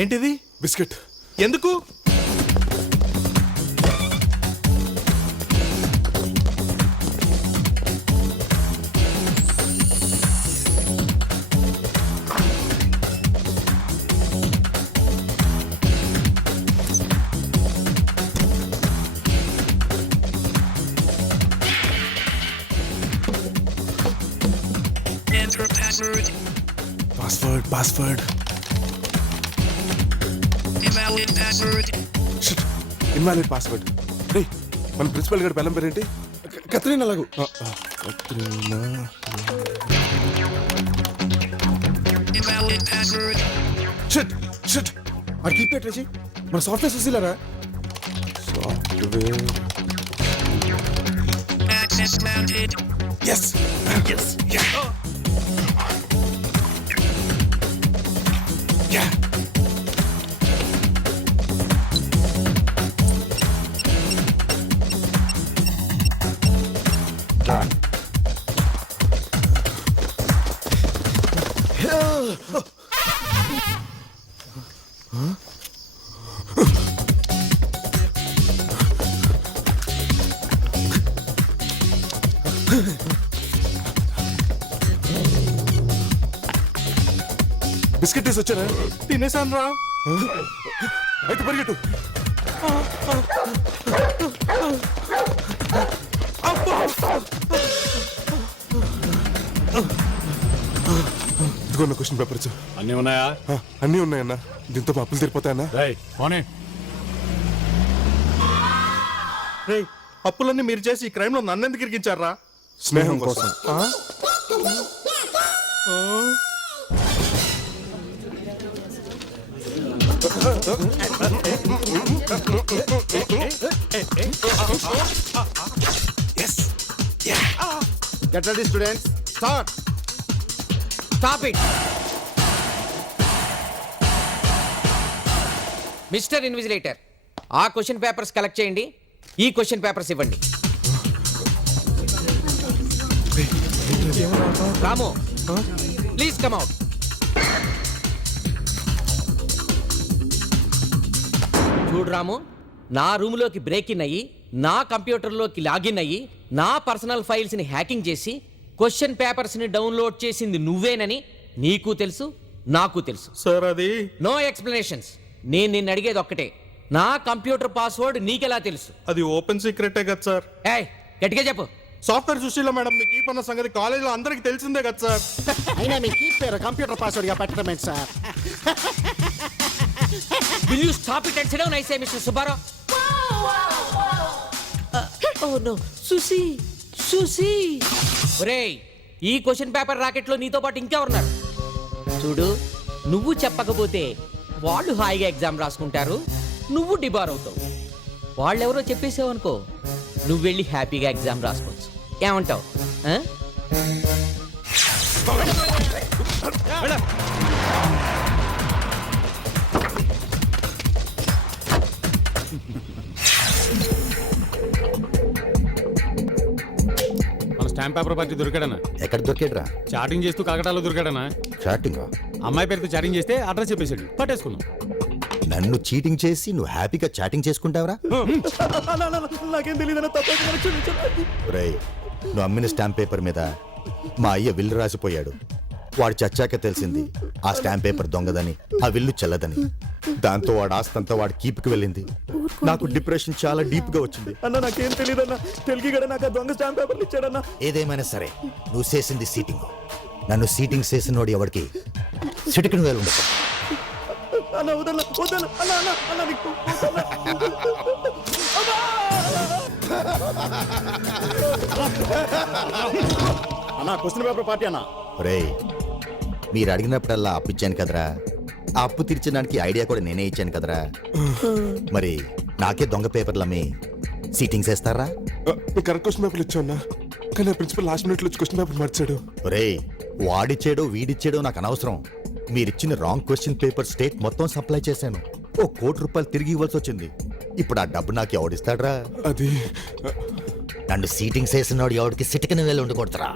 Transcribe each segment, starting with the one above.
ఏంటిది? బిస్కెట్. ఎందుకు? Password. Invalid password. రే, మన ప్రిన్సిపల్ గారి బెల్లం పేరేంటి? కత్రీనా లాగు. షిట్. అది కీప్ చేసి మన సాఫ్ట్వేర్ చూసిలారా? Software. Yes. Yeah. Yeah. Done. Biscuit తీసి వచ్చారా? తినేసాను రా. అయితే పరిగెట్టు. ఇదిగో క్వశ్చన్ పేపర్స్. అన్నీ ఉన్నాయా? అన్నీ ఉన్నాయన్నా. దీంతో మా అప్పులు తీరిపోతాయన్నా? రే, అప్పులన్నీ మీరు చేసి ఈ క్రైమ్ లో నన్ను ఎందుకు ఇరికించారా? స్నేహం కోసం. Get ready, students. Start. Stop it. Mister invigilator, ఆ క్వశ్చన్ పేపర్స్ కలెక్ట్ చేయండి. ఈ క్వశ్చన్ పేపర్స్ ఇవ్వండి. రాము, ప్లీజ్ కమ్ అవుట్. చూడు రాము, నా రూమ్లోకి బ్రేక్ ఇన్ అయ్యి, నా కంప్యూటర్లోకి లాగిన్ అయ్యి, నా పర్సనల్ ఫైల్స్ని హ్యాకింగ్ చేసి క్వశ్చన్ పేపర్స్ని డౌన్లోడ్ చేసింది నువ్వేనని నీకు తెలుసు, నాకు తెలుసు. సార్ అది నో ఎక్స్ప్లెనేషన్స్. నేను నిన్ను అడిగేది ఒక్కటే, నా కంప్యూటర్ పాస్వర్డ్ నీకెలా తెలుసు? అది ఓపెన్ సీక్రెటే కదా సార్. ఏయ్, గట్టిగా చెప్పు. సాఫ్ట్వేర్ సుశీల మేడం మీకు ఈ పన్న సంగతి కాలేజీలో అందరికి తెలిసిందే కదా సార్. అయినా మీ కీప్ పేరు కంప్యూటర్ పాస్వర్డ్ గా పెట్టడమే sir. Will you stop it and sit down, I say, Mr. Subbarao? Oh no, Susi. ఒరేయ్, ఈ క్వశ్చన్ పేపర్ రాకెట్లో నీతో పాటు ఇంకెవరున్నారు? చూడు, నువ్వు చెప్పకపోతే వాళ్ళు హాయిగా ఎగ్జామ్ రాసుకుంటారు, నువ్వు డిబార్ అవుతావు. వాళ్ళెవరో చెప్పేసావనుకో, నువ్వు వెళ్ళి హ్యాపీగా ఎగ్జామ్ రాసుకోవచ్చు. ఏమంటావు? మన స్టాంప్ పేపర్ పార్టీ దొరికాడనా? ఎక్కడ దొరికాడురా? చాటింగ్ చేస్తూ కలకటాలో దొరికాడనా? చాటింగ్? అమ్మాయి పేరుతో చాటింగ్ చేస్తే అడ్రస్ చెప్పేశాడు, పట్టేసుకున్నాం. నన్ను చీటింగ్ చేసి నువ్వు హ్యాపీగా చాటింగ్ చేసుకుంటావరా? నాకేం తెలియదు. రేయ్, నువ్వు అమ్మిన స్టాంప్ పేపర్ మీద మా అయ్య విల్లు రాసిపోయాడు. వాడు చచ్చాక తెలిసింది ఆ స్టాంప్ పేపర్ దొంగదని, ఆ విల్లు చెల్లదని. దాంతో వాడు ఆస్తంతా వాడి కీపుకి వెళ్ళింది. నాకు డిప్రెషన్ చాలా డీప్ గా వచ్చింది. అన్న నాకేం తెలియదు అన్న. తెలుగు నాకు దొంగ స్టాంప్ పేపర్లు ఇచ్చాడన్న. ఏదేమైనా సరే, నువ్వు చేసింది సీటింగ్. నన్ను సీటింగ్ చేసినోడు ఎవరికి సిటికిన వేలు ఉండదు. అన్న వదల వదల అన్న అన్న అన్న నీకు అన్న క్వశ్చన్ పేపర్ పార్టీ అన్న. రేయ్, మీరు అడిగినప్పుడల్లా అప్పు ఇచ్చాను కదరా. ఆ అప్పు తీర్చడానికి ఐడియా కూడా నేనే ఇచ్చాను కదరా. మరి నాకే దొంగ పేపర్లు అమ్మి సీటింగ్స్ వేస్తారా? మీకు కరెక్ట్ క్వశ్చన్ పేపర్లు ఇచ్చా, కానీ ప్రిన్సిపల్ లాస్ట్ మినిట్ లో క్వశ్చన్ పేపర్ మార్చాడు. రేయ్, వాడిచ్చాడో వీడిచ్చాడో నాకు అనవసరం. మీరిచ్చిన రాంగ్ క్వశ్చన్ పేపర్ స్టేట్ మొత్తం సప్లై చేశాను. ₹1 కోటి తిరిగి ఇవ్వాల్సి వచ్చింది. ఇప్పుడు ఆ డబ్బు నాకు ఎవడిస్తాడ్రా? అది నన్ను సీటింగ్ చేసినోడు ఎవడికి సిటికిన వేలు ఉండకూడదురా.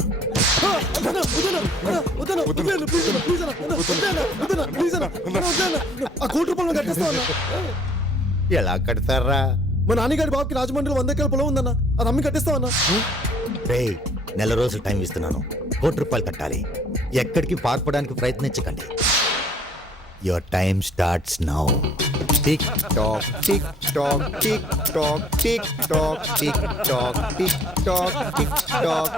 ఆ కోటి రూపాయలు కట్టేస్తా అన్న. ఎలా కడతారా? మా నాన్నగారి బాబుకి రాజమండ్రిలో 100 ఎకరాల పొలం ఉందన్న, అది అమ్మి కట్టేస్తా అన్న. రేయ్, నెల రోజులు టైం ఇస్తున్నాను. ₹1,00,00,000 కట్టాలి. ఎక్కడికి పారిపోవడానికి ప్రయత్నించకండి. Your time starts now. Tick tock tick tock tick tock tick tock tick tock tick tock tick tock.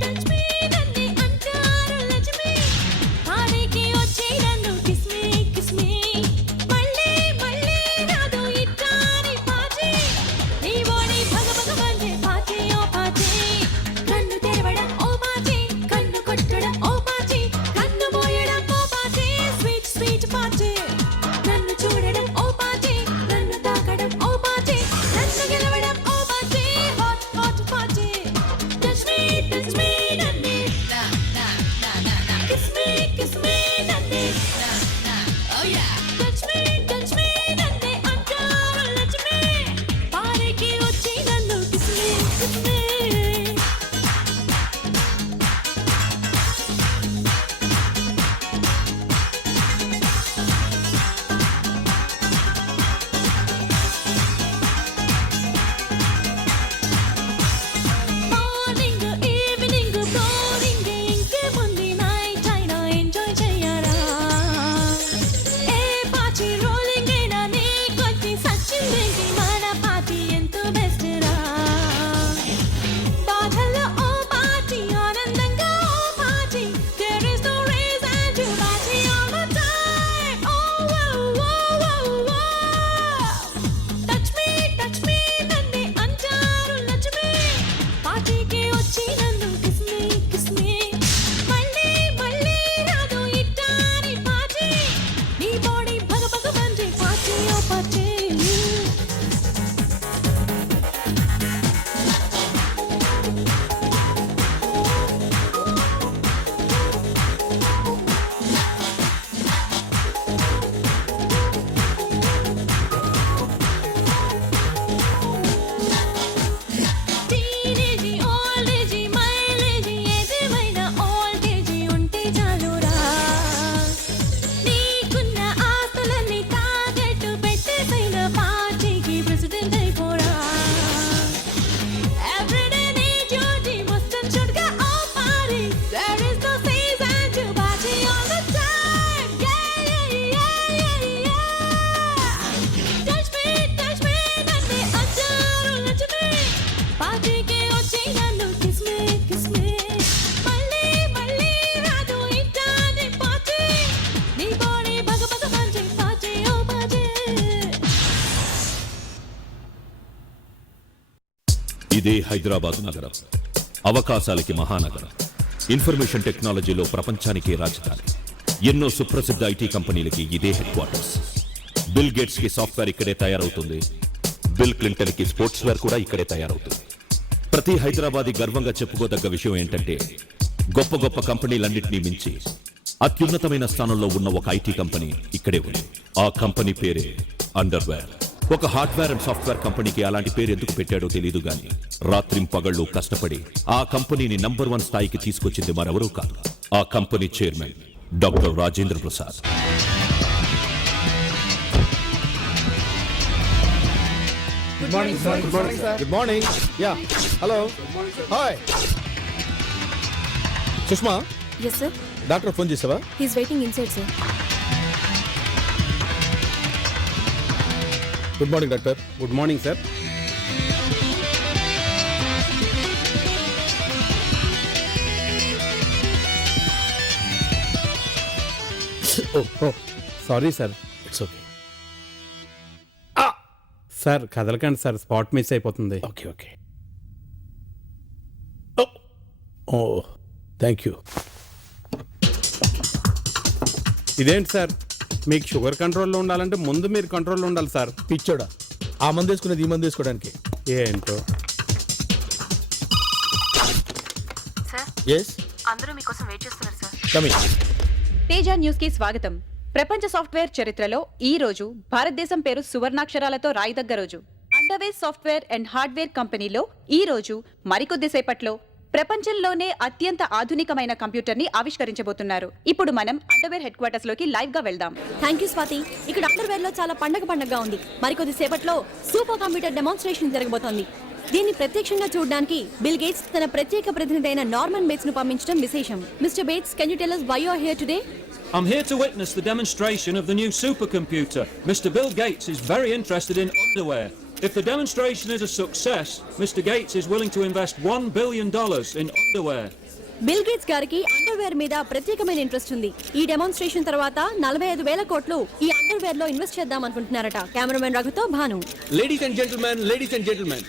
Touch me నన్ను అంటారు లక్ష్మి పానికి వచ్చి నన్ను కిస్ మీ మళ్ళీ మళ్ళీ రాదు ఇట్టాని పాచి నీ బోడి భగ భగ మండే పాచి ఓ పాచి కన్ను తెరవడం ఓ పాచి కన్ను కొట్టడం ఓ పాచి కన్ను మోయడం ఓ పాచి స్వీట్ స్వీట్ పాచి నన్ను చూడడం ఓ పాచి నన్ను తాకడం ఓ పాచి నన్ను గెలవడం ఓ పాచి హాట్ హాట్ పాచి టచ్ మీ నన్ను కిస్ మీ నన్ను oh yeah touch me నన్ను అంటారు లక్ష్మి పారికి వచ్చి నన్ను kiss me morning evening morning ఇంకేముంది నైట్ అయినా ఎంజాయ్ చేయరా ఏ పాచి రోలింగ్ అయినా నీకొచ్చి సచ్చిందేంటి మన పార్టీ ఎంతో బెస్ట్ రా బాధల్లో ఓ పార్టీ ఆనందంగా ఓ party there is no reason to party all the time oh touch me నన్ను అంటారు లక్ష్మి పార్టీకి వచ్చి నన్ను కిస్ మీ మళ్ళీ మళ్ళీ రాదు ఇట్టాని పార్టీ నీ బాడీ భగ భగ మండే పార్టీ ఓ పార్టీ టీనేజీ ఓల్డేజీ మైలేజీ ఏదేమైనా ఓల్డేజీ ఉంటే చాలురా నీకున్న ఆస్తులన్నీ తాకట్టు పెట్టేసైన పార్టీకి ప్రెసిడెంట్ అయిపోరా ఎవ్రీడే నీ డ్యూటీ మస్ట్ అండ్ షుడ్ గా ఓ party there is no season to party all the time touch me నన్ను అంటారు లక్ష్మి పార్టీకి వచ్చి నన్ను కిస్ మీ మళ్ళీ మళ్ళీ రాదు ఇట్టాని పార్టీ నీ బాడీ భగ భగ మండే పార్టీ ఓ పార్టీ ఇదే హైదరాబాద్ నగరం, అవకాశాలకి మహానగరం, ఇన్ఫర్మేషన్ టెక్నాలజీలో ప్రపంచానికే రాజధాని. ఎన్నో సుప్రసిద్ధ ఐటీ కంపెనీలకి ఇదే హెడ్ క్వార్టర్స్. బిల్ గేట్స్ కి సాఫ్ట్వేర్ ఇక్కడే తయారవుతుంది. బిల్ క్లింటన్ కి స్పోర్ట్స్ వేర్ కూడా ఇక్కడే తయారవుతుంది. ప్రతి హైదరాబాదీ గర్వంగా చెప్పుకోదగ్గ విషయం ఏంటంటే గొప్ప గొప్ప కంపెనీలన్నింటినీ మించి అత్యున్నతమైన స్థానంలో ఉన్న ఒక ఐటీ కంపెనీ ఇక్కడే ఉంది. ఆ కంపెనీ పేరే అండర్వేర్. ఒక హార్డ్వేర్ అండ్ సాఫ్ట్వేర్ కంపెనీకి అలాంటి పేరు ఎందుకు పెట్టాడో తెలియదు గాని రాత్రింపగళ్ళు కష్టపడి ఆ కంపెనీని నంబర్ 1 స్థాయికి తీసుకొచ్చింది మరెవరూ కాదు, ఆ company chairman doctor Rajendra Prasad. Good morning yeah hello hi Sushma Yes, sir. Doctor phone చేసావా? He's waiting inside, sir. Good morning doctor. Good morning sir. Sorry sir. It's okay. Sir కదలకండి సార్, స్పాట్ మిస్ అయిపోతుంది. Okay okay. Oh thank you. ఇదేంటి sir, మీకు sugar కంట్రోల్లో ఉండాలంటే ముందు మీరు కంట్రోల్లో ఉండాలి సార్. పిచ్చోడా, ఆ మందు వేసుకునేది ఈ మందు వేసుకోవడానికి. ఏంటో. Sir, ఎస్ అందరూ మీకోసం వెయిట్ చేస్తున్నారు సార్. కమింగ్. తేజ న్యూస్ కి స్వాగతం. ప్రపంచ సాఫ్ట్వేర్ చరిత్రలో ఈ రోజు భారతదేశం పేరు సువర్ణాక్షరాలతో రాయదగ్గ రోజు. అండర్వేర్ సాఫ్ట్వేర్ అండ్ హార్డ్వేర్ కంపెనీలో ఈ రోజు మరికొద్దిసేపట్లో ప్రపంచంలోనే అత్యంత ఆధునికమైన కంప్యూటర్ ని ఆవిష్కరించబోతున్నారు. ఇప్పుడు మనం అండర్వేర్ హెడ్ క్వార్టర్స్ లోకి లైవ్ గా వెళ్దాం. Thank you Swathi. ఇక్కడ అండర్వేర్ లో చాలా పండగగా ఉంది. మరికొద్ది సేపట్లో సూపర్ కంప్యూటర్ డెమాన్స్ట్రేషన్ జరగబోతోంది. దీన్ని ప్రత్యక్షంగా చూడడానికి బిల్ గేట్స్ తన ప్రత్యేక ప్రతినిధి అయిన నార్మన్ బేట్స్ ను పంపించడం విశేషం. Mister beats, can you tell us why you are here today? I'm here to witness the demonstration of the new supercomputer. Mr. Bill Gates is very interested in underwear. If the demonstration is a success, Mr. Gates is willing to invest $1 billion in underwear. Bill gates గారికి underwear మీద ప్రత్యేకమైన interest ఉంది. ఈ demonstration తర్వాత 45,000 కోట్లు ఈ underwear లో invest చేద్దాం అనుకుంటున్నారట. కెమెరామెన్ రఘుతో Bhanu. Ladies and gentlemen,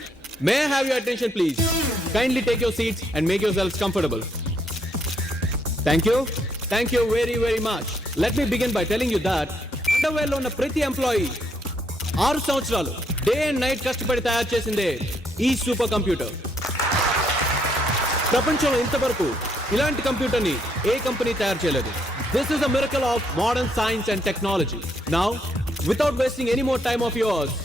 may I have your attention please? Kindly take your seats and make yourselves comfortable. Thank you very much. Let me begin by telling you that underwear లో ఉన్న ప్రతి employee 6 సంవత్సరాలు day and night కష్టపడి తయారు చేసిందే ఈ super computer. ప్రపంచంలో ఇంతవరకు ఇలాంటి కంప్యూటర్ ని ఏ కంపెనీ తయారు చేయలేదు. This is a miracle of modern science and technology. Now without wasting any more time of yours,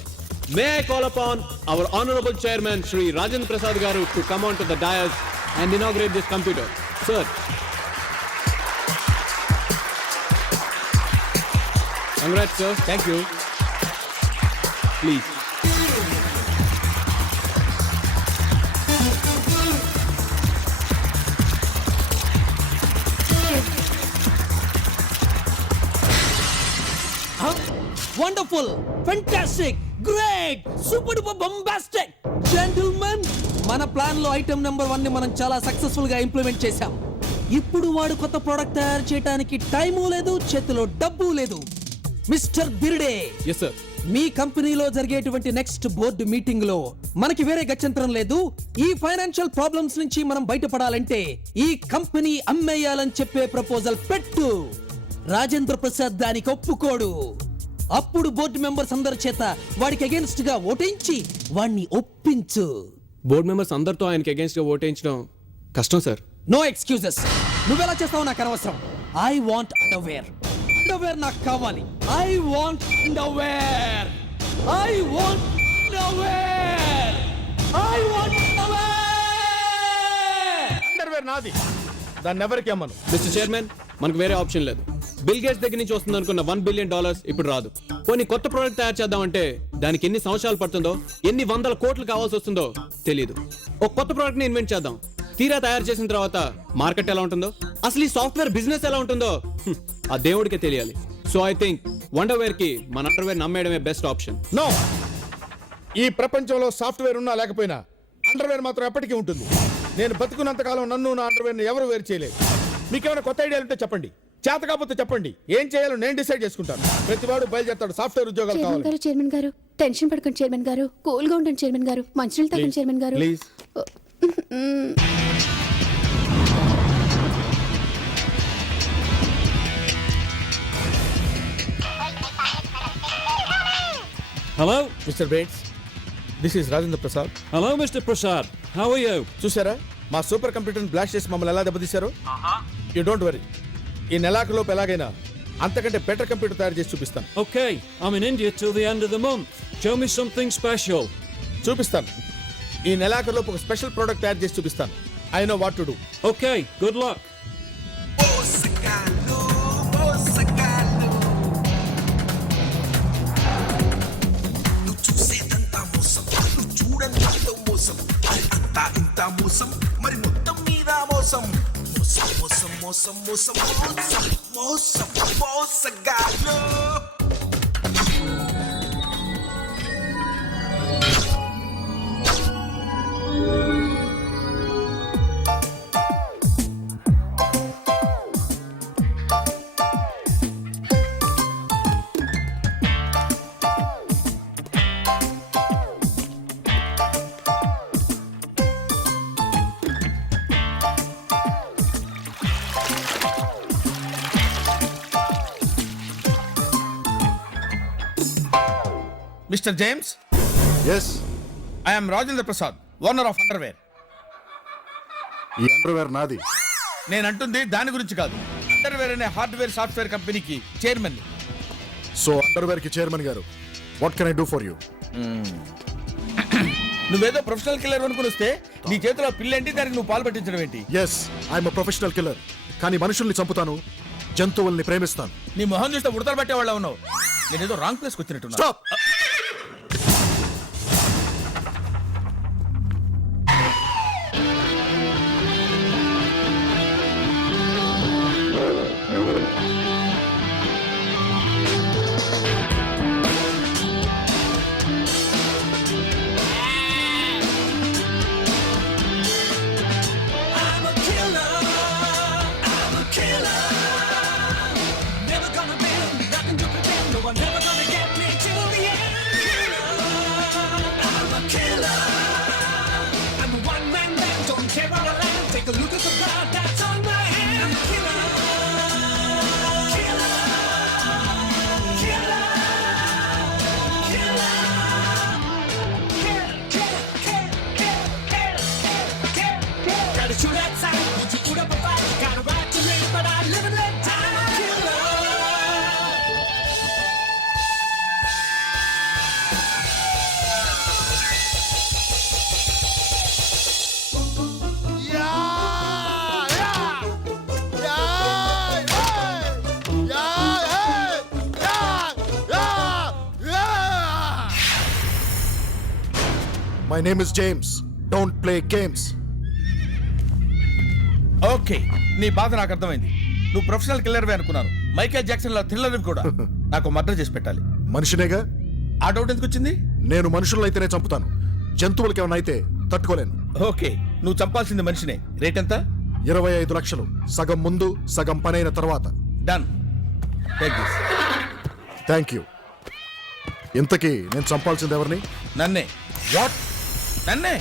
may I call upon our honorable chairman Shri Rajendra Prasad garu to come on to the dais and inaugurate this computer. Sir. Congrats sir. Thank you. Please. Wonderful, fantastic, great, super duper bombastic. Gentlemen, మన plan లో item number 1 ని మనం చాలా successful గా implement చేశాం. ఇప్పుడు వాడు కొత్త ప్రోడక్ట్ తయారు చేయడానికి టైము లేదు, చేతిలో డబ్బు లేదు. Mister Birde, Yes sir. మీ కంపెనీలో జరిగేటువంటి నెక్స్ట్ బోర్డు మీటింగ్ లో మనకి వేరే గత్యంతరం లేదు. ఈ ఫైనాన్షియల్ ప్రాబ్లమ్స్ నుంచి మనం బయటపడాలంటే ఈ కంపెనీ అమ్మేయాలని చెప్పే ప్రపోజల్ పెట్టు. రాజేంద్ర ప్రసాద్ దానికి ఒప్పుకోడు. అప్పుడు బోర్డు మెంబర్స్ అందరి చేత వాడికి అగేన్స్ట్ గా ఓటించి వాడిని ఒప్పించు. బోర్డ్ మెంబర్స్ అందరితో ఆయనకి అగేన్స్ట్ గా ఓటేయించడం కష్టం సార్. No excuses. నువ్వెలా చేస్తావు నాకు అనవసరం. I want underwear. అండర్వేర్ నాకు కావాలి. I want underwear. I want underwear. I want underwear. Underwear నాది, దాన్ని ఎవరికి అమ్మను. మిస్టర్ చైర్మన్, మనకు వేరే ఆప్షన్ లేదు. బిల్ గేట్స్ దగ్గర నుంచి వస్తుంది అనుకున్న $1 బిలియన్ ఇప్పుడు రాదు. కొన్ని కొత్త ప్రోడక్ట్ తయారు చేద్దామంటే దానికి ఎన్ని సంవత్సరాలు పడుతుందో, ఎన్ని వందల కోట్లు కావాల్సి వస్తుందో తెలియదు. ఒక కొత్త ప్రోడక్ట్ ని ఇన్వెంట్ చేద్దాం. తీరా తయారు చేసిన తర్వాత మార్కెట్ ఎలా ఉంటుందో, అసలు ఈ సాఫ్ట్వేర్ బిజినెస్ ఎలా ఉంటుందో ఆ దేవుడికే తెలియాలి. సో ఐ థింక్ వండర్వేర్ కి మన అండర్వేర్ నమ్మేయడమే బెస్ట్ ఆప్షన్. నో, ఈ ప్రపంచంలో సాఫ్ట్వేర్ ఉన్నా లేకపోయినా అండర్వేర్ మాత్రం ఎప్పటికీ ఉంటుంది. నేను బతుకున్నంతకాలం నన్ను నా అండర్వేర్ని ఎవరు వేరు చేయలేదు. మీకేమైనా కొత్త ఐడియాలు ఉంటే చెప్పండి, చేత కాకపోతే చెప్పండి. ఏం చేయాలో నేను డిసైడ్ చేసుకుంటాను. ప్రతివాడు బయలుదేరతాడు సాఫ్ట్వేర్ ఉద్యోగాలు కావాలి. చైర్మన్ గారు, టెన్షన్ పడకండి చైర్మన్ గారు. కూల్ గా ఉండండి చైర్మన్ గారు. మంచినీళ్ళు తాగండి చైర్మన్ గారు. Please. Hello? Mister beats, this is Rajendra Prasad. Hello, Mr. Prasad. How are you? చూసారా మా సూపర్ కంప్యూటర్ని బ్లాస్ట్ చేసి మమ్మల్ని ఎలా దెబ్బతీశారో? యూ డోంట్ వరీ, ఈ నెలాఖరులోపు ఎలాగైనా అంతకంటే బెటర్ కంప్యూటర్ తయారు చేసి చూపిస్తాను. Okay, I'm in India till the end of the month. Show me something special. చూపిస్తాను. ఈ నెలాఖరులోపు ఒక స్పెషల్ ప్రోడక్ట్ తయారు చేసి చూపిస్తాను. I know what to do. Okay, good luck. మరి మొత్తం మీద మోసం మోసం మోసం మోసం మోసం మోసం మోసగాళ్ళు. Mister James. Yes, I'm Rajendra Prasad, owner of underwear. ఈ అండర్వేర్ నాది. నేను అంటుంది దాని గురించి కాదు. అండర్వేర్ అనే హార్డ్వేర్ సాఫ్ట్వేర్ కంపెనీకి చైర్మన్. సో అండర్వేర్ కి చైర్మన్ గారు, what can I do for you? నువ్వేదో ప్రొఫెషనల్ కిల్లర్ అనుకుని వస్తే నీ చేతిలో పిల్లేంటి, దానికి నువ్వు పాలు పట్టించడం ఏంటి? Yes, I'm professional killer. కానీ మనుషుల్ని చంపుతాను, జంతువుల్ని ప్రేమిస్తాను. నీ మొహం చూస్తే ఉడతలు పట్టే వాళ్ళ ఉన్నావు. నేనేదో రాంగ్ ప్లేస్కి వచ్చినట్టున్నా. Stop! I'm a killer. I'm a killer. Never gonna bend, nothing to pretend. No one never gonna get me till the end. I'm a killer. I'm a one-man band. Don't care about a land. Take a look at the blood that's on my hand. I'm a killer. Killer. Killer. Killer. Gotta shoot that sign, once you put up a fight, got a right to live, but I live and let die. I'm a killer. My name is James. Don't play games. Okay, నీ బాధ నాకు అర్థమైంది. నువ్వు professional కిల్లర్వే అనుకున్నాను. Michael Jackson లా thriller కూడా నాకు murder చేసి పెట్టాలి. మనిషినేగా. ఆ డౌట్ ఎందుకు వచ్చింది? నేను మనుషులైతేనే చంపుతాను, జంతువులకి ఏమైనా అయితే తట్టుకోలేను. ఓకే, నువ్వు చంపాల్సింది మనిషినే. రేట్ ఎంత? 25 లక్షలు, సగం ముందు సగం పనైన తర్వాత. Done. Take this. Thank you. ఇంతకీ నేను చంపాల్సింది ఎవరిని? నన్నే. వాట్? నన్నే?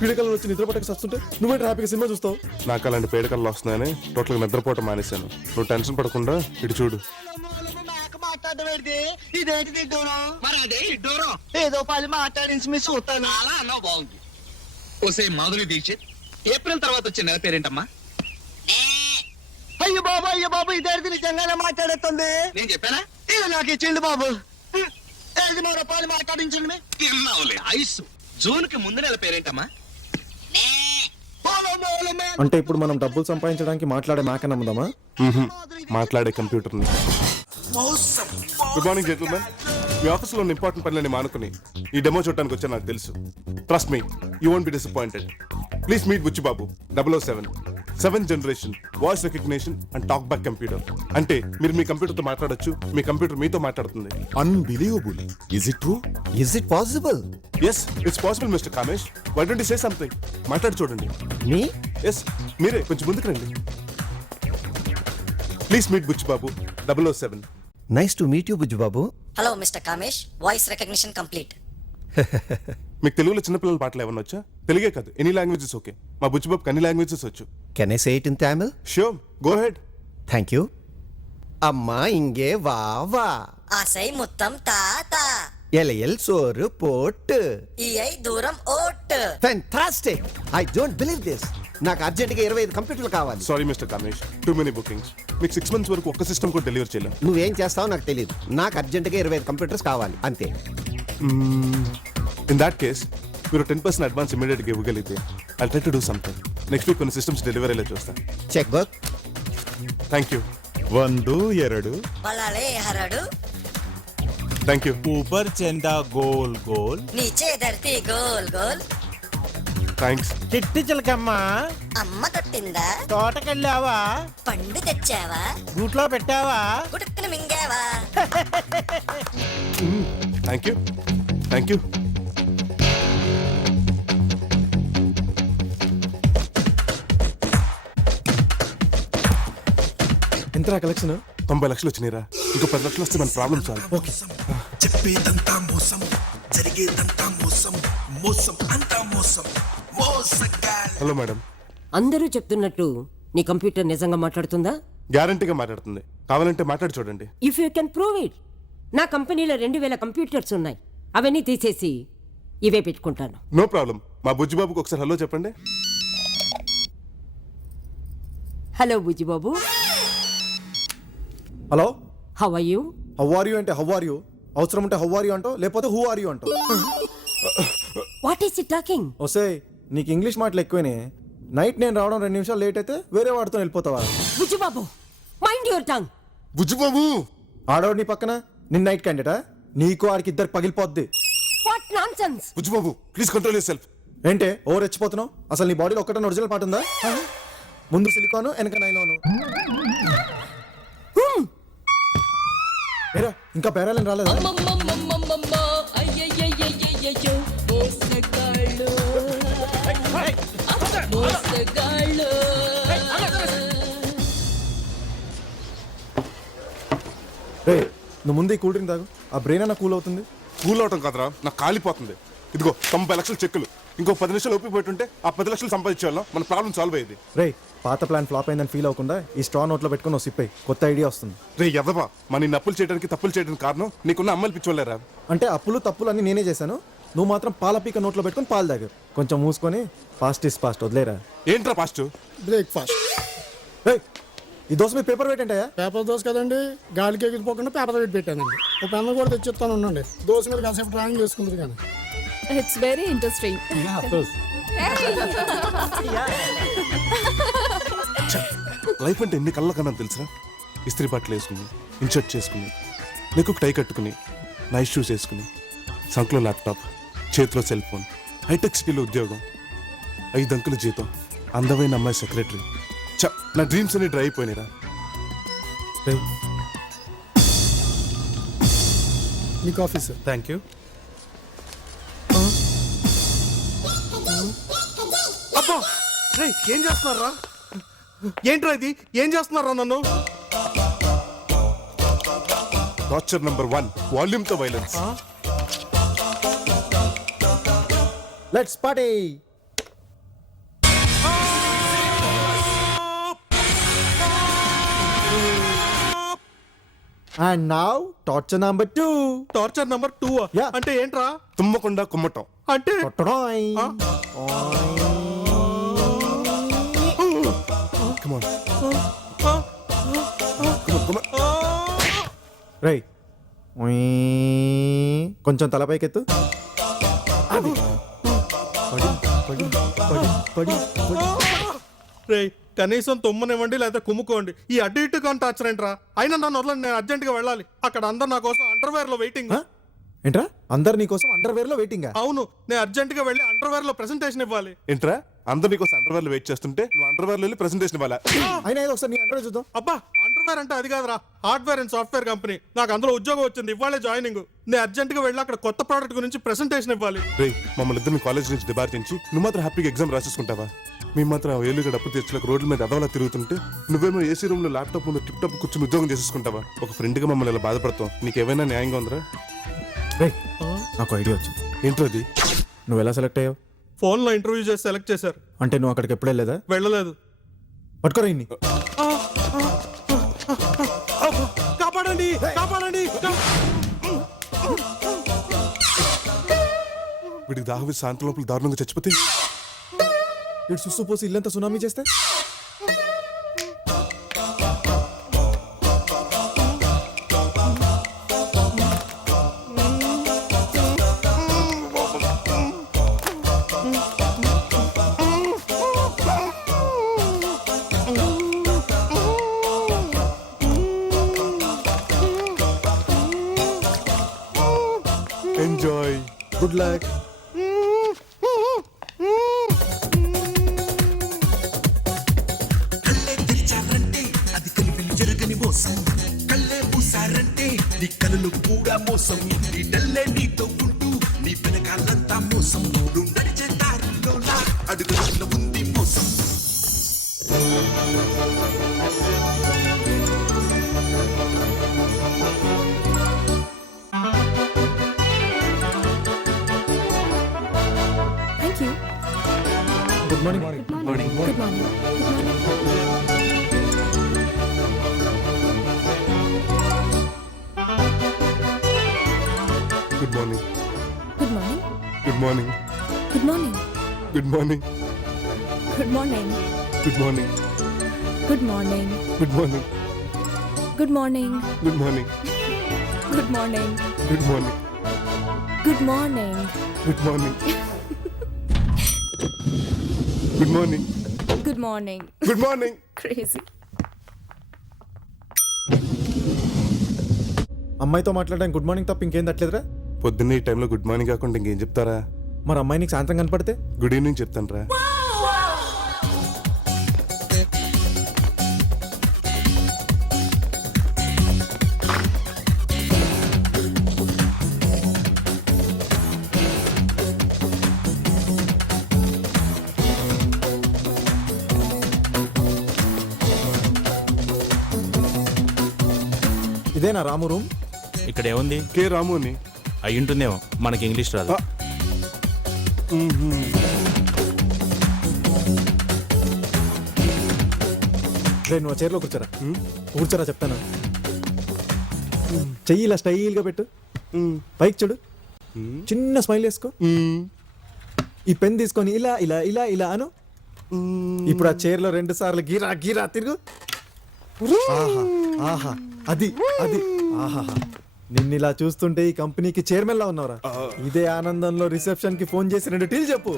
పీడకల్లో వచ్చి నిద్ర పట్టక వస్తుంటే నువ్వే హ్యాపీగా సినిమా చూస్తావు. నాకు అలాంటి పీడకల్లో వస్తున్నాయని టోటల్గా నిద్రపోవటం మానేశాను. నువ్వు టెన్షన్ పడకుండా ఇటు చూడు. ఏదో పది మాట్లాడించి మీ చూస్తాను. అలా అన్నావు, బాగుంది. ఓసే మాధురి దీక్షిత్, ఏప్రిల్ తర్వాత వచ్చే నెల పేరేంటమ్మా? అయ్యో బాబు ఇదేది నిజంగానే మాట్లాడుతుంది. నేను చెప్పానా? ఇది నాకు ఇచ్చిండు బాబు. ఏది మా రూపాయలు మాట్లాడించండి. ఐస్ జూన్ కి ముందు నెల పేరేంటమ్మా? అంటే ఇప్పుడు మనం డబ్బులు సంపాదించడానికి మాట్లాడే మేక నమ్ముదామా? మాట్లాడే కంప్యూటర్. Good morning gentlemen. మీ ఆఫీస్లో ఉన్న ఇంపార్టెంట్ పనులని మానుకుని ఈ డెమో చూడడానికి వచ్చా నాకు తెలుసు. Trust me, you won't be disappointed. Please meet Buchibabu 007. 7th generation voice recognition and talk back computer. అంటే మీరు మీ కంప్యూటర్తో మాట్లాడొచ్చు, మీ కంప్యూటర్ మీతో మాట్లాడుతుంది. Unbelievable. Is it true? Is it possible? Yes, it's possible mister Kamesh. Why don't you say something? మాట్లాడి చూడండి. మీ? ఎస్, మీరే. కొంచెం ముందుకు రండి. Please meet Buchibabu 007. Nice to meet you Bujjubabu. Hello mister Kamesh, voice recognition complete. మీకు తెలుగులో చిన్నపిల్లల పాటలు ఏమన్నా వచ్చా? తెలుగే కాదు, ఎనీ లాంగ్వేజెస్ ఓకే. మా బుచ్చిబాబుకి అన్ని లాంగ్వేజెస్ వచ్చు. Can I say it in Tamil? Sure, go head. Thank you. అమ్మా ఇంగే వా వా. ఆసై మొత్తం తాత. ఎలయల్ సోరు పోట్. ఈఐ దూరం vote. Fantastic. I don't believe this. నాకు అర్జెంట్గా 25 కంప్యూటర్లు కావాలి. Sorry mister Kamesh, too many bookings. మీకు 6 months వరకు ఒక్క సిస్టమ్ కూడా డెలివర్ చేయలేం. నువ్వేం చేస్తావో నాకు తెలియదు. నాకు అర్జెంట్గా 25 కంప్యూటర్స్ కావాలి అంతే. ఇన్ దాట్ కేస్ మీరు 10% అడ్వాన్స్ ఇమీడియట్గా ఇవ్వగలిగితే I try to do something. Next week కొన్ని సిస్టమ్స్ డెలివరీ అయ్యేలా చూస్తాను. Check book. Thank you. 1 2 బలాలే హరడు. Thank you. ఊపర్ చందా గోల్ గోల్, నీచే ధర్తీ గోల్ గోల్. థ్యాంక్స్. చిట్టి చిలకమ్మ అమ్మ తట్టిందా? తోటకెళ్ళావా? పండు తెచ్చావా? గూట్లో పెట్టావా? గుడుక్కుని మింగావా? Thank you. Thank you. ఎంతరా కలెక్షన్? 90 లక్షలు వచ్చినాయిరా. ఇంకో 10 లక్షలు వస్తే మన ప్రాబ్లం సాల్వ్. ఓకే. చెప్పేదంతా మోసం, జరిగేదంతా మోసం, మోసం అంతా మోసం, మోసగాళ్ళు. Hello madam. అందరూ చెప్తున్నట్టు నీ కంప్యూటర్ నిజంగా మాట్లాడుతుందా? గ్యారంటీగా మాట్లాడుతుంది. కావాలంటే మాట్లాడి చూడండి. If you can prove it. నా కంపెనీలో 2000 కంప్యూటర్స్ ఉన్నాయి. అవన్నీ తీసేసి ఇవే పెట్టుకుంటాను. No problem. మా బుజ్జిబాబుకి ఒకసారి హలో చెప్పండి. Hello Bujjibabu. Hello, how are you? How are you అంటే హౌ ఆర్ యూ, అవసరం ఉంటే హౌ ఆర్ యూ అంటావు, లేకపోతే హూ ఆర్ యూ అంటావు. What is it talking? వస్తే నీకు ఇంగ్లీష్ మాటలు ఎక్కువనే. నైట్ నేను రావడం 2 నిమిషాలు లేట్ అయితే వేరే వాడితో వెళ్ళిపోతావా? Bujjibabu, mind your tongue. Bujjibabu ఆడవాడు నీ పక్కన, నిన్న నైట్ క్యాండిడేటా? నీకు ఆడికి ఇద్దరు పగిలిపోద్ది. What nonsense. Bujjibabu please control yourself. ఏంటే ఓవర్ రెచ్చిపోతున్నావు? అసలు నీ బాడీలో ఒక్కటే ఒరిజినల్ పాట ఉందా? ముందు సిలికాను, వెనక నైలాను. ఏరా, ఇంకా పేరాలని రాలేదా? రే, నువ్వు ముందు ఈ కూల్ డ్రింక్ తాగు. ఆ బ్రెయిన్ అన్న కూల్ అవుతుంది. కూల్ అవటం కాదురా, నాకు కాలిపోతుంది. ఇదిగో 90 లక్షల చెక్కులు. ఇంకో 10 నిమిషాలు ఒప్పిపోతుంటే ఆ 10 లక్షలు సంపాదించేవాళ్ళం, మన ప్రాబ్లం సాల్వ్ అయ్యేది. రే, పాత ప్లాన్ ఫ్లాప్ అయిందని ఫీల్ అవ్వకుండా ఈ స్ట్రా నోట్లో పెట్టుకుని ఓ సిప్ అయ్యి కొత్త ఐడియా వస్తుంది. రే ఎదవా, మన అప్పులు చేయడానికి తప్పులు చేయడానికి కారణం నీకున్న అమ్మలు పిచ్చోళ్ళరా. అంటే అప్పులు తప్పులు అన్ని నేనే చేశాను, నువ్వు మాత్రం పాల పీక నోట్లో పెట్టుకుని పాలు తాగావు. కొంచెం మూసుకొని ఫాస్ట్ ఇస్ ఫాస్ట్ వదిలేరా. ఏంట్రా ఫాస్ట్? బ్రేక్ఫాస్ట్. రే, ఈ దోశ మీద పేపర్ వెయిట్ ఏంటయ్యా? పేపర్ దోశ కదండి, గాలికి ఎగిరిపోకుండా పేపర్ వెయిట్ పెట్టానండి. ఒక పెన్ను కూడా తెచ్చిస్తాను ఉండండి. దోశ మీద కాసేపు డ్రాయింగ్ చేసుకుంటుంది కానీ. It's very interesting. లైఫ్ అంటే ఎన్ని కళ్ళ కన్నా తెలుసురా. ఇస్త్రీ బట్టలు వేసుకుని, ఇన్షర్ట్ చేసుకుని, నెక్కు టై కట్టుకుని, నైట్ షూస్ వేసుకుని, సంఖ్లో ల్యాప్టాప్, చేతిలో సెల్ ఫోన్, హైటెక్ స్కిల్ ఉద్యోగం, 5 అంకుల జీతం, అందమైన అమ్మాయి సెక్రటరీ. నా డ్రీమ్స్ అన్ని డ్రై అయిపోయినారా. మీకు ఆఫీస్. Thank you. అబ్బా రే, ఏం చేస్తున్నారా? ఏంట్రా ఇది? ఏం చేస్తున్నారా నన్ను? టార్చర్ నంబర్ 1, వాల్యూమ్ తో violence. Let's party. And now torture number 2. Torture number 2 Yeah. అంటే ఏంట్రా? తుమ్మకుండా కుమ్మటం అంటే. కొట్టడాయ్. Come on. రేయ్, కొంచెం తలపైకెత్తు. అది. పడి, పడి, పడి, పడి, పడి. రే, కనీసం తుమ్మనివ్వండి లేదా కుమ్ముకోండి. ఈ అడ్డు ఇటు కానీ టార్చర్ ఏంట్రా? అయినా నన్ను వదలండి, నేను అర్జెంట్గా వెళ్ళాలి. అక్కడ అందరు నా కోసం అండర్వేర్ లో వెయిటింగ్. ఏంట్రా, అందరు నీకోసం అండర్వేర్ లో వెయిటింగా? అవును, నేను అర్జెంట్గా వెళ్ళి అండర్వేర్ లో ప్రెసెంటేషన్ ఇవ్వాలి. ఏంట్రా, అందరు నీకోసం అండర్వేర్ లో వెయిట్ చేస్తుంటే నువ్వు అండర్వేర్ లో వెళ్ళి ప్రెసెంటేషన్ ఇవ్వాలి. అయినా ఏదో ఒకసారి నీ అండర్వేర్ చూద్దాం. అబ్బా, అండర్వేర్ అంటే అది కాదురా, హార్డ్వేర్ అండ్ సాఫ్ట్వేర్ కంపెనీ. నాకు అందులో ఉద్యోగం వచ్చింది, ఇవ్వాలే జాయినింగ్. నేను అర్జెంట్గా వెళ్ళి అక్కడ కొత్త ప్రోడక్ట్ గురించి ప్రెసెంటేషన్ ఇవ్వాలి. రే, మమ్మల్ని ఇద్దరు కాలేజ్ నుంచి డిబార్టించి నువ్వు మాత్రం హ్యాపీగా ఎగ్జామ్ రాసేసుకుంటావా? మేము మాత్రం ఏళ్ళుగా డబ్బు తెచ్చులకు రోడ్ల మీద అదవలా తిరుగుతుంటే నువ్వేమో ఏసీ రూమ్ లో ల్యాప్టాప్ ముందు టిప్ టాప్ కూర్చొని ఉద్యోగం చేసేసుకుంటావా? ఒక ఫ్రెండ్ గా మమ్మల్ని ఇలా బాధపడతాం నీకేమైనా న్యాయంగా ఉందిరా? రేయ్, నాకు ఐడియా వచ్చింది. ఏంటది? నువ్వు ఎలా సెలెక్ట్ అయ్యావు? ఫోన్ లో ఇంటర్వ్యూ చేసి సెలెక్ట్ చేశారు. అంటే నువ్వు అక్కడికి ఎప్పుడు వెళ్ళలేదా? వెళ్ళలేదు. పట్టుకోరా ఇన్ని. కాపాడండి, కాపాడండి. వీడికి దాహవి శాంతి లోపల దారుణంగా చచ్చిపోతే ఇటు సుస్సు పోసి ఇల్లంతా సునామీ చేస్తే ఎంజాయ్. Good luck. కళ్ళే పూసారంటే నీ కనులు కూడా మోసం. నీ డల్లే నీతో ఉంటూ నీ వెనకాలంతా మోసం. నువ్వు నడిచే దారిలో నా అడుగులో ఉంది మోసం. Thank you. Good morning. Good morning. Good morning. Morning good morning good morning good morning good morning good morning good morning good morning good morning good morning good morning good morning good morning good morning good morning good morning good morning good morning crazy. అమ్మాయితో మాట్లాడడానికి good morning తప్ప ఇంకేం తట్టలేదురా? పొద్దున్నే ఈ టైంలో good morning కాకుండా ఇంకేం చెప్తారా? మరి అమ్మాయి నీకు సాయంత్రం కనపడితే గుడ్ ఈవినింగ్ చెప్తాను రా. ఇదేనా రాము రూమ్? ఇక్కడ ఏముంది? కే రాము అని. అయి ఉంటుందేమో, మనకి ఇంగ్లీష్ రాదు. రే నువ్వు చైర్లో కూర్చోరా. కూర్చోరా చెప్తాను. చెయ్యి ఇలా స్టైల్గా పెట్టు, పైకి చూడు, చిన్న స్మైల్ వేసుకో. ఈ పెన్ తీసుకొని ఇలా ఇలా ఇలా ఇలా అను. ఇప్పుడు ఆ చైర్లో 2 సార్లు గీరా గీరా తిరుగు. ఆహా ఆహా, అది అది ఆహా. నిన్ను ఇలా చూస్తుంటే ఈ కంపెనీకి చైర్మన్ లా ఉన్నావురా. ఇదే ఆనందంలో రిసెప్షన్ కి ఫోన్ చేసి 2 టీలు చెప్పు.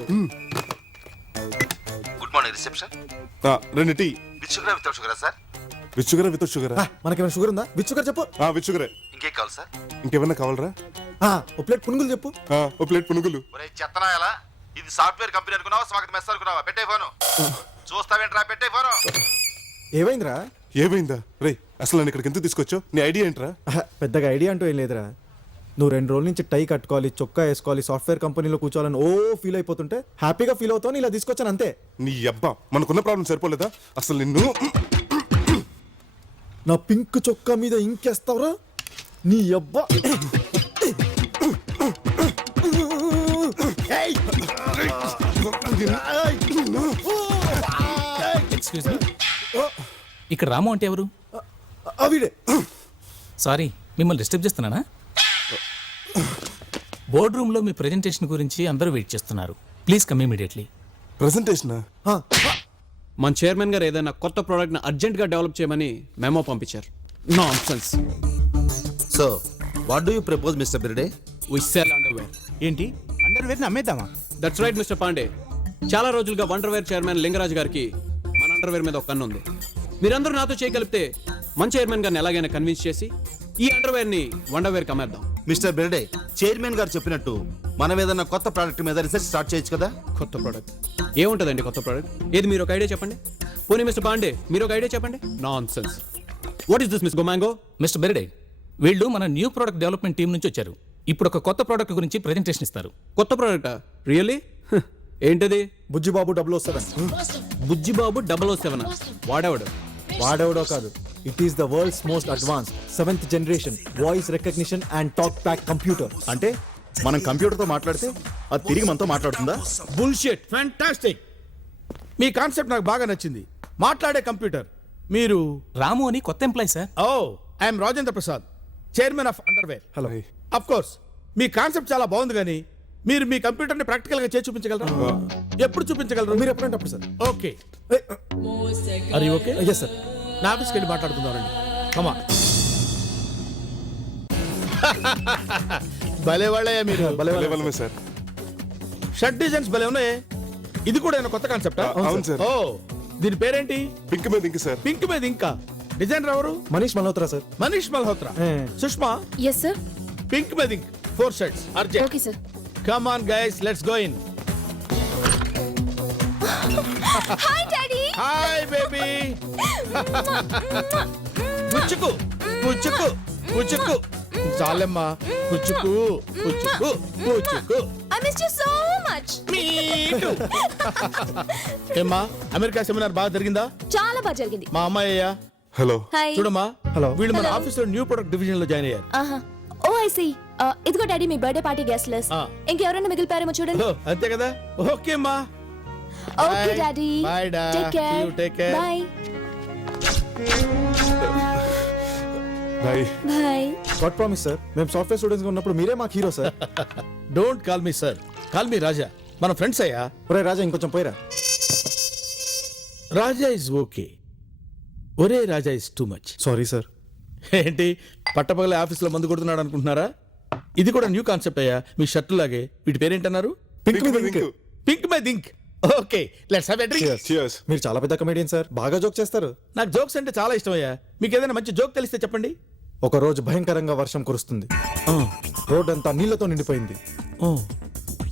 Good morning reception. 2 tea. With sugar without షుగరా sir? With sugar without sugar. మనకేమైనా షుగర్ ఉందా? విత్ షుగర్ చెప్పు. విత్ షుగరే. ఇంకేం కావాలి సార్? ఇంకేమన్నా కావాలరా? ఓ ప్లేట్ పునుగులు చెప్పు. ఓ ప్లేట్ పునుగులు. చెత్తనా ఎలా? ఇది సాఫ్ట్వేర్ కంపెనీ అనుకున్నావా? స్వాగతం మెస్ అనుకున్నావా? పెట్టే ఫోను. చూస్తావేంట్రా? పెట్టే ఫోను. ఏమైందిరా? ఏమైందా? రే అసలు నన్ను ఇక్కడికి ఎందుకు తీసుకొచ్చావు? నీ ఐడియా ఏంట్రా? పెద్దగా ఐడియా అంటూ ఏం లేదురా. నువ్వు 2 రోజుల నుంచి టై కట్టుకోవాలి, చొక్కా వేసుకోవాలి, సాఫ్ట్వేర్ కంపెనీలో కూర్చోవాలని ఫీల్ అయిపోతుంటే హ్యాపీగా ఫీల్ అవుతావు ఇలా తీసుకొచ్చాను అంతే. నీ అబ్బా, మనకున్న ప్రాబ్లం సరిపోలేదా? అసలు నిన్ను నా పింక్ చొక్కా మీద ఇంకేస్తావురా నీ అబ్బా. ఎక్స్క్యూజ్ మీ, ఇక్కడ రాము అంటే ఎవరు? అవిడే. సారీ, మిమ్మల్ని డిస్టర్బ్ చేస్తున్నానా? బోర్డ్ రూమ్ లో మీ ప్రెజెంటేషన్ గురించి అందరూ వెయిట్ చేస్తున్నారు. Please come immediately. ప్రెజెంటేషన్? మన చైర్మన్ గారు ఏదైనా కొత్త ప్రోడక్ట్ ని అర్జెంట్ గా డెవలప్ చేయమని మెమో పంపించారు. Nonsense. So what do you propose mister Birde? We sell underwear. ఏంటి, అండర్వేర్ ని అమ్మేద్దామా? That's right mister Pandey. చాలా రోజులుగా వండర్వేర్ చైర్మన్ లింగరాజ్ గారికి మన అండర్వేర్ మీద ఒక కన్ను ఉంది. మీరందరూ నాతో చేయగలిపితే మన చైర్మన్ గారిని ఎలాగైనా కన్విన్స్ చేసి ఈ అండర్వేర్ ని వండర్వేర్ కి అమ్మేద్దాం. మిస్టర్ బిర్డే, చైర్మన్ గారు చెప్పినట్టు మనం ఏదైనా కొత్త ప్రోడక్ట్ మీద రీసెర్చ్ స్టార్ట్ చేయొచ్చు కదా? కొత్త ప్రోడక్ట్ ఏముంటదండి? కొత్త ప్రోడక్ట్ ఏది? మీరు ఒక ఐడియా చెప్పండి. పోనీ మిస్టర్ పాండే మీరు ఒక ఐడియా చెప్పండి. Nonsense. What is this miss గోమాంగో? మిస్టర్ బిర్డే, వీళ్ళు మన న్యూ ప్రోడక్ట్ డెవలప్మెంట్ టీం నుంచి వచ్చారు. ఇప్పుడు ఒక కొత్త ప్రోడక్ట్ గురించి ప్రెజెంటేషన్ ఇస్తారు. కొత్త ప్రోడక్టా? రియల్లీ? ఏంటది? బుజ్జిబాబు 007. బుజ్జిబాబు 007. వాడేవాడు? వాడెవడో కాదు, it is the world's most advanced 7th generation voice recognition and talk pack computer. అంటే మనం కంప్యూటర్తో మాట్లాడితే అది తిరిగి మనతో మాట్లాడుతుందా? బుల్షిట్. ఫ్యాంటాస్టిక్. మీ కాన్సెప్ట్ నాకు బాగా నచ్చింది. మాట్లాడే కంప్యూటర్. మీరు? రాము అని కొత్త employee sir. I'm Rajendra Prasad, chairman of underwear. Hello. Of course మీ కాన్సెప్ట్ చాలా బాగుంది, కానీ మీరు మీ కంప్యూటర్ ని ప్రాక్టికల్ గా చేసి చూపించగలరా? ఎప్పుడు చూపించగలరు? మీరు ఎప్పుడంటే అప్పుడు sir. Okay. Are you okay? Yes sir. నా ఆఫీస్కి వెళ్ళి మాట్లాడుకుందామండి. కమా. భలే వాళ్ళయ్యా మీరు. భలే సార్. షర్ట్ డిజైన్స్ భలే ఉన్నాయి. ఇది కూడా ఏమైనా కొత్త కాన్సెప్టా? అవును సార్. దీని పేరేంటి? పింక్ మీద ఇంక సార్. పింక్ మీద ఇంకా. డిజైనర్ ఎవరు? Manish Malhotra sir. Manish Malhotra. Sushma. Yes sir. Pink మీద ink 4 shirts urgent. Okay sir. Come on guys, let's go in. Hi daddy. Hi baby. పుచ్చుకు పుచ్చుకు పుచ్చుకు. చాలమ్మా. పుచ్చుకు పుచ్చుకు పుచ్చుకు. I miss you so much. Me too. ఏమ్మా, అమెరికా సెమినార్ బాగా జరిగిందా? చాలా బాగా జరిగింది. మా అమ్మాయ్యా. హలో. హాయ్. చూడమ్మా, హలో. వీళ్ళు మన ఆఫీస్ లో న్యూ ప్రొడక్ట్ డివిజన్ లో జాయిన్ అయ్యారు. ఆహా. ఓ ఐ సీ. ఇదిగో డాడీ మీ బర్త్డే పార్టీ గెస్ట్ లిస్ట్. ఇంకెవరైనా మిగిలిపారేమో చూడండి. అంతే కదా? ఓకే అమ్మా. Okay daddy. బై డా. Take care. Take care. Bye. Bye. Bye. God promise sir, మేము సాఫ్ట్వేర్ స్టూడెంట్స్ ఉన్నప్పుడు మీరే మాకు hero sir. Don't call me sir, call me Raja. మన ఫ్రెండ్స్ అయ్యా. ఒరే రాజా, ఇంకొంచెం పోయిరా. రాజా ఇస్ ఓకే, ఒరే Raja is too much. Sorry sir. ఏంటి పట్టపగల ఆఫీస్లో మందు కొడుతున్నాడు అనుకుంటున్నారా? ఇది కూడా న్యూ కాన్సెప్ట్ అయ్యా. మీ షర్టు లాగే. వీటి పేరేంటన్నారు? పింక్ మీద pink. Pink my think. Okay, let's have a drink. Cheers. మీరు చాలా పెద్ద కమెడియన్ సార్, బాగా జోక్ చేస్తారు. నాకు జోక్స్ అంటే చాలా ఇష్టం అయ్యా. మీకు ఏదైనా మంచి జోక్ తెలిస్తే చెప్పండి. ఒక రోజు భయంకరంగా వర్షం కురుస్తుంది. రోడ్ అంతా నీళ్లతో నిండిపోయింది.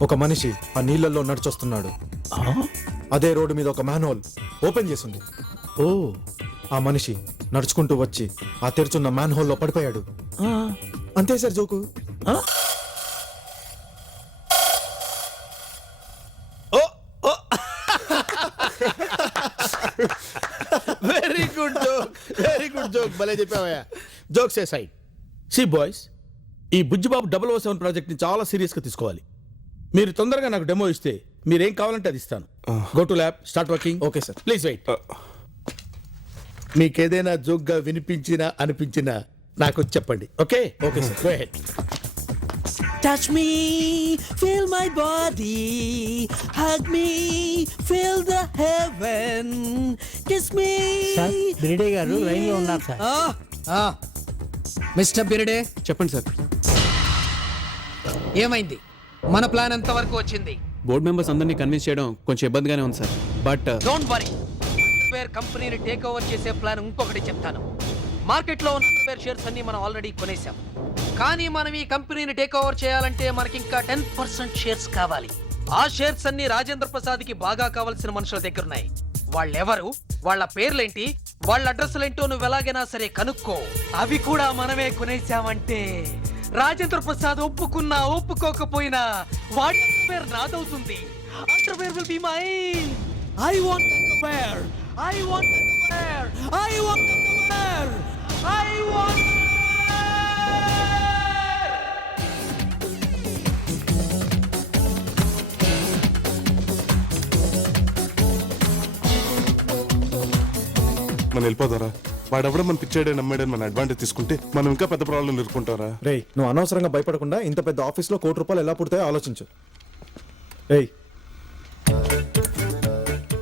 ఒక మనిషి ఆ నీళ్లలో నడిచొస్తున్నాడు. అదే రోడ్డు మీద ఒక మ్యాన్హోల్ ఓపెన్ చేసింది. ఓ, ఆ మనిషి నడుచుకుంటూ వచ్చి ఆ తెరుచున్న మ్యాన్హోల్లో పడిపోయాడు. అంతే sir joke. Very good joke, very good joke. భలే చెప్పావయ్యా. జోక్స్ ఏ సైడ్. సి బాయ్స్, ఈ బుజ్జిబాబు 007 ప్రాజెక్ట్ ని చాలా సీరియస్ గా తీసుకోవాలి. మీరు తొందరగా నాకు డెమో ఇస్తే మీరేం కావాలంటే అది ఇస్తాను. Go to lab, start working. Okay sir. Please wait. మీకేదైనా జోక్ గా వినిపించినా అనిపించినా నాకు చెప్పండి. Okay okay sir. Go head. Touch me, feel my body, hug me, feel the heaven, kiss me. బిరిడే గారు లైన్లో ఉన్నారు సార్. మిస్టర్ బిర్డే, చెప్పండి సార్. ఏమైంది? మన ప్లాన్ ఎంత వరకు వచ్చింది? బోర్డు మెంబర్స్ అందరినీ కన్విన్స్ చేయడం కొంచెం ఇబ్బందిగానే ఉంది sir. But don't worry, underwear కంపెనీని టేక్ ఓవర్ చేసే ప్లాన్ ఇంకొకటి చెప్తాను. మార్కెట్లో ఉన్న అండర్వేర్ షేర్స్ అన్ని మనం ఆల్రెడీ కొనేసాం. కానీ మనం ఈ కంపెనీని టేక్ ఓవర్ చేయాలంటే మనకి ఇంకా 10% షేర్స్ కావాలి. ఆ షేర్స్ అన్ని రాజేంద్ర ప్రసాద్ కి బాగా కావాల్సిన మనుషుల దగ్గర ఉన్నాయి. వాళ్ళెవరు, వాళ్ళ పేర్లేంటి, వాళ్ళ అడ్రస్లేంటో నువ్వు ఎలాగైనా సరే కనుక్కో. అవి కూడా మనమే కొనేసామంటే రాజేంద్ర ప్రసాద్ ఒప్పుకున్నా ఒప్పుకోకపోయినా వాడి అండర్వేర్ నాదవుతుంది. Underwear will be mine. I want underwear, I want underwear, I want underwear, I want. మనం వెళ్ళిపోతారా? వాడెవడో మన పిచ్చాడే నమ్మాడని మన అడ్వాంటేజ్ తీసుకుంటే మనం ఇంకా పెద్ద ప్రాబ్లం ఎదుర్కొంటారా? రేయ్, నువ్వు అనవసరంగా భయపడకుండా ఇంత పెద్ద ఆఫీస్లో ₹1,00,00,000 ఎలా పుడతాయో ఆలోచించు. రేయ్,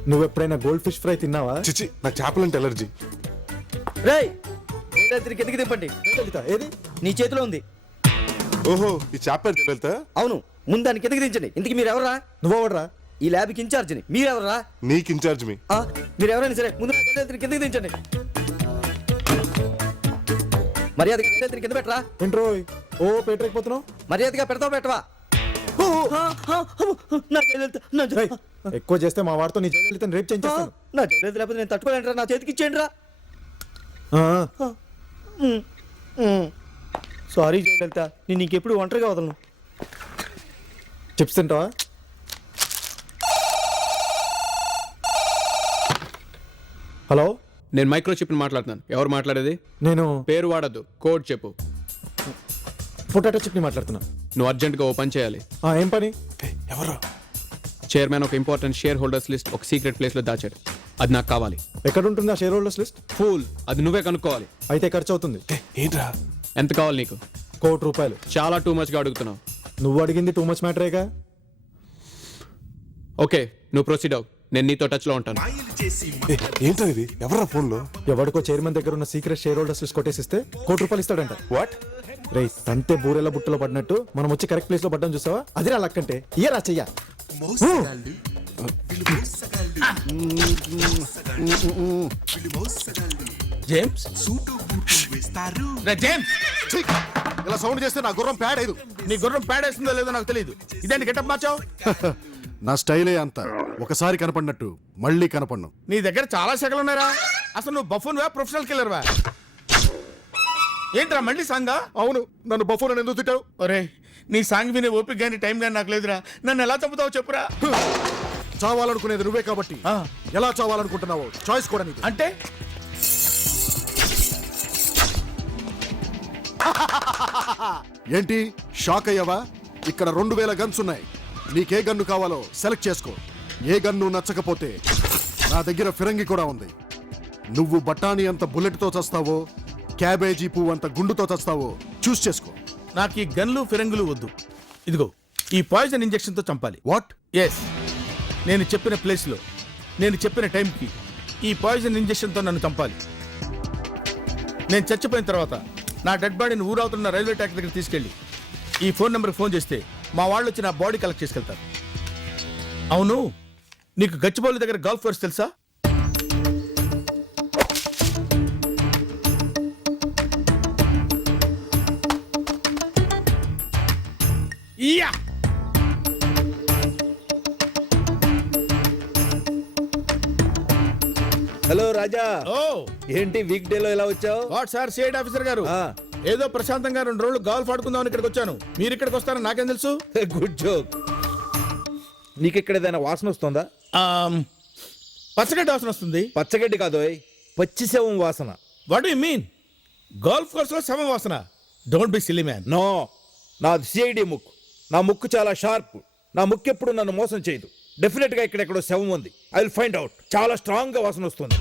నువ్వు ఎప్పుడైనా గోల్డ్ ఫిష్ ఫ్రై తిన్నావా? చిచి, నాకు చేపలంటే ఎలర్జీ. రేయ్, కిందకి దింపండి. లలిత, ఏది? నీ చేతిలో ఉంది. ఓహో, ఈ చేప పేరు వెళ్తా? అవును, ముందు దాన్ని కిందకి దించండి. ఇంతకి మీరు ఎవరా? నువ్వెవడరా? ఈ ల్యాబ్కి ఇన్ఛార్జిని. మీరెవరా? నీకు ఇన్ఛార్జ్ మీ. మీరు ఎవరైనా సరే ముందు కిందకి దించండి. మర్యాదగా కింద పెట్టరా. ఏంట్రో ఓ పెట్టలేకపోతున్నావు? మర్యాదగా పెడతావు పెట్టవా? రేయ్, ఎక్కువ చేస్తే మా వాడితో నీ జయలలితని రేప్ చేయించేస్తాను. నా జయలలిత లేకపోతే నేను తట్టుకోలేంట్రా. నా చేతికి ఇచ్చేయండి రా. సారీ జయలలిత, నేను నీకెప్పుడు ఒంటరిగా వదలను. చిప్స్ తింటావా? హలో, నేను మైక్రోచిప్ని మాట్లాడుతున్నాను. ఎవరు మాట్లాడేది? నేను పేరు వాడద్దు, కోడ్ చెప్పు. పొటాటో చిప్ని మాట్లాడుతున్నా. నువ్వు అర్జెంట్గా ఓ పని చేయాలి. ఏం పని? ఎవరు? చైర్మన్ ఒక ఇంపార్టెంట్ షేర్ హోల్డర్స్ లిస్ట్ ఒక సీక్రెట్ ప్లేస్ లో దాచాడు. అది నాకు కావాలి. ఎక్కడ ఉంటుంది ఆ షేర్ హోల్డర్స్ లిస్ట్? ఫూల్, అది నువ్వే కనుక్కోవాలి. అయితే ఖర్చు అవుతుంది. ఏంట్రా? ఎంత కావాలి నీకు? ₹1,00,00,000. చాలా టూ మచ్ గా అడుగుతున్నావు. నువ్వు అడిగింది టూ మచ్ మ్యాటరేగా. ఓకే, నువ్వు ప్రొసీడ్ అవ్వు. నేను నీతో టచ్ లో ఉంటాను. ఏంట్రా ఇది? ఎవరా ఫోన్ లో? ఎవడికో చైర్మన్ దగ్గర ఉన్న సీక్రెట్ షేర్ హోల్డర్స్ లిస్ట్ కొట్టేసిస్తే ₹1,00,00,000 ఇస్తాడంట. వాట్? రేయ్, తంతే బూరెల బుట్టలో పడినట్టు మనం వచ్చి కరెక్ట్ ప్లేస్ లో పడ్డం చూసావా? అది రా లక్కంటే. ఇయరా చెయ్య. జేమ్స్, జేమ్స్, ఇలా సౌండ్ చేస్తే నా గుర్రం ప్యాడ్ అయ్యదు. నీ గుర్రం పేడేస్తుందో లేదో నాకు తెలియదు. ఇదేంటి గెటప్ మార్చావు? నా స్టైలే అంత. ఒకసారి కనపడినట్టు మళ్ళీ కనపడను. నీ దగ్గర చాలా శాఖలు ఉన్నారా? అసలు నువ్వు బఫూన్ వా, ప్రొఫెషనల్ కిల్లర్ వా? ఏంట్రా మళ్ళీ సాంగా? అవును, నన్ను బఫూన్ అని ఎందుకు తిట్టావు? ఒరే, నీ సాంగ్ వినే ఓపిక గానీ టైం గానీ నాకు లేదురా. నన్ను ఎలా చంపుతావు చెప్పురా. చావాలనుకునేది నువ్వే కాబట్టి ఎలా చావాలనుకుంటున్నావో చాయిస్ కూడా నీది. అంటే ఏంటి షాక్ అయ్యావా? ఇక్కడ 2000 గన్స్ ఉన్నాయి. నీకే గన్ను కావాలో సెలెక్ట్ చేసుకో. ఏ గన్ను నచ్చకపోతే నా దగ్గర ఫిరంగి కూడా ఉంది. నువ్వు బఠానీ అంత బుల్లెట్తో చస్తావో క్యాబేజీ పువ్వు అంత గుండుతో చస్తావో చూస్ చేసుకో. నాకు ఈ గన్లు ఫిరంగులు వద్దు. ఇదిగో ఈ పాయిజన్ ఇంజెక్షన్తో చంపాలి. వాట్? ఎస్, నేను చెప్పిన ప్లేస్లో నేను చెప్పిన టైంకి ఈ పాయిజన్ ఇంజెక్షన్తో నన్ను చంపాలి. నేను చచ్చిపోయిన తర్వాత నా డెడ్ బాడీని ఊరవుతున్న రైల్వే ట్రాక్ దగ్గర తీసుకెళ్ళి ఈ ఫోన్ నెంబర్కి ఫోన్ చేస్తే మా వాళ్ళు వచ్చి నా బాడీ కలెక్ట్ చేసుకెళ్తారు. అవును, నీకు గచ్చిబౌలి దగ్గర గల్ఫ్ కోర్స్ తెలుసా? యా! హలో రాజా, ఓ ఏంటి వీక్ డేలో ఎలా వచ్చావు? వాట్ సార్ సిఐడి ఆఫీసర్ గారు, ఏదో ప్రశాంతంగా 2 రోజులు గోల్ఫ్ ఆడుకుందామని ఇక్కడికి వచ్చాను. మీరు ఇక్కడికి వస్తారని నాకేం తెలుసు? Good joke. నీకు ఇక్కడ ఏదైనా వాసన వస్తుందా? పచ్చగడ్డి వాసన వస్తుంది. పచ్చగడ్డి కాదు, పచ్చి శవం వాసన. What do you mean? Golf course లో శవం వాసన? Don't be silly man. No, నాది సిఐడి ముక్కు. నా ముక్కు చాలా షార్ప్. నా ముక్కు ఎప్పుడు నన్ను మోసం చేయదు. డెఫినెట్ గా ఇక్కడెక్కడో శవం ఉంది. I will find out. చాలా స్ట్రాంగ్ గా వాసన వస్తుంది.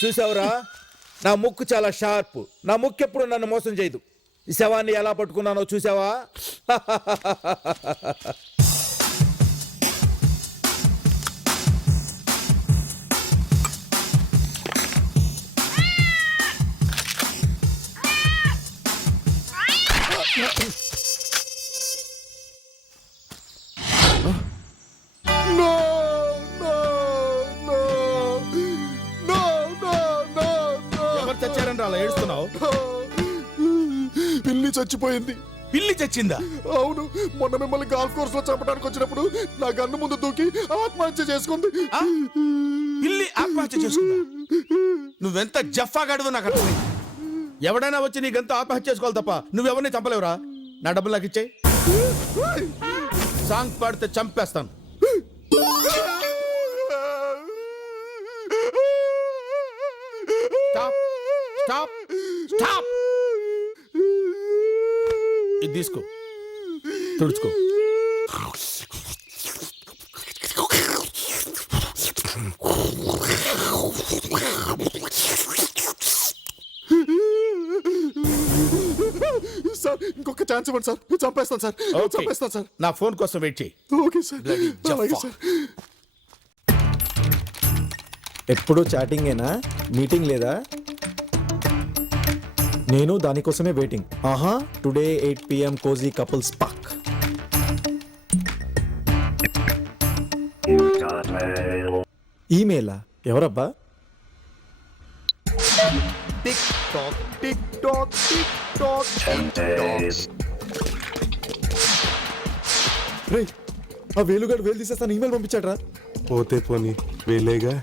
చూసావురా, నా ముక్కు చాలా షార్ప్. నా ముక్కు ఎప్పుడు నన్ను మోసం చేయదు. ఈ శవాన్ని ఎలా పట్టుకున్నానో చూసావా? ఎవరు చచ్చారని అలా ఏడుస్తున్నావు? పిల్లి చచ్చిపోయింది. పిల్లి చచ్చిందా? అవును, మొన్న మిమ్మల్ని గాల్ఫ్ కోర్స్ లో చంపడానికి వచ్చినప్పుడు నా గన్ను ముందు దూకి ఆత్మహత్య చేసుకుంది. పిల్లి ఆత్మహత్య చేసుకుందా? నువ్వెంత జఫాగాడివో నాకు అర్థమైంది. ఎవడైనా వచ్చి నీ గంత ఆత్మహత్య చేసుకోవాలి తప్ప నువ్వెవరిని చంపలేవురా. నా డబ్బులు నాకు ఇచ్చేయి. సాంగ్ పాడితే చంపేస్తాను. Stop stop stop. ఇది తీసుకో, తుడుచుకో. సార్, ఇంకొక ఛాన్స్ ఇవ్వండి సార్. చంపేస్తాను సార్. Okay. చంపేస్తాను సార్. నా ఫోన్ కోసం వెయిట్ చేయి. Okay sir. అలాగే సార్. ఎప్పుడు చాటింగేనా? మీటింగ్ లేదా? నేను దానికోసమే వెయిటింగ్. ఆహా, today 8 PM cozy couples park. ఈమెయిలా? ఎవరబ్బా? Tick tock tick tock tick tock tick tock. రే, ఆ వేలుగాడు వేలు తీసేస్తాను ఈమెయిల్ పంపించాడ్రా. పోతే పోనీ, వేలేగా.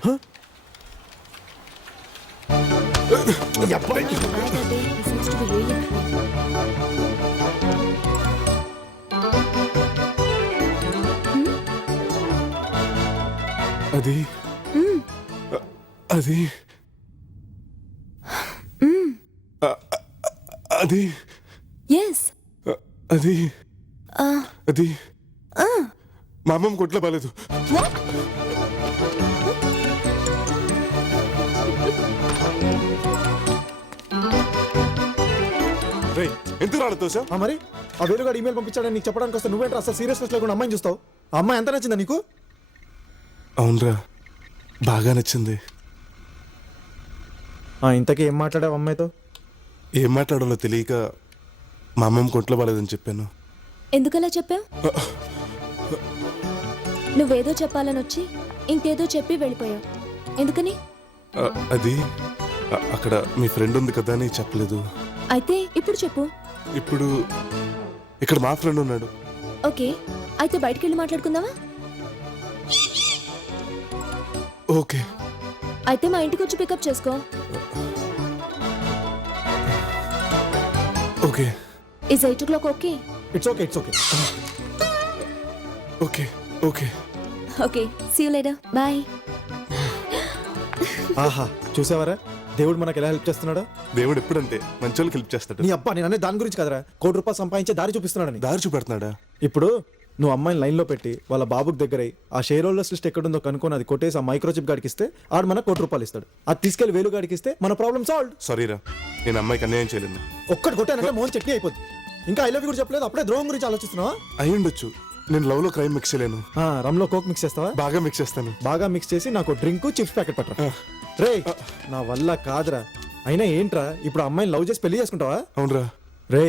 అది అది అది ఎస్, అది అది మా అమ్మమ్మ కొట్లో బాలేదు. ఎందుకు రాడతో సార్? మరి ఆ వేలుగాడు ఈమెయిల్ పంపించాడని నీకు చెప్పడానికి వస్తే నువ్వేంట్రా అసలు సీరియస్నెస్ లేకుండా అమ్మాయిని చూస్తావు? ఆ అమ్మాయి ఎంత నచ్చిందా నీకు? అవునరా, బాగా నచ్చింది. ఇంతకీ ఏం మాట్లాడావు అమ్మాయితో? ఏం మాట్లాడాలో తెలియక మా అమ్మమ్మ కొట్లో బాలేదని చెప్పాను. ఎందుకలా చెప్పావు? నువ్వేదో చెప్పాలని వచ్చి ఇంకేదో చెప్పి వెళ్ళిపోయావు. ఎందుకని? అది అక్కడ మీ ఫ్రెండ్ ఉంది కదా అని చెప్పలేదు. అయితే ఇప్పుడు చెప్పు. ఇప్పుడు ఇక్కడ మా ఫ్రెండ్ ఉన్నాడు. ఓకే, అయితే బయటికి వెళ్ళి మాట్లాడుకుందామా? ఓకే, అయితే మా ఇంటికి వచ్చి పికప్ చేసుకో. Okay. Is 8 o'clock okay? It's okay, it's okay. Okay okay Okay, see you later. Bye. ఆహా, చూసావరా, దేవుడు మనకు ఎలా హెల్ప్ చేస్తున్నాడా? దేవుడు ఎప్పుడంతే మంచోళ్ళకి హెల్ప్ చేస్తాడు. నీ అబ్బా, నేను అనే దాని గురించి కదరా, ₹1 సంపాదించే దారి చూపిస్తున్నాడని. దారి చూపెడుతున్నాడా? ఇప్పుడు నువ్వు అమ్మాయిని లైన్లో పెట్టి వాళ్ళ బాబుకి దగ్గరై ఆ షేర్ హోల్డర్స్ లిస్ట్ ఎక్కడుందో కనుక్కొని అది కొట్టేసి ఆ మైక్రోచిప్ గాడికి ఇస్తే ఆడు మనకు ₹1 ఇస్తాడు. అది తీసుకెళ్లి వేలు గాడికి ఇస్తే మన ప్రాబ్లం సాల్వ్. సారీరా, నేను అమ్మాయికి అన్యాయం చేయలేను. ఒక్కటి కొట్టానంటే మోహన్ చట్నీ అయిపోద్ది. ఇంకా ఐ లవ్ యూ కూడా చెప్పలేదు, అప్పుడే ద్రోహం గురించి ఆలోచిస్తున్నావా? అయి ఉండొచ్చు. నేను లవ్ లో క్రైమ్ మిక్స్ చేయలేను. రమ్లో కోక్ మిక్స్ చేస్తావా? బాగా మిక్స్ చేస్తాను. బాగా మిక్స్ చేసి నాకు డ్రింక్ చిప్స్ ప్యాకెట్ పట్టరా. రే, నా వల్ల కాదురా. అయినా ఏంట్రా, ఇప్పుడు అమ్మాయిని లవ్ చేసి పెళ్లి చేసుకుంటావా? అవునరా. రే,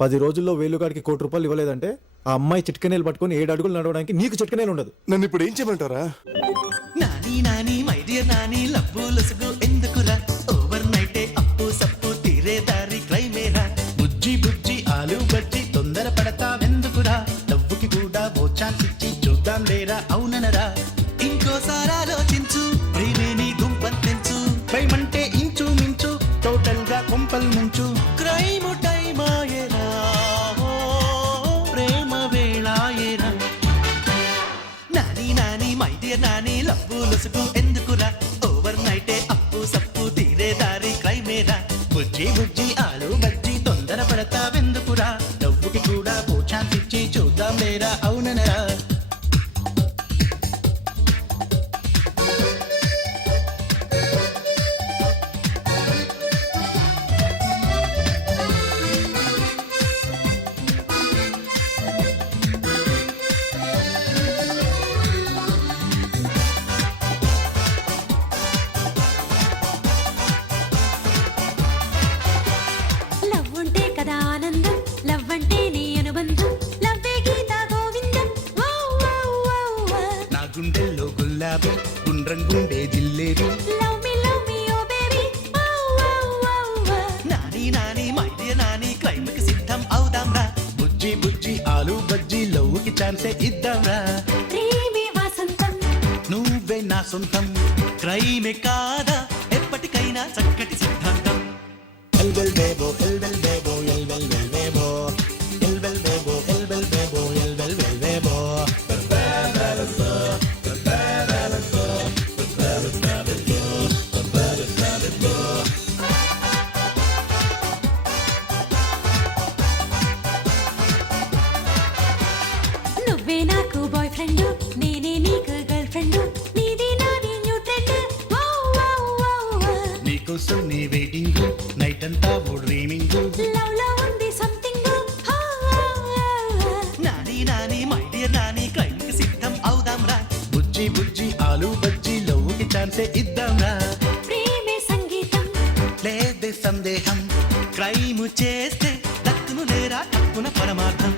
10 రోజుల్లో వేలుగాడికి ₹1 ఇవ్వలేదంటే ఆ అమ్మాయి చిట్కనేలు పట్టుకొని 7 అడుగులు నడవడానికి నీకు చిట్కనేలు ఉండదు. నన్ను ఇప్పుడు ఏం చేయమంటారా? Nani Nani my dear Nani love లొసుగు ఎందుకురా, ఓవర్ నైటే అప్పు సప్పు తీరే దారి క్రైమేరా, బుజ్జి బుజ్జి ఆలు బజ్జి తొందర పడతావెందుకురా, లవ్వుకి కూడా ఓ ఛాన్స్ ఇచ్చి చూద్దాం లేరా, అవుననరా, ఇంకోసారి ఆలోచించు, ప్రేమే నీ గుంపంతెంచు, ప్రేమంటే ఇంచు మించు టోటల్ గా కొంపల్ ముంచు, క్రైమ్ టైమ్ ఆయరా, ప్రేమ వేళాయేరా, Nani Nani my dear Nani love లొసుగు ఎందుకురా, ఓవర్ నైటే అప్పు సప్పు తీరే దారి క్రైమేరా, బుజ్జి బుజ్జి ఆలు బజ్జి తొందర పడతావెందుకురా, లవ్వుకి కూడా ఓ ఛాన్స్ ఇచ్చి చూద్దాం లేరా, అవుననరా. లవ్ ఉంటే కదా ఆనందం, లవ్ అంటే నీ అనుబంధం, లవ్వే గీతా గోవిందం. నా గుండెల్లో గులాబీ గుండ్రం గుండె జిల్లేబీ, love me oh baby. Nani Nani my dear Nani crime కి సిద్ధం అవుదాం రా, బుజ్జి బుజ్జి ఆలు బజ్జి లవ్వుకి ఛాన్సే ఇద్దాంరా, ప్రేమే వసంతం, నువ్వే నా సొంతం, క్రైమే కాదా ఎప్పటికైనా చక్కటి సిద్ధాంతం. ఎల్బెల్ బేబో ఎల్బెల్ బేబో ఎల్బెల్ బెల్ బేబో ఎల్బెల్ బేబో ఎల్బెల్ బేబో ఎల్బెల్ బెల్ బేబో. నువ్వే నాకు బాయ్ ఫ్రెండ్, నేనే నీకు గర్ల్ ఫ్రెండ్, నీది నాది న్యూ ట్రెండ్. నీకోసం నీ వెయిటింగ్ నైట్ అంతా ఓ డ్రీమింగ్, లవ్ లో ఉంది something. Nani Nani my dear Nani crime కి సిద్ధం అవుదాం రా, బుజ్జి బుజ్జి ఆలు బజ్జి లవ్వుకి ఛాన్సే ఇద్దాం రా, ప్రేమే సంగీతం, లేదే సందేహం, క్రైమ్ చేస్తే దక్కును లేరా తక్కున పరమార్థం.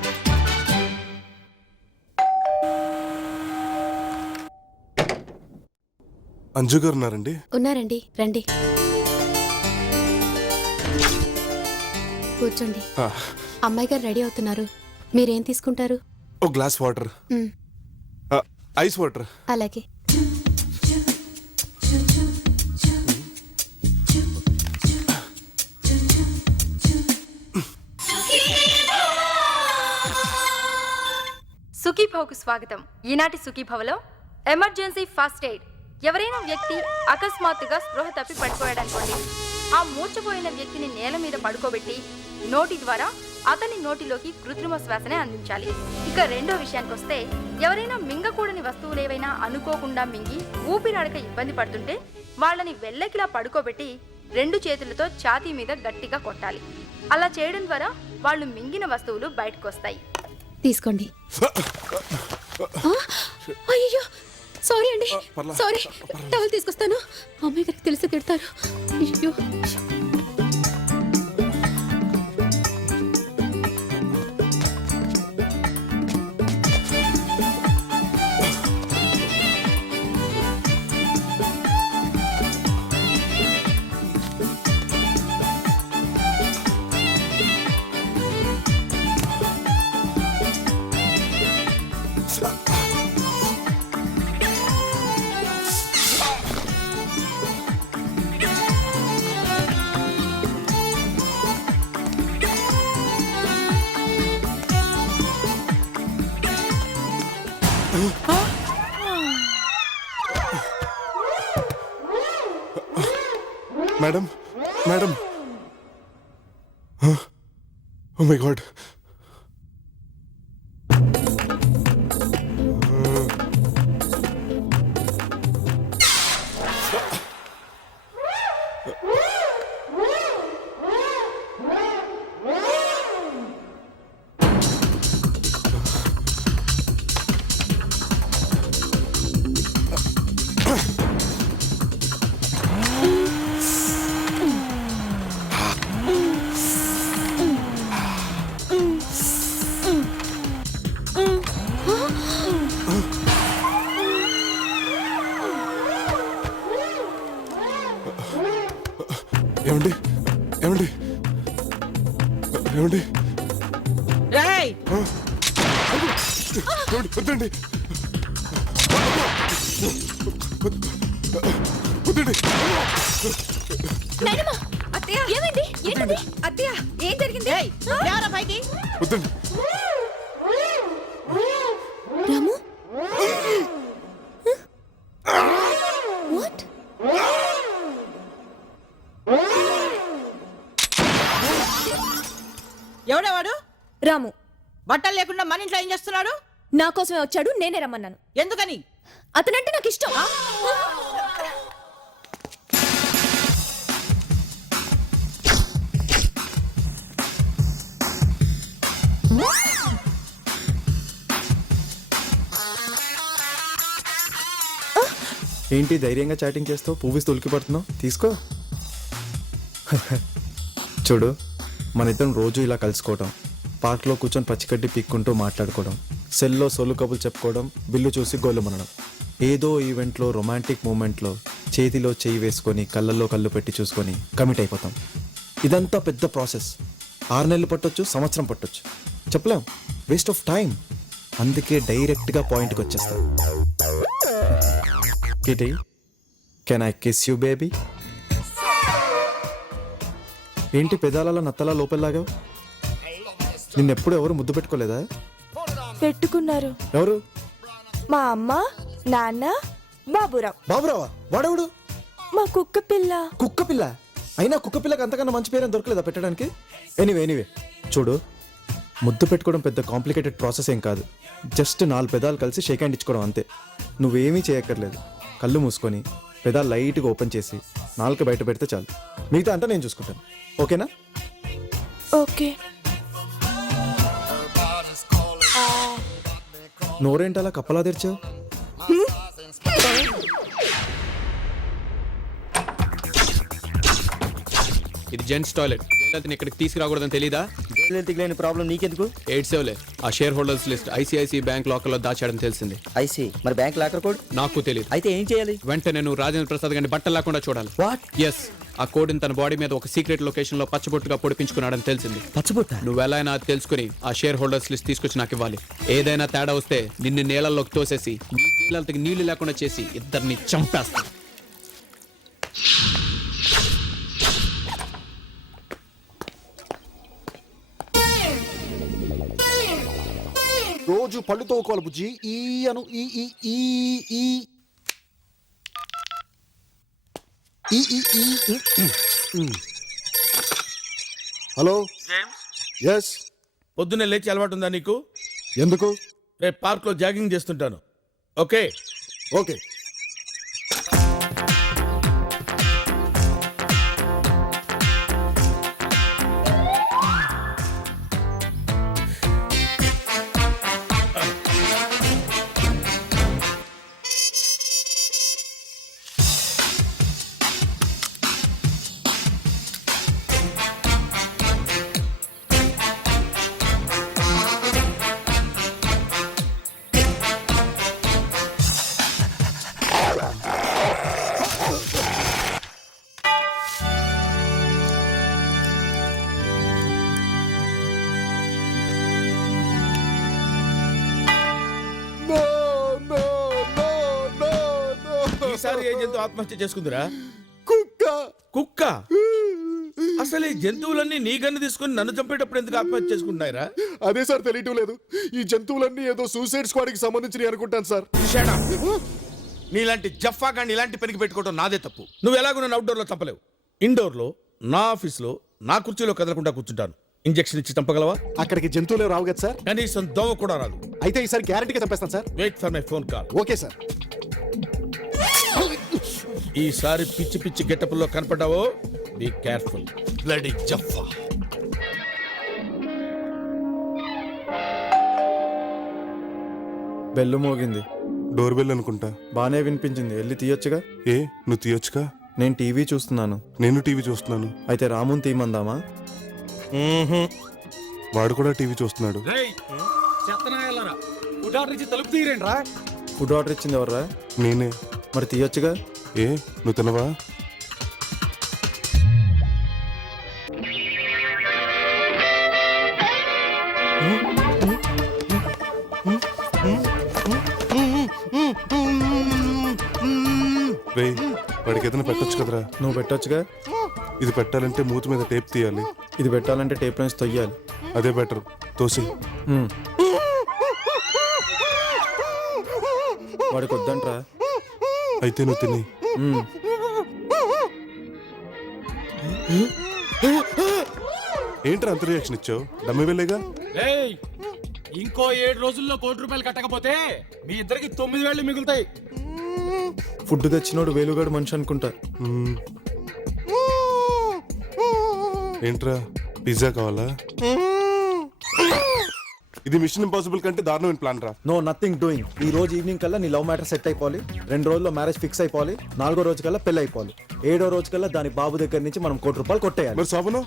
అంజు గారు ఉన్నారండి? ఉన్నారండి, రండి కూర్చోండి. అమ్మాయి గారు రెడీ అవుతున్నారు, మీరేం తీసుకుంటారు? ఓ గ్లాస్ వాటర్. మ్, ఐస్ వాటర్. అలాగే. సుఖీభవకు స్వాగతం. ఈనాటి సుఖీభవలో ఎమర్జెన్సీ ఫస్ట్ ఎయిడ్. ఎవరైనా వ్యక్తి అకస్మాత్తుగా స్పృహ తప్పి పడిపోయాడనుకోండి, ఆ మూర్చపోయిన వ్యక్తిని నేల మీద పడుకోబెట్టి నోటి ద్వారా అతని నోటిలోకి కృత్రిమ శ్వాసనే అందించాలి. ఇక రెండో విషయానికి వస్తే, ఎవరైనా మింగకూడని వస్తువులు ఏవైనా అనుకోకుండా మింగి ఊపిరాడక ఇబ్బంది పడుతుంటే వాళ్ళని వెల్లకిలా పడుకోబెట్టి 2 చేతులతో ఛాతీ మీద గట్టిగా కొట్టాలి. అలా చేయడం ద్వారా వాళ్ళు మింగిన వస్తువులు బయటకు వస్తాయి. తీసుకోండి. అయ్యో, సారీ అండి, సారీ. టవల్ తీసుకొస్తాను, అమ్మాయి గారికి తెలిసి తిడతారు. అయ్యో. Madam madam oh my God ఏమండి ఏమండి ఏమండి రేయ్ వద్దండి వద్దండి అత్తయ్య ఏమైంది ఏంటది అత్తయ్య ఏం జరిగింది ఎవరా పైకి వద్దండి రాము వాట్ ఎవడేవాడు రాము బట్టలు లేకుండా మన ఇంట్లో ఏం చేస్తున్నాడు? నా కోసమే వచ్చాడు, నేనే రమ్మన్నాను. ఎందుకని? అతనంటే నాకు ఇష్టం. ఏంటి ధైర్యంగా చాటింగ్ చేస్తావు, పువ్వు తొలికి పడుతున్నావు? తీసుకో. చూడు, మన ఇద్దరం రోజు ఇలా కలుసుకోవడం, పార్క్లో కూర్చొని పచ్చికడ్డి పీక్కుంటూ మాట్లాడుకోవడం, సెల్లో సోలు కబులు చెప్పుకోవడం, బిల్లు చూసి గోలు మనడం, ఏదో ఈవెంట్లో రొమాంటిక్ మూమెంట్లో చేతిలో చేయి వేసుకొని కళ్ళల్లో కళ్ళు పెట్టి చూసుకొని కమిట్ అయిపోతాం. ఇదంతా పెద్ద ప్రాసెస్. 6 నెలలు పట్టొచ్చు, సంవత్సరం పట్టొచ్చు, చెప్పలేం. Waste of time. అందుకే డైరెక్ట్గా పాయింట్కి వచ్చేస్తాం. Kitty, can I kiss you baby? ఏంటి పెదాల నత్తలా లోపల్లాగా? నిన్నెప్పుడు ఎవరు ముద్దు పెట్టుకోలేదా? పెట్టుకున్నారు. ఎవరు? మా అమ్మ, నాన్న, బాబురావు. బాబురావా? వాడెవడు? మా కుక్క పిల్ల. కుక్క పిల్ల? అయినా కుక్క పిల్లకి అంతకన్నా మంచి పేరు దొరకలేదా పెట్టడానికి? ఎనీవే చూడు, ముద్దు పెట్టుకోవడం పెద్ద కాంప్లికేటెడ్ ప్రాసెస్ ఏం కాదు. జస్ట్ 4 పెదాలు కలిసి షేక్ హ్యాండ్ ఇచ్చుకోవడం అంతే. నువ్వేమీ చేయక్కర్లేదు. కళ్ళు మూసుకొని పెదాలు లైట్గా ఓపెన్ చేసి 4 బయట పెడితే చాలు. మిగతా అంతా నేను చూసుకుంటాను. ఓకేనా? ఓకే. నోరేంటలా కప్పలా తెరిచావు? ఇది జెంట్స్ టాయిలెట్. జయలలితని ఇక్కడికి తీసుకురాకూడదని తెలీదా? లేని ప్రాబ్లం నీకెందుకు? 87 ఆ share holders list ICICI bank locker లో దాచాడని తెలిసింది. ఐసి మరి బ్యాంక్ లాకర్ కోడ్ నాకు తెలియదు. అయితే ఏం చేయాలి? వెంటనే నువ్వు రాజేంద్ర ప్రసాద్ గారిని బట్టలు లేకుండా చూడాలి. వాట్? ఎస్, ఆ కోడ్ని తన బాడీ మీద ఒక సీక్రెట్ లొకేషన్ లో పచ్చబొట్టుగా పొడిపించుకున్నాడని తెలిసింది. పచ్చబొట్ట? నువ్వు ఎలా అయినా అది తెలుసుకుని ఆ షేర్ హోల్డర్స్ లిస్ట్ తీసుకొచ్చి నాకు ఇవ్వాలి. ఏదైనా తేడా వస్తే నిన్ను నీళ్ళల్లోకి తోసేసి నీళ్ళకి నీళ్లు లేకుండా చేసి ఇద్దరిని చంపేస్తా. రోజు పళ్ళు తోకోవాలి బుజ్జి. ఈ అను ఈ ఈ ఈ ఈ ఈ ఈ ఈ. హలో. ఎస్. పొద్దున్నే లేచి అలవాటు ఉందా నీకు? ఎందుకు? రేపు పార్క్ లో జాగింగ్ చేస్తుంటాను. Okay okay. ఈసారి ఏ జంతువు ఆత్మహత్య చేసుకుందిరా? కుక్క. కుక్క? అసలు ఈ జంతువులన్నీ నీ గన్ను తీసుకుని నన్ను చంపేటప్పుడు ఎందుకు ఆత్మహత్య చేసుకుంటున్నాయిరా? అదే సార్ తెలియటం లేదు. ఈ జంతువులన్నీ ఏదో సూసైడ్ స్క్వాడ్ కి సంబంధించినవి అనుకుంటాను సార్. Shut up. నీలాంటి జఫా గాని ఇలాంటి పనికి పెట్టుకోవడం నాదే తప్పు. నువ్వు ఎలాగో నన్ను అవుట్డోర్ లో చంపలేవు. ఇండోర్లో నా ఆఫీస్లో నా కుర్చీలో కదలకుండా కూర్చుంటాను. ఇంజెక్షన్ ఇచ్చి చంపగలవా? అక్కడికి జంతువులే రావు కదా సార్. కనీసం దోమ కూడా రాదు. అయితే ఈసారి గ్యారెంటీగా చంపేస్తాను sir. Wait for my phone call. Okay sir. ఈసారి పిచ్చి పిచ్చి గెటప్లో కనపడ్డావో బీ కేర్ఫుల్. బ్లడీ జఫా. బెల్లు మోగింది. డోర్ బెల్ అనుకుంటా. బానే వినిపించింది. వెళ్ళి తీయొచ్చుగా. ఏ నువ్వు తీయొచ్చుగా? నేను టీవీ చూస్తున్నాను. నేను టీవీ చూస్తున్నాను. అయితే రాముని తీయమందామా? వాడు కూడా టీవీ చూస్తున్నాడు. ఫుడ్ ఆర్డర్ ఇచ్చింది ఎవర్రా? నేనే. మరి తీయొచ్చుగా. ఏ నువ్వు తినవా? రే వాడికి ఏదైనా పెట్టొచ్చు కదరా. నువ్వు పెట్టొచ్చుగా. ఇది పెట్టాలంటే మూతి మీద టేప్ తీయాలి. ఇది పెట్టాలంటే టేప్ నుంచి తొయ్యాలి. అదే బెటర్. తోసి. వాడికి వద్దంట్రా. అయితే నువ్వు తిని. ఏంట్రా అంత రియాక్షన్ ఇచ్చావు? డమ్మి వెళ్ళేగా. ఇంకో 7 రోజుల్లో ₹1 కట్టకపోతే మీ ఇద్దరికి 9,000 మిగులుతాయి. ఫుడ్ తెచ్చినోడు వేలుగాడు మనిషి అనుకుంటా. ఏంట్రా పిజ్జా కావాలా? ఇది మిషన్ ఇంపాసిబుల్ కంటే దారుణమైన ప్లాన్ రా. No nothing doing. ఈ రోజు ఈవినింగ్ కల్లా నీ లవ్ మ్యాటర్ సెట్ అయిపోవాలి. 2 రోజుల్లో మ్యారేజ్ ఫిక్స్ అయిపోవాలి. 4వ రోజు కల్లా పెళ్లి అయిపోవాలి. 7వ రోజు కల్లా దాని బాబు దగ్గర నుంచి మనం ₹1 కొట్టేయాలి. మరి శోభను?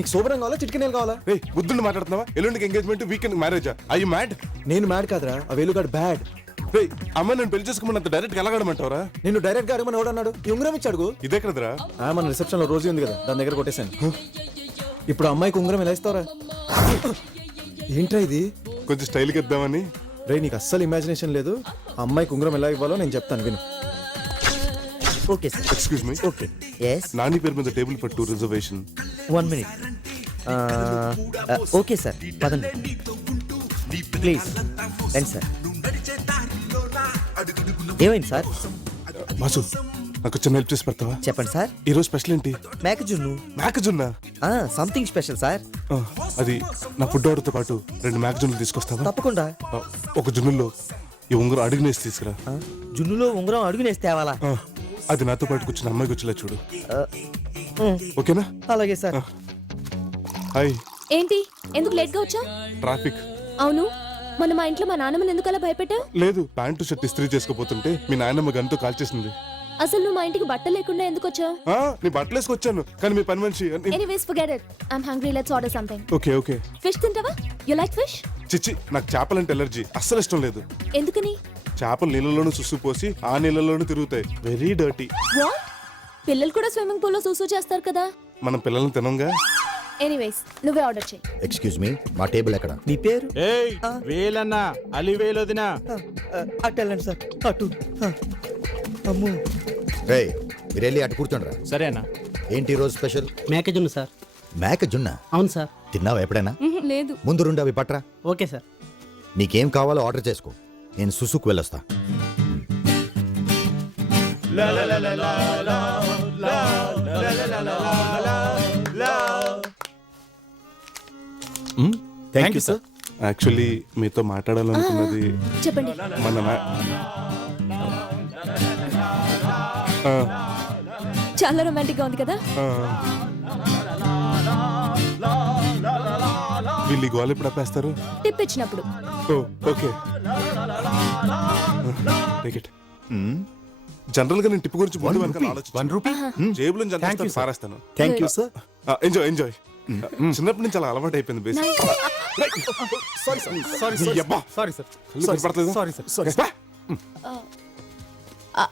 నీకు శోభనం కావాలా చిటికనేలు కావాలా? రే బుద్ధుని మాట్లాడుతున్నావా? ఎల్లుండికి ఎంగేజ్మెంట్, వీకెండ్ మ్యారేజా? I you mad? నేను మ్యాడ్ కాదురా, ఆ వేలుగాడు బ్యాడ్. రే అమ్మ నేను పెళ్లి చేసుకోమని అంత డైరెక్ట్ ఎలాగడమంటావరా? నేను డైరెక్ట్ గా అడగమని ఎవడన్నాడు? ఈ ఉంగరం ఇచ్చి అడుగు. ఇదే కదరా. మన రిసెప్షన్ లో రోజు ఉంది కదా, దాని దగ్గర కొట్టేశాను. ఇప్పుడు అమ్మాయికి ఉంగరం ఎలా ఇస్తావరా? ఏంట్రా ఇది? కొంచెం స్టైల్గా ఇద్దామని. రే నీకు అస్సలు ఇమాజినేషన్ లేదు. ఆ అమ్మాయికి ఉంగరం ఎలా ఇవ్వాలో నేను చెప్తాను విను. Okay sir. Excuse me. Okay. Yes. Nani పేరు మీద టేబుల్ పట్టు రిజర్వేషన్. 1 మినిట్. ఓకే సార్, పదండి ప్లీజ్. రండి సార్. ఏమైంది సార్? మాసు నాకు చిన్న హెల్ప్ చేసి పెడతావా? చెప్పండి సార్. ఈ రోజు స్పెషల్ ఏంటి? మేకజున్ను. మేకజున్నా? Something special sir. అది నా ఫుడ్ ఆర్డర్తో పాటు 2 మేకజున్నులు తీసుకొస్తావా? తప్పకుండా. ఒక జున్నుల్లో ఈ ఉంగరం అడుగునేసి తీసుకురా. జున్నులో ఉంగరం అడుగునేసి తేవాలా? అది నాతో పాటు కూర్చున్న అమ్మాయికి వచ్చేలా చూడు. ఓకేనా? అలాగే సార్. హాయ్. ఏంటి ఎందుకు లేట్ గా వచ్చావు? ట్రాఫిక్. అవును, మన మా ఇంట్లో మా నాన్నమ్మని ఎందుకు అలా భయపెట్టావు? లేదు, ప్యాంటు షర్ట్ ఇస్త్రీ చేసుకోపోతుంటే మీ నాయనమ్మ గంతో కాల్చేసింది. అసలు నువ్వు మా ఇంటికి బట్టలు లేకుండా ఎందుకు వచ్చావు? నీ బట్టలు వేసుకొచ్చాను కానీ మీ పని మనిషి. Anyways forget it. I am hungry. Let's order something. Okay okay. Fish తింటావా? You like fish? చిచ్చి, నాకు చేపలంటే ఎలర్జీ, అస్సలు ఇష్టం లేదు. ఎందుకని? చేపలు నీళ్ళలోనూ సుసు పోసి ఆ నీళ్ళలోనూ తిరుగుతాయి. Very dirty. వాట్? పిల్లలు కూడా స్విమ్మింగ్ పూల్ లో సూసూ చేస్తారు కదా. మనం పిల్లల్ని తినంగా. ఎనీవేస్ నువ్వే ఆర్డర్ చేయి. ఎక్స్క్యూజ్ మీ, మా టేబుల్ ఎక్కడ? మీ పేరు? వేలన్నా అలి వేలొదినా. అటు వెళ్ళండి సార్. అటు. అమ్మో. రే మీరు వెళ్ళి అటు కూర్చోండిరా. సరేనా? ఏంటి రోజు స్పెషల్? మేకజున్ను సార్. మేక జున్న? అవును సార్. తిన్నావా ఎప్పుడైనా? లేదు. ముందు రెండు అవి పట్రా. Okay sir. నీకేం కావాలో ఆర్డర్ చేసుకో, నేను సుసుకు వెళ్ళొస్తా. Thank you sir. యాక్చువల్లీ మీతో మాట్లాడాలనుకున్నది చెప్పండి. మన చాలా రొమాంటిక్ గా ఉంది కదా. వీళ్ళు ఈ గోల్ ఎప్పుడు ఆపేస్తారు? టిప్ ఇచ్చినప్పుడు. ఓకే. జనరల్ గా నేను టిప్ గురించి ముందు వెనకాల ఆలోచించను. ₹1 జేబులో నుంచి పారేస్తాను. Thank you sir. Enjoy enjoy. చిన్నప్పటి నుంచి అలా అలవాటు అయిపోయింది. Basic.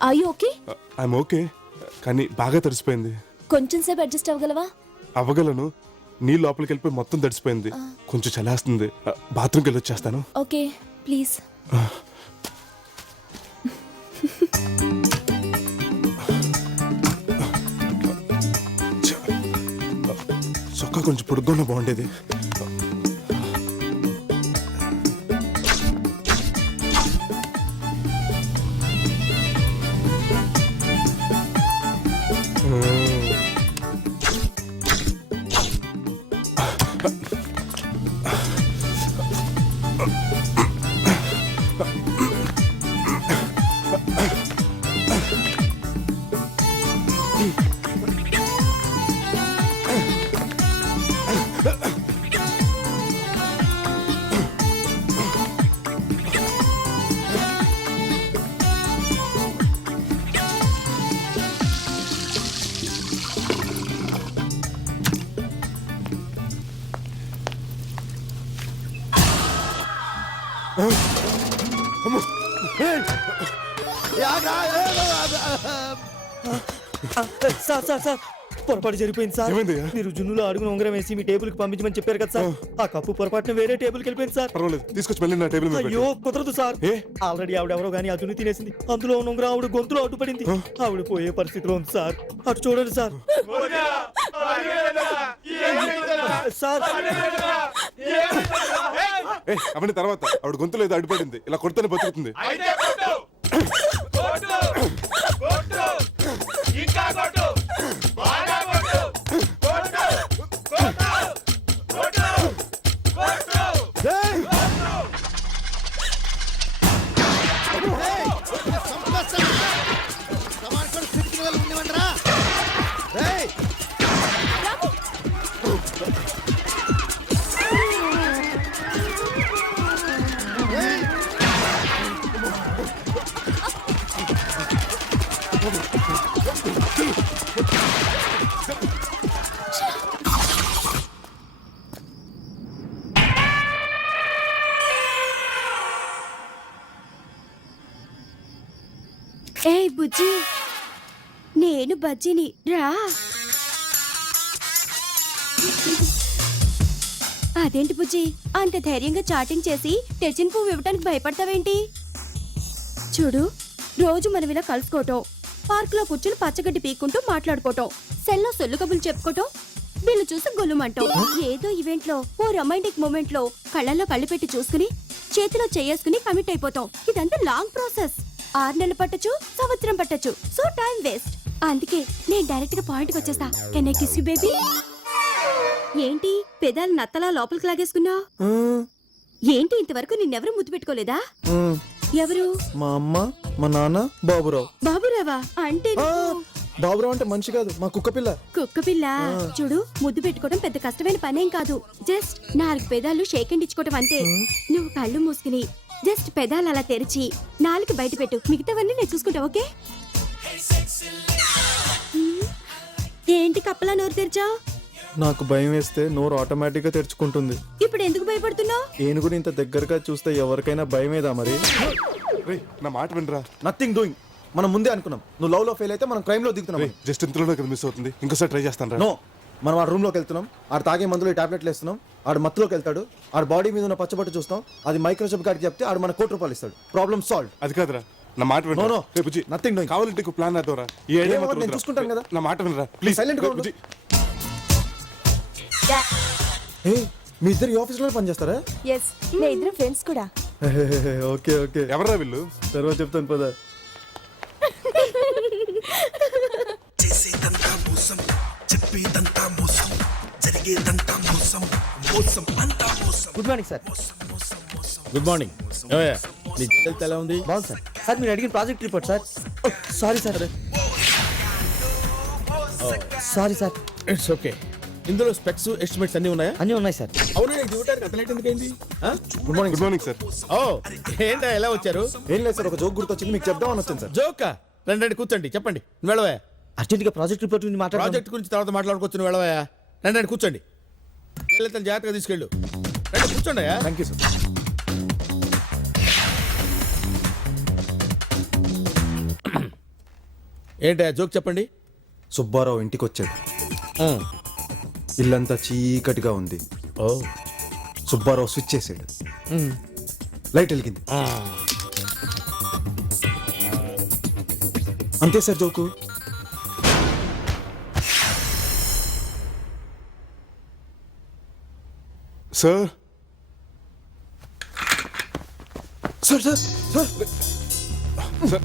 Are you okay? I'm okay, కానీ బాగా తడిసిపోయింది. కొంచెం సేపు అడ్జస్ట్ అవ్వగలవా? అవ్వగలను. నీళ్ళు లోపలికి వెళ్ళిపోయి మొత్తం తడిసిపోయింది. కొంచెం చలేస్తుంది. బాత్రూమ్కి వెళ్ళి వచ్చేస్తాను. Okay please. చొక్కా కొంచెం పొడుగ్గా బాగుండేది. సార్ సార్ సార్ పొరపాటు జరిగిపోయింది సార్. ఏమైందయ్యా? మీరు జున్నులో అడుగున ఉంగరం వేసి మీ టేబుల్ కి పంపించమని చెప్పారు కదా సార్. ఆ కప్పు పొరపాటున వేరే టేబుల్ కి వెళ్ళిపోయింది సార్. పర్వాలేదు, తీసుకొచ్చి మళ్ళీ నా టేబుల్ మీద అయ్యో పెట్టు. కుదరదు సార్. ఏ? ఆల్రెడీ ఆవిడెవరో గానీ ఆ జున్ను తినేసింది. అందులో ఉన్న ఉంగరం ఆవిడ గొంతులో అడ్డుపడింది. ఆవిడ పోయే పరిస్థితిలో ఉంది సార్. అటు చూడండి సార్. సార్ ఏ, అవన్నీ తర్వాత. ఆవిడ గొంతులో ఏదో అడ్డుపడింది, ఇలా కొడితేనే బతుకుతుంది. ఏయ్ బుజ్జి, నేను బజ్జిని రా. అదేంటి బుజ్జి, అంత ధైర్యంగా చాటింగ్ చేసి తెచ్చిన పువ్వు ఇవ్వటానికి భయపడతావేంటి? చూడు, రోజు మనం ఇలా కలుసుకోవటం, పార్క్ లో కూర్చుని పచ్చగడ్డి పీక్కుంటూ మాట్లాడుకోవటం, సెల్లో సొల్లు కబులు చెప్పుకోవటం, వీళ్ళు చూసి గొల్లుమంటాం. ఏదో ఈవెంట్ లో ఓ రొమాంటిక్ మూమెంట్ లో కళ్ళల్లో కళ్ళు పెట్టి చూసుకుని చేతిలో చేసుకుని కమిట్ అయిపోతాం. ఇదంతా లాంగ్ ప్రాసెస్. 6 నెలలు పట్టచ్చు, సంవత్సరం పట్టచ్చు. So time waste. అందుకే నేను డైరెక్ట్ గా పాయింట్ కి వచ్చేస్తా. Can I kiss you baby? ఏంటి పెదాలు నత్తలా లోపలికి లాగేసుకున్నావు? ఏంటి ఇంతవరకు నిన్నెవరూ ముద్దు పెట్టుకోలేదా? ఎవరు? మా అమ్మ, మా నాన్న, బాబురావు. బాబురావా? అంటే బాబురావు అంటే మనిషి కాదు, మా కుక్క పిల్ల. కుక్క పిల్ల. చూడు, ముద్దు పెట్టుకోవడం పెద్ద కష్టమైన పనేం కాదు. జస్ట్ 4 పెదాలు షేక్ హ్యాండ్ ఇచ్చుకోవడం అంతే. నువ్వు కళ్ళు మూసుకుని జస్ట్ పెదాలు అలా తెరిచి 4 బయట పెట్టు. మిగతావన్నీ నేను చూసుకుంటా, ఓకే? ఏంటి కప్పలా నోరు తెరిచావు? నాకు భయం వేస్తే నోరు ఆటోమేటిక్ గా తెరుచుకుంటుంది. ఇప్పుడు ఎందుకు భయపడుతున్నావు? ఏనుగుని ఇంత దగ్గరగా చూస్తే ఎవరికైనా భయమేదా మరి? రేయ్, నా మాట వినరా. Nothing doing. మనం ముందే అనుకున్నాం, నువ్వు లవ్ లో ఫెయిల్ అయితే మనం క్రైమ్ లో దిగుతున్నాం. జస్ట్ ఇంతలోనే కదా మిస్ అవుతుంది. ఇంకోసారి ట్రై చేస్తాను రా. నో, మనం ఆ రూమ్ లోకి వెళ్తున్నాం. ఆడు తాగే మందులో టాబ్లెట్లు వేస్తున్నాం. ఆడు మత్తులోకి వెళ్తాడు. ఆడు బాడీ మీద ఉన్న పచ్చబట్టు చూస్తాం. అది మైక్రోచిప్ గారికి చెప్తే ఆడు మన ₹1 ఇస్తాడు. Problem solve. అది కాదురా, నా మాట No, no. వినరా. Nothing doing. కావాలంటే ఇంకో ప్లాన్ వేద్దాంరా. ఈ ఐడియా ఏమో, మాత్రం నేను వద్దురా. చూసుకుంటాను కదా. నా మాట వినరా ప్లీజ్. Silent గా ఉండు. మీ ఇద్దరు ఈ ఆఫీస్ లో పనిచేస్తారా? ఎస్, నేను ఇద్దరు ఫ్రెండ్స్ కూడా. Okay okay. ఎవర్రా వీళ్ళు? తర్వాత చెప్తాను పద. చేసేదంతా మోసం, చెప్పేదంతా మోసం, జరిగేదంతా మోసం, మోసం అంతా మోసం. Good morning sir. Good morning. నీ రిజల్ట్ ఎలా ఉంది? బాగుంది సార్. సార్ మీరు అడిగిన project report sir. Sorry sir. Sorry sir. It's okay. ఇందులో స్పెక్స్ ఎస్టిమేట్స్ అన్ని ఉన్నాయా? అన్నీ ఉన్నాయి సార్. అవును, నీకు చూడడానికి అతను ఎందుకైంది? Good morning. Good morning sir. Oh, ఏంటా ఎలా వచ్చారు? ఏం లేదు సార్, ఒక జోక్ గుర్తొచ్చింది, మీకు చెప్దామని వచ్చాను సార్. జోకా? రండి కూర్చోండి, చెప్పండి. నువ్వు వెళ్ళవా? అర్జెంట్ గా ప్రాజెక్ట్ రిపోర్ట్ గురించి మాట్లాడాలి. ప్రాజెక్ట్ గురించి తర్వాత మాట్లాడుకోవచ్చు. నువ్వు వెళ్ళవా? రండి కూర్చోండి. తను జాగ్రత్తగా తీసుకెళ్ళు. రండి కూర్చోండి. Thank you sir. ఏంటా జోక్ చెప్పండి. సుబ్బారావు ఇంటికి వచ్చాడు. ఇల్లంతా చీకటిగా ఉంది. ఓ. సుబ్బారావు స్విచ్ చేసాడు. లైట్ వెలిగింది. అంతే sir joke. Sir sir sir sir sir sir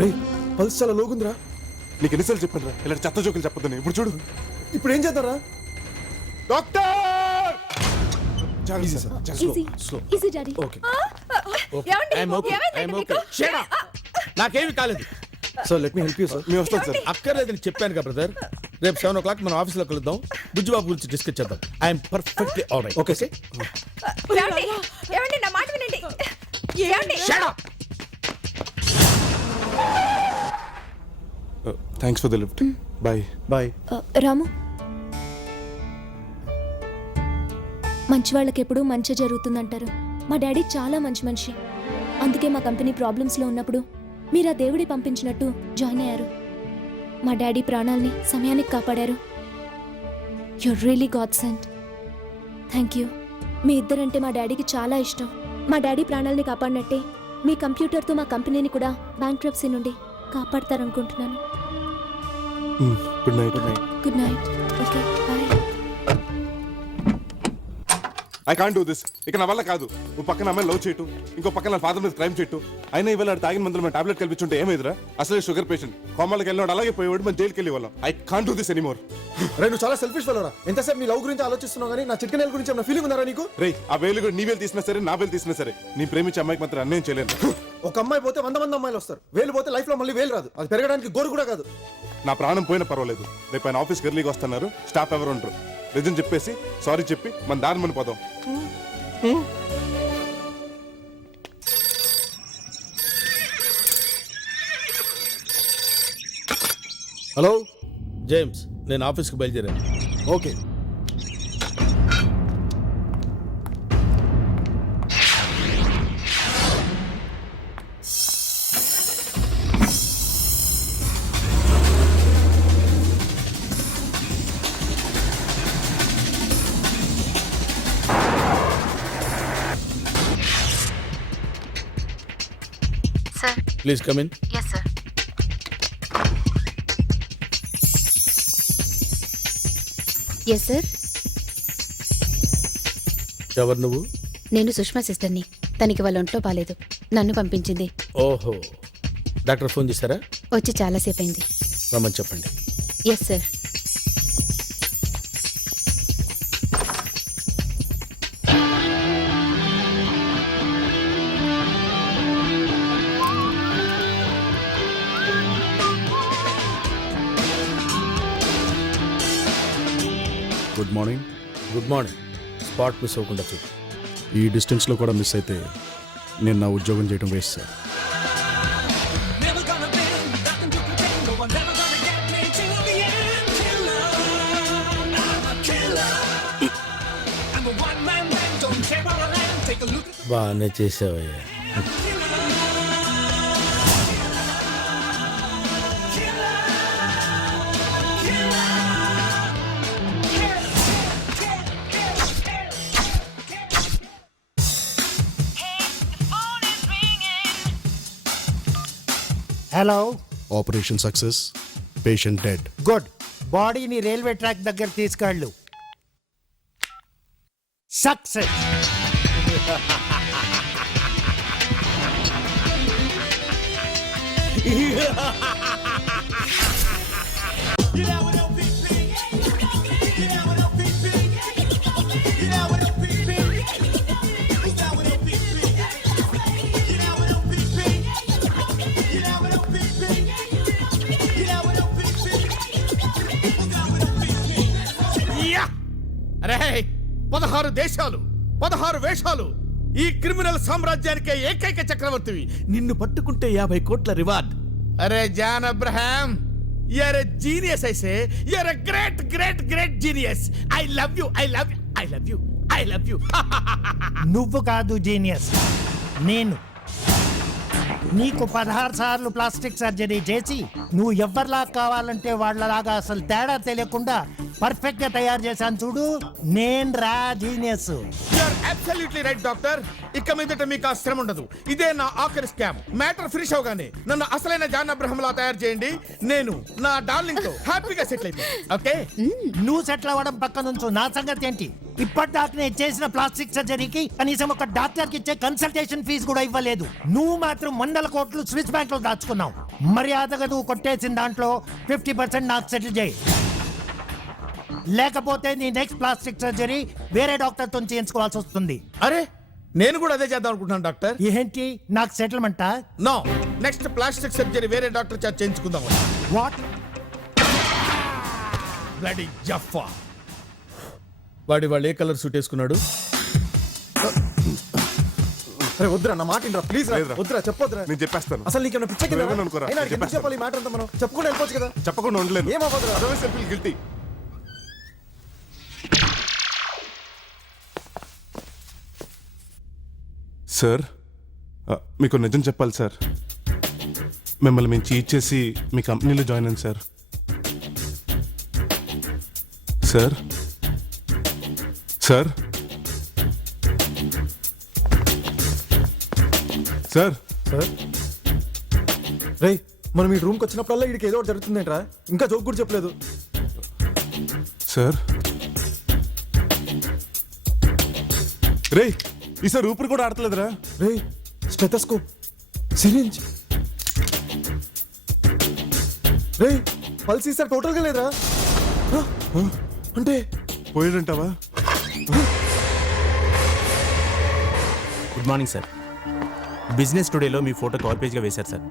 రే, పల్స్ చాలా లోగుందిరా. నీకు ఎన్నిసార్లు చెప్పాను రా ఇలాంటి చెత్త జోకులు చెప్పొద్దని. ఇప్పుడు చూడు. ఇప్పుడు ఏం చేద్దాంరా? Doctor easy daddy. నాకేమి కాలేదు. Sir let me help you sir. మేము వస్తాం సార్. అక్కర్లేదని చెప్పాను కదా బ్రదర్. రేపు 7 o'clock మనం ఆఫీస్లో కలుద్దాం. బుజ్జిబాబు గురించి డిస్కస్ చేద్దాం. I'm perfectly all right. Okay sir. నా మాట వినండి. Thanks for the lift. Bye. Bye. Ramu, మంచి వాళ్ళకి ఎప్పుడూ మంచి జరుగుతుందంటారు. మా డాడీ చాలా మంచి మనిషి. అందుకే మా కంపెనీ ప్రాబ్లమ్స్లో ఉన్నప్పుడు మీరు ఆ దేవుడి పంపించినట్టు జాయిన్ అయ్యారు. మా డాడీ ప్రాణాల్ని సమయానికి కాపాడారు. You're really god sent. Thank you. మీ ఇద్దరంటే మా డాడీకి చాలా ఇష్టం. మా డాడీ ప్రాణాల్ని కాపాడినట్టే మీ కంప్యూటర్తో మా కంపెనీని కూడా బ్యాంక్రప్సీ నుండి కాపాడతారనుకుంటున్నాను. Good night. Good night. Okay bye. I can't do this. ఇక నా వల్ల కాదు. ఓ పక్కన అమ్మాయి లవ్ చేయటం, ఇంకో పక్కన నా ఫాదర్ మీద క్రైమ్ చేయటం. అయినా ఇవాళ తాగిన మందులు మన టాబ్లెట్ కల్పించుంటే ఏమైందిరా? అసలే షుగర్ పేషెంట్. కోమాలకు వెళ్ళినాడు అలాగే పోయేవాడు. మన జైలుకి వెళ్ళి వాళ్ళం. I can't do this anymore. రే నువ్వు చాలా సెల్ఫిష్ ఫెలోరా. ఎంతసేపు నీ లవ్ గురించి ఆలోచిస్తున్నావు కానీ నా చిట్కనేల గురించి ఏమైనా ఫీలింగ్ ఉందారా నీకు? రే ఆ వేలు కూడా నీ వేలు తీసినా సరే, నా వేలు తీసినా సరే, నీ ప్రేమించే అమ్మాయికి మాత్రం అన్యాయం చేయలేను. ఒక అమ్మాయి పోతే 100 మంది అమ్మాయిలు వస్తారు. వేలు పోతే లైఫ్ లో మళ్ళీ వేలు రాదు. అది పెరగడానికి గోరు కూడా కాదు. నా ప్రాణం పోయినా పర్వాలేదు. రేపు ఆయన ఆఫీస్కి ఎర్లీగా వస్తున్నారు. స్టాఫ్ ఎవరు ఉండరు. రిజన్ చెప్పేసి సారీ చెప్పి మన దారి మన పోదాం. హలో జేమ్స్, నేను ఆఫీస్కి బయలుదేరాను. Okay. Please come in. Yes sir. ఎవరు నువ్వు? నేను సుష్మా సిస్టర్ని. తనకి వాళ్ళ ఒంట్లో బాలేదు. నన్ను పంపించింది. ఓహో, డాక్టర్ ఫోన్ చేశారా? వచ్చి చాలాసేపు అయింది. రమ్మని చెప్పండి. Yes sir. Good morning. Good morning. Spot miss అవ్వకుండా చూడు. ఈ డిస్టెన్స్లో కూడా మిస్ అయితే నేను నా ఉద్యోగం చేయడం వేస్ట్ సార్. బాగానే చేసావయ్యా. Hello. Operation success. Patient dead. Good. బాడీని రైల్వే ట్రాక్ దగ్గర తీసుకెళ్ళు. సక్సెస్. అరే 16 దేశాలు, 16 వేషాలు, ఈ క్రిమినల్ సామ్రాజ్యానికే ఏకైక చక్రవర్తివి. నిన్ను పట్టుకుంటే 50 కోట్ల రివార్డ్. అరే John Abraham, you're a genius. ఐసే you're a great great great genius. I love you, I love you, I love you, I love you. నువ్వు కాదు జీనియస్, నేను. నీకు 16 సార్లు ప్లాస్టిక్ సర్జరీ చేసి నువ్వు ఎవరిలా కావాలంటే వాళ్ళలాగా అసలు తేడా తెలియకుండా పర్ఫెక్ట్ గా తయారు చేశాను చూడు. నేను రా genius. You're absolutely right doctor. ఇక మీదట మీకు ఆ శ్రమ ఉండదు. ఇదే నా ఆఖరి స్కామ్. మ్యాటర్ ఫినిష్ అవగానే నన్ను అసలైన జాన్ అబ్రహం లా తయారు చేయండి. నేను నా డార్లింగ్ తో హ్యాపీగా సెటిల్ అయిపోయి. ఓకే? నువ్వు సెటిల్ అవ్వడం పక్క నుంచు, నా సంగతి ఏంటి? ఇప్పటిదాకా నేను చేసిన ప్లాస్టిక్ సర్జరీకి కనీసం ఒక డాక్టర్ కి ఇచ్చే కన్సల్టేషన్ ఫీజు కూడా ఇవ్వలేదు. నువ్వు మాత్రం 100 కోట్లు స్విస్ బ్యాంక్ లో దాచుకున్నావు. మర్యాదగా నువ్వు కొట్టేసిన దాంట్లో 50% నాకు సెటిల్ చేయి, లేకపోతే నీ నెక్స్ట్ ప్లాస్టిక్ సర్జరీ వేరే డాక్టర్ తో చేయించుకోవాల్సి వస్తుంది. అరే నేను కూడా అదే చేద్దాం అనుకుంటున్నాను డాక్టర్. ఏంటి నాకు సెటిల్మెంటా? నో, నెక్స్ట్ ప్లాస్టిక్ సర్జరీ వేరే డాక్టర్ చేత చేయించుకుందాం. వాట్? బ్లడీ జఫా. వాళ్ళు ఏ కలర్ సూట్ వేసుకున్నాడు? అరే వద్దురా, నా మాట ఇంట్రా ప్లీజ్. లేదురా. వద్దురా, చెప్పొద్దురా. నేను చెప్పేస్తాను. అసలు నీకేమైనా పిచ్చ కింద? నువ్వేమని అనుకోరా? అయినా ఆడికి ఎందుకు చెప్పేస్తాను. చెప్పాలి ఈ మాట అంతా? మనం చెప్పుకుంటూ వెళ్ళిపోవచ్చు కదా. చెప్పకుండా ఉండలేను. ఏమవ్వదురా. Otherwise I feel guilty. Sir, మీకు నిజం చెప్పాలి సార్. మిమ్మల్ని మేము చీట్ చేసి మీ కంపెనీలో జాయిన్ అయ్యాను sir. Sir sir sir sir రే, మనం ఈ రూమ్కి వచ్చినప్పుడల్లా వీడికి ఏదో ఒకటి జరుగుతుందేంట్రా? ఇంకా జోక్ కూడా చెప్పలేదు. సార్ రే, ఈసారి ఊపిరి కూడా ఆడతలేదురా. రే, స్టెథోస్కోప్, సిరింజ్. రే, పల్స్ ఈసారి టోటల్గా లేదురా. అంటే పోయాడంటావా? Good morning sir. బిజినెస్ టుడేలో మీ ఫోటో కవర్ పేజ్గా వేశారు సార్.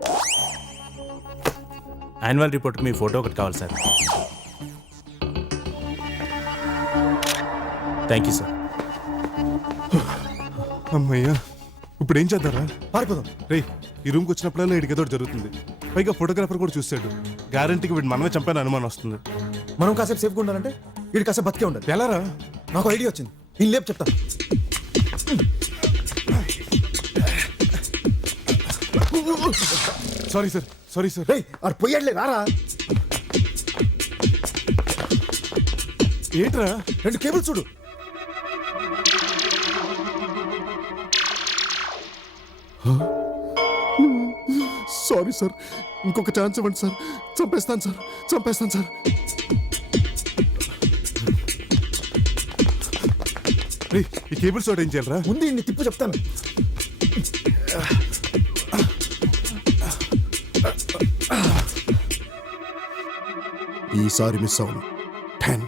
యాన్యువల్ రిపోర్ట్కి మీ ఫోటో ఒకటి కావాలి సార్. Thank you sir. అమ్మయ్యా, ఇప్పుడు ఏం చేద్దారా? పారిపోదాం. రే, ఈ రూమ్కి వచ్చినప్పుడల్లా వీడికి ఏదో ఒకటి జరుగుతుంది. పైగా ఫోటోగ్రాఫర్ కూడా చూస్తాడు. గ్యారంటీకి వీడు మనమే చంపాను అనుమానం వస్తుంది. మనం కాసేపు సేఫ్గా ఉండాలంటే వీడి కాసేపు బతికే ఉండాలి. ఎలారా? నాకు ఐడియా వచ్చింది, నేను లేపు చెప్తా. Sorry sir, sorry sir. రే, ఆడు పోయాడులే, రారా. ఏంట్రా? 2 కేబుల్ చూడు. సారీ సార్, ఇంకొక ఛాన్స్ ఇవ్వండి సార్. చంపేస్తాను సార్, చంపేస్తాను సార్. రే, ఈ కేబుల్స్ వాడు ఏం చేయాలరా? ముందు ఇన్ని తిప్పు చెప్తాను. ఈసారి మిస్ అవును. 10.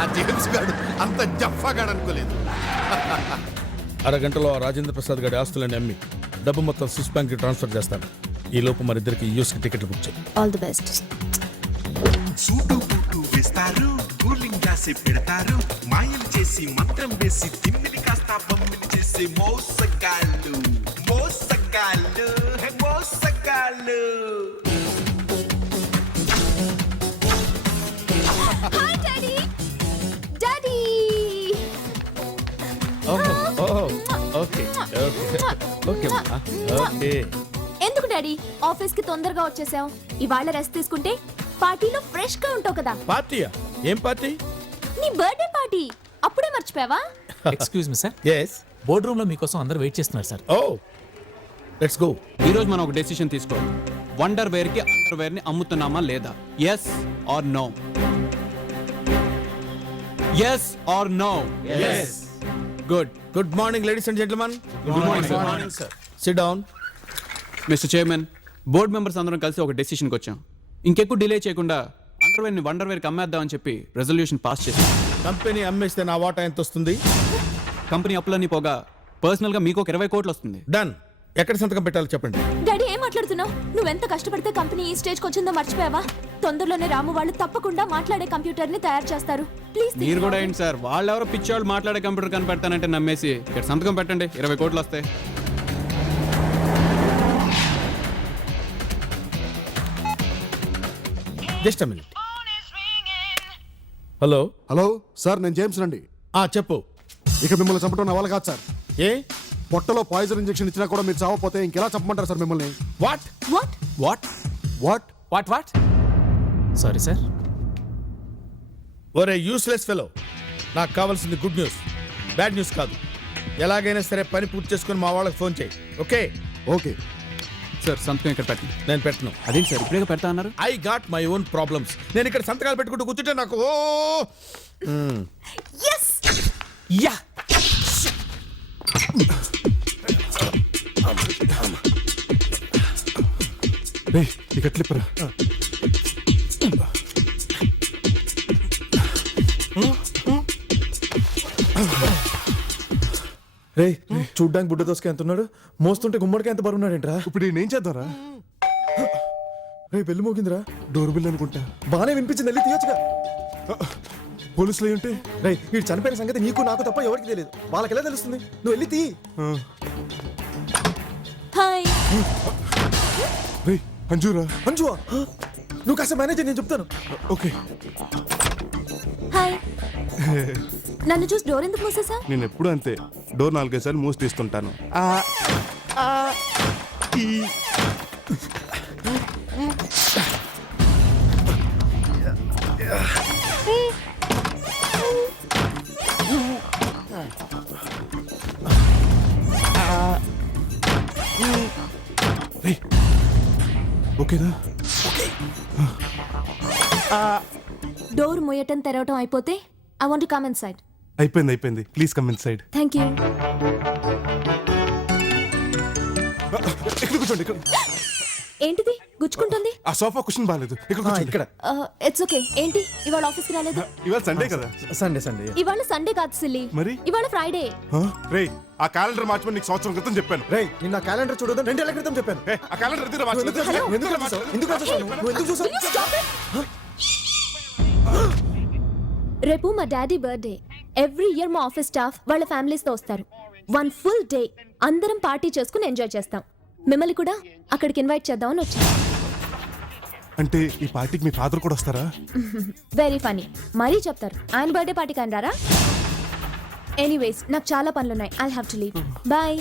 ఆ జేమ్స్ గాడు అంత జఫాగాడు అనుకోలేదు. అరగంటలో ఆ రాజేంద్ర ప్రసాద్ గారి ఆస్తులని అమ్మి డబ్బు మొత్తం స్విస్ బ్యాంక్ కి ట్రాన్స్ఫర్ చేస్తాను. ఈ లోపు మరిద్దరికి యూఎస్ కి టికెట్లు బుక్ చేయి. All the best. Suit boot వేస్తారు, కూలింగ్ గ్లాస్ పెడతారు, మాయలు చేసి మంత్రం వేసి తిమ్మిని కాస్త బొమ్మిని చేసి మోసగాళ్ళు మోసగాళ్ళు మోసగాళ్ళు. Hi daddy. Daddy. Okay okay okay. ఎందుకు డాడీ ఆఫీస్ కి తొందరగా వచ్చేసావు? ఇవాళ రెస్ట్ తీసుకుంటే పార్టీలో ఫ్రెష్ గా ఉంటావు కదా. పార్టీయా? ఏం పార్టీ? నీ బర్త్డే పార్టీ అప్పుడే మర్చిపోయావా? Excuse me sir, yes. Board room లో మీకోసం అందరూ వెయిట్ చేస్తున్నారు సార్. Oh, let's go. ఈ రోజు మనం ఒక డెసిషన్ తీసుకోవాలి. వండర్ వేర్ కి అండర్ వేర్ ని అమ్ముతున్నామా లేదా? Yes or no? Yes or no? Yes. Good morning ladies and gentlemen. Good morning sir. Sit down. Mister chairman, board members అందరం కలిసి ఒక డెసిషన్కి వచ్చాం. ఇంకెక్కువ డిలే చేయకుండా అండర్వేర్ ని వండర్ వేర్ కి అమ్మేద్దామని చెప్పి రెజల్యూషన్ పాస్ చేశాం. కంపెనీ అమ్మేస్తే నా వాటా ఎంత వస్తుంది? కంపెనీ అప్పులన్నీ పోగా పర్సనల్ గా మీకు ఒక 20 కోట్లు వస్తుంది. డన్. ఎక్కడ సంతకం పెట్టాలో చెప్పండి. డాడీ ఏం మాట్లాడుతున్నావు? నువ్వెంత కష్టపడితే కంపెనీ ఈ స్టేజ్కి వచ్చిందో మర్చిపోయావా? తొందరలోనే రాము వాళ్ళు తప్పకుండా మాట్లాడే కంప్యూటర్ ని తయారు చేస్తారు. ప్లీజ్ మీరు కూడా ఏంటి సార్, వాళ్ళెవరో పిచ్చోళ్ళు మాట్లాడే కంప్యూటర్ కనిపెడతానంటే నమ్మేసి ఇక్కడ సంతకం పెట్టండి, 20 కోట్లు వస్తాయి. Just a minute. Hello hello sir, నేను జేమ్స్ రండి. చెప్పు. ఇక మిమ్మల్ని చంపడం నా వల్ల కాదు సార్. ఏ పొట్టలో పాయిజన్ ఇంజెక్షన్ ఇచ్చినా కూడా మీరు చావపోతే ఇంకెలా చంపమంటారు సార్ మిమ్మల్ని? What what what what what what sorry sir. ఒరే యూస్లెస్ ఫెలో, నాకు కావాల్సింది గుడ్ న్యూస్, బ్యాడ్ న్యూస్ కాదు. ఎలాగైనా సరే పని పూర్తి చేసుకుని మా వాళ్ళకి ఫోన్ చేయి. ఓకే ఓకే సార్ సంతకం ఇక్కడ పెట్టండి. నేను పెట్టను. అదేంటి సార్ ఇప్పుడే పెడతా అన్నారు? I got my own problems. నేను ఇక్కడ సంతకాలు పెట్టుకుంటూ కూర్చుంటే నాకు యా ఇక క్లిప్పరా. రే చూడ్డానికి బుడ్డ దోసకి ఎంత ఉన్నాడు, మోస్తుంటే గుమ్మడికి ఎంత బరువున్నాడు ఏంట్రా? ఇప్పుడు నేను చేద్దారా? రే బెల్లు మోగిందిరా. డోర్ బిల్ అనుకుంటా. బానే వినిపించింది, వెళ్ళి తీయొచ్చుగా. పోలీసులు ఏంటి? రే వీడు చనిపోయిన సంగతి నీకు నాకు తప్ప ఎవరికి తెలియదు, వాళ్ళకి ఎలా తెలుస్తుంది? నువ్వు వెళ్ళి తీ. హాయ్. రే అంజురా. అంజువా, నువ్వు కాస్త మేనేజర్, నేను చెప్తాను. ఓకే. హాయ్. నన్ను చూసి డోర్ ఎందుకు మూసేసా? నేను ఎప్పుడు అంతే, డోర్ 4-5 సార్లు మూసి తీస్తుంటాను. ఓకేనా? డోర్ మూయటం తెరవటం అయిపోతే I want to come inside. అయిపోయింది. Please come inside. Thank you. ఇక్కడ కూర్చోండి. ఇక్కడ ఏంటిది గుచ్చుకుంటుంది? ఆ సోఫా కుషన్ బాగాలేదు. ఇక్కడ కూర్చోండి. ఇక్కడ ఇట్స్ ఓకే. ఏంటి ఇవాళ ఆఫీస్కి రాలేదు? ఇవాళ సండే కదా. సండే ఇవాళ సండే కాదు సిల్లీ, మరి ఇవాళ ఫ్రైడే. రే ఆ క్యాలెండర్ మార్చమని నీకు సంవత్సరం క్రితం చెప్పాను. రే నిన్న క్యాలెండర్ చూడదు, 2 ఏళ్ల క్రితం చెప్పాను. ఆ క్యాలెండర్ ఎందుకు చూసావు? రేపు మా డాడీ బర్త్డే. ఎవ్రీ ఇయర్ మా ఆఫీస్ స్టాఫ్ వాళ్ళ ఫ్యామిలీస్ తో వస్తారు. 1 ఫుల్ డే అందరం పార్టీ చేసుకుని ఎంజాయ్ చేస్తాం. మిమ్మల్ని కూడా అక్కడికి ఇన్వైట్ చేద్దామని వచ్చాను. అంటే ఈ పార్టీకి మీ ఫాదర్ కూడా వస్తారా? Very funny. మరీ చెప్తారు ఆయన బర్త్డే పార్టీకి అని రారా? ఎనీవేస్ నాకు చాలా పనులున్నాయి. I'll have to leave. Bye.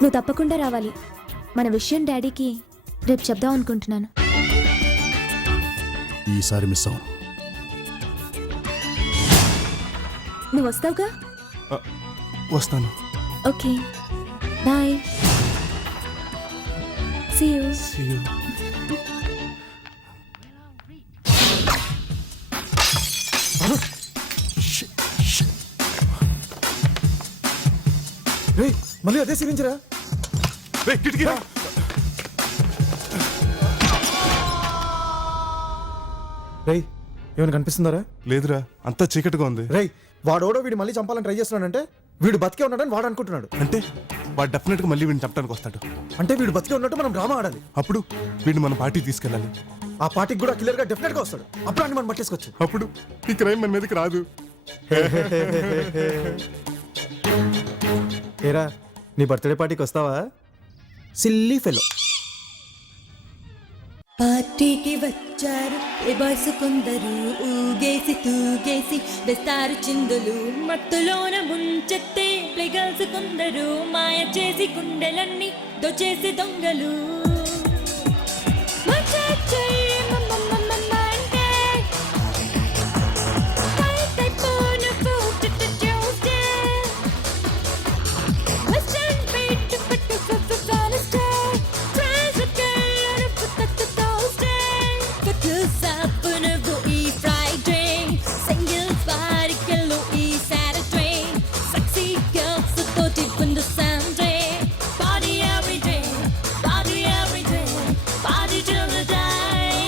నువ్వు తప్పకుండా రావాలి. మన విషయం డాడీకి రేపు చెప్దాం అనుకుంటున్నాను. ఈసారి మిస్ అవును. నువ్వు వస్తావుగా? వస్తాను. Okay bye. See you. రే మళ్ళీ అదే సిరింజరా? రే కిటికీ. రేయ్ ఏమైనా కనిపిస్తుందారా? లేదురా, అంతా చీకటిగా ఉంది. రేయ్ వాడోడో వీడు మళ్ళీ చంపాలని ట్రై చేస్తున్నాడంటే వీడు బతికే ఉన్నాడని వాడు అనుకుంటున్నాడు. అంటే వాడు డెఫినెట్ గా మళ్ళీ వీడిని చంపడానికి వస్తాడు. అంటే వీడు బతికే ఉన్నట్టు మనం డ్రామా ఆడాలి. అప్పుడు వీడిని మన పార్టీ తీసుకెళ్ళాలి. ఆ పార్టీకి కూడా కిల్లర్ గా డెఫినెట్ గా వస్తాడు. అప్పుడు అన్ని మనం పట్టేసుకోవచ్చు. అప్పుడు ఈ క్రైమ్ మన మీదకి రాదు. ఏరా నీ బర్త్డే పార్టీకి వస్తావా? Silly fellow. పార్టీకి వచ్చారు ఏ బాయ్స్ కొందరు, ఊగేసి తూగేసి వేస్తారు చిందులు, మత్తులోన ముంచెత్తే ప్లే గర్ల్స్ కొందరు, మాయ చేసి గుండెలన్నీ దోచేసి దొంగలు. Party every day, party till the day.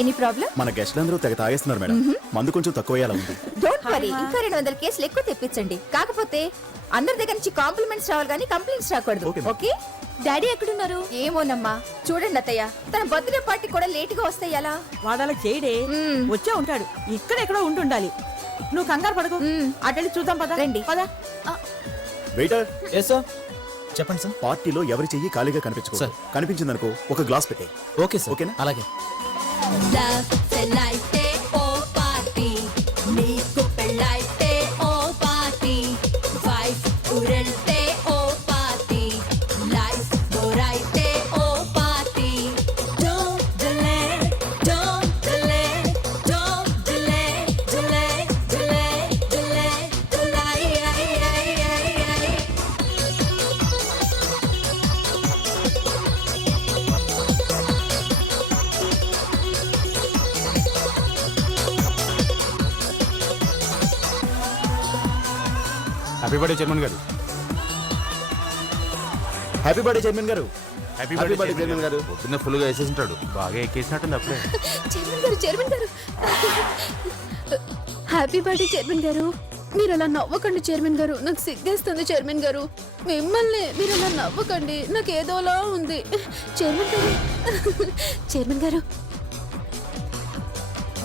Any problem? మన గెస్ట్లందరూ తెగ తాగేస్తున్నారు మేడం. మందు కొంచెం తక్కువ అయ్యేలా ఉంది. డోంట్ వరీ, ఇంకా 200 కేసులు ఎక్కువ తెప్పించండి. కాకపోతే అందరి దగ్గర నుంచి కాంప్లిమెంట్స్ రావాలి కానీ కంప్లైంట్స్ రాకూడదు. ఓకే? డాడీ ఎక్కడున్నారు? ఏమోనమ్మా. చూడండి అత్తయ్య, తన బర్త్డే పార్టీ కూడా లేట్ గా వస్తాయి ఎలా? వాడాల చేయడే వచ్చే ఉంటాడు. ఇక్కడ ఎక్కడో ఉంటుండాలి. నువ్వు కంగారు పడకు. అటెళ్ళి చూద్దాం పద. రండి. పద. Waiter, yes sir. చెప్పండి సార్. పార్టీలో ఎవరి చెయ్యి ఖాళీగా కనిపించుకో. సార్. కనిపించిందనుకో ఒక గ్లాస్ పెట్టే. Okay sir. ఓకేనా? అలాగే. హ్యాపీ బర్త్డే చైర్మన్ గారు. హ్యాపీ బర్త్డే చైర్మన్ గారు. హ్యాపీ బర్త్డే చైర్మన్ గారు. పొద్దున్న ఫుల్గా వేసేసి ఉంటాడు. బాగా ఎక్కేసినట్టుంది అప్పుడే. చైర్మన్ గారు హ్యాపీ బర్త్డే చైర్మన్ గారు. మీరు అలా నవ్వకండి చైర్మన్ గారు, నాకు సిగ్గేస్తుంది చైర్మన్ గారు. మిమ్మల్ని మీరు అలా నవ్వకండి, నాకు ఏదోలా ఉంది చైర్మన్ గారు. చైర్మన్ గారు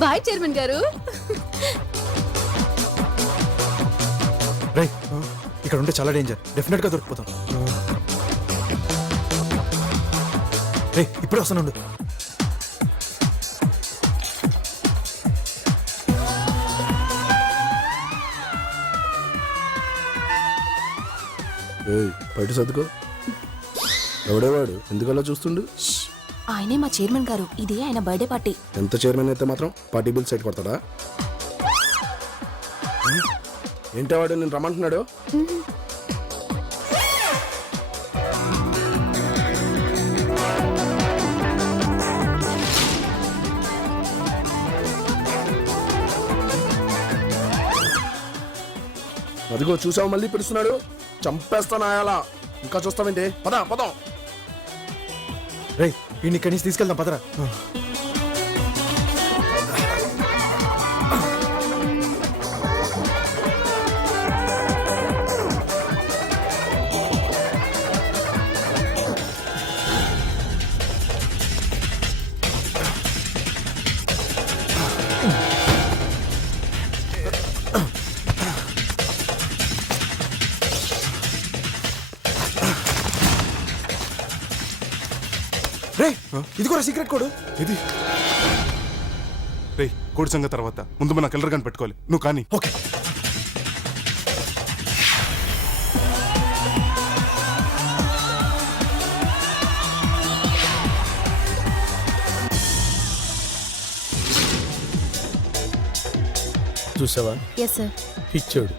బాయ్ చైర్మన్ గారు. రేయ్, ఇక్కడ ఉంటే చాలా డేంజర్. డెఫినెట్ గా దొరికిపోతాం. రే ఇప్పుడే వస్తానుండు. బయట సర్దుకో. ఎవడేవాడు ఎందుకలా చూస్తుండు? ఆయనే మా చైర్మన్ గారు. ఇది ఆయన బర్త్డే పార్టీ. ఎంత చైర్మన్ అయితే మాత్రం పార్టీ బిల్ సైట్ కొడతాడా? ఏంటవాడు నేను రమ్మంటున్నాడు? అదిగో చూసావు, మళ్ళీ పిలుస్తున్నాడు. చంపేస్తాను ఆయాలా. ఇంకా చూస్తావేంటి? పదా పదం. రేయ్ వీడిని ఇక్కడి నుంచి తీసుకెళ్దాం పదరా. రే ఇది కూడా సీక్రెట్ కోడ్. ఇది రే కోడి సంగతి తర్వాత, ముందు మన కలర్ గన్ పెట్టుకోవాలి. నువ్వు కానీ. ఓకే. చూసావా ఎస్ సార్. పిచ్చోడు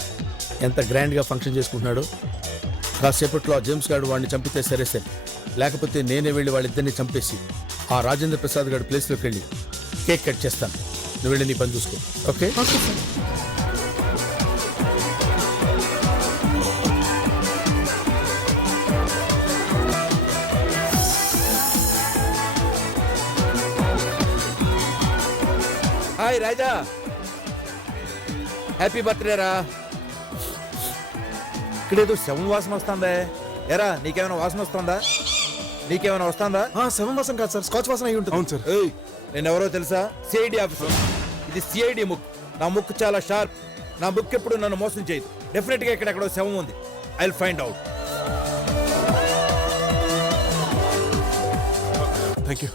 ఎంత గ్రాండ్ గా ఫంక్షన్ చేసుకుంటున్నాడు. కాసేపట్లో ఆ జేమ్స్ గారు వాడిని చంపితే సరే సరే, లేకపోతే నేనే వెళ్ళి వాళ్ళిద్దరిని చంపేసి ఆ రాజేంద్ర ప్రసాద్ గారి ప్లేస్లోకి వెళ్ళి కేక్ కట్ చేస్తాను. నువ్వు వెళ్ళి నీ పని చూసుకో. ఓకే? Okay sir. హాయ్ రాజా, హ్యాపీ బర్త్డే రా. ఇక్కడేదో శవం వాసన వస్తుందే. ఎరా నీకేమైనా వాసన వస్తుందా? నీకేమైనా వస్తుందా? శవం వాసన కాదు సార్, స్కాచ్ వాసన అయి ఉంటుంది. అవును సార్. ఏయ్, నేను ఎవరో తెలుసా? CID officer. ఇది సిఐడి ముక్. నా ముక్కు చాలా షార్ప్. నా ముక్కు ఎప్పుడు నన్ను మోసం చేయదు. డెఫినెట్ గా ఇక్కడెక్కడో శవం ఉంది. I will find out. Thank you.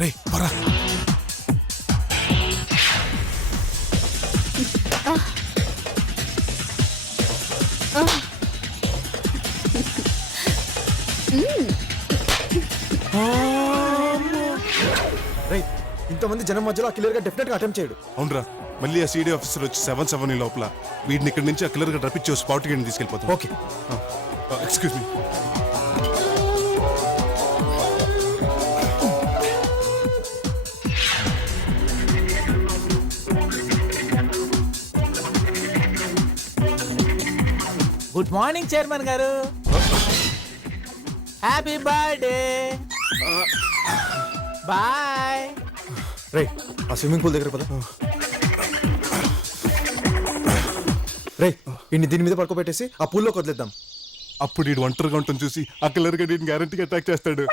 రే పరా. రైట్, ఇంతమంది జనం మధ్యలో క్లియర్ గా డెఫినెట్ గా అటెంప్ట్ చేయడు. అవునరా, మళ్ళీ ఆ సీడీ ఆఫీసర్ వచ్చి 7 లోపల వీడిని ఇక్కడి నుంచి క్లియర్గా రప్పించి స్పాట్ కి తీసుకెళ్ళిపోతాం. Okay. Excuse me. Good morning chairman గారు. Happy birthday. బాయ్. రే ఆ స్విమ్మింగ్ పూల్ దగ్గర పద. రే ఇన్ని దీని మీద పడుకోబెట్టేసి ఆ పూల్లోకి వదిలేద్దాం. అప్పుడు వీడు ఒంటరిగా ఉంటుంది చూసి ఆ క్లియర్గా దీన్ని గ్యారంటీగా అటాక్ చేస్తాడు.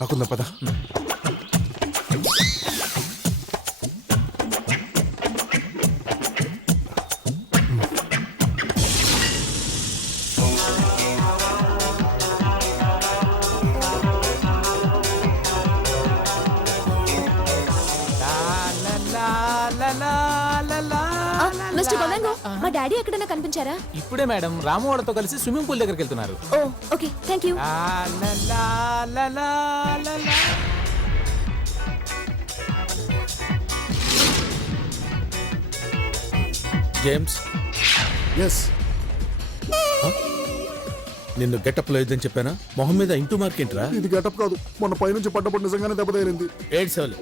నాకుందా పద. మిస్టర్ కొలంగో, మా డాడీ ఎక్కడైనా కనిపించారా? ఇప్పుడే మేడం రాము వాడితో కలిసి స్విమ్మింగ్ పూల్ దగ్గరికి వెళ్తున్నారు. Oh okay, thank you. James. Yes. నిన్ను గెటప్ లేదని చెప్పానా? మొహం మీద ఇంటూ మార్క్ ఏంట్రా? ఇది గెటప్ కాదు, మొన్న పైనుంచి పడ్డప్పుడు నిజంగానే దెబ్బ తగిలింది. ఏడ్సేవలు.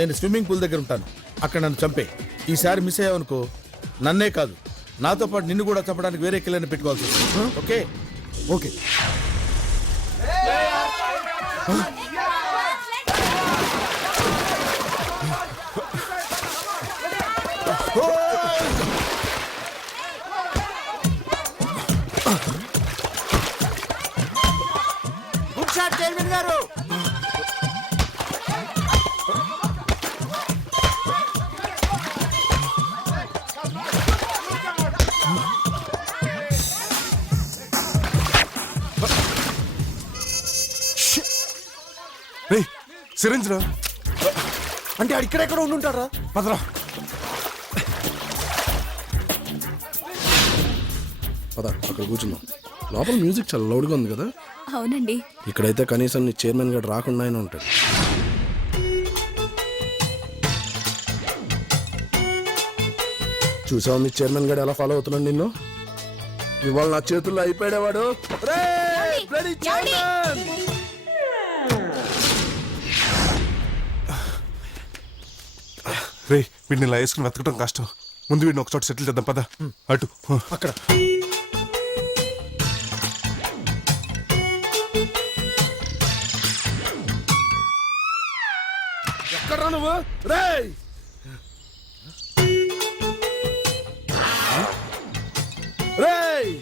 నేను స్విమ్మింగ్ పూల్ దగ్గర ఉంటాను, అక్కడ నన్ను చంపే. ఈసారి మిస్ అయ్యావనుకో నన్నే కాదు నాతో పాటు నిన్ను కూడా చంపడానికి వేరే కిల్లర్ని పెట్టుకోవాల్సి వస్తుంది. Okay okay. Good shot chairman గారు. రే సిరంజ్ రా. అంటే ఆడు ఇక్కడెక్కడ ఉండుంటారా? పదరా. పద అక్కడ కూర్చున్నాం. లోపల మ్యూజిక్ చాలా లౌడ్గా ఉంది కదా. అవునండి. ఇక్కడైతే కనీసం నీ చైర్మన్ గడు రాకుండా అయినా ఉంటాడు. చూసావా మీ చైర్మన్ గడు ఎలా ఫాలో అవుతున్నాడు నిన్ను? ఇవాళ నా చేతుల్లో అయిపోయాడేవాడు. రే వీడిని ఇలా వేసుకుని వెతకడం కష్టం. ముందు వీడిని ఒక చోట సెటిల్ చేద్దాం పద. అటు అక్కడ. ఎక్కడ్రా నువ్వు? రేయ్ రేయ్.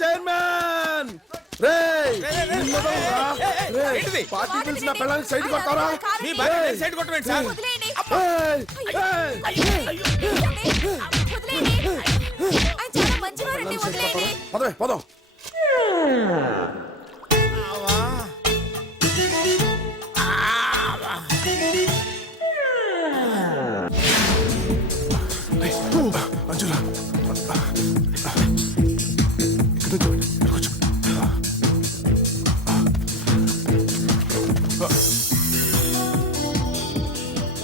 చైర్మన్ పార్టీ పిలిచిన పిల్లలకి సైడ్ కొడతారా? పదం. అంజులా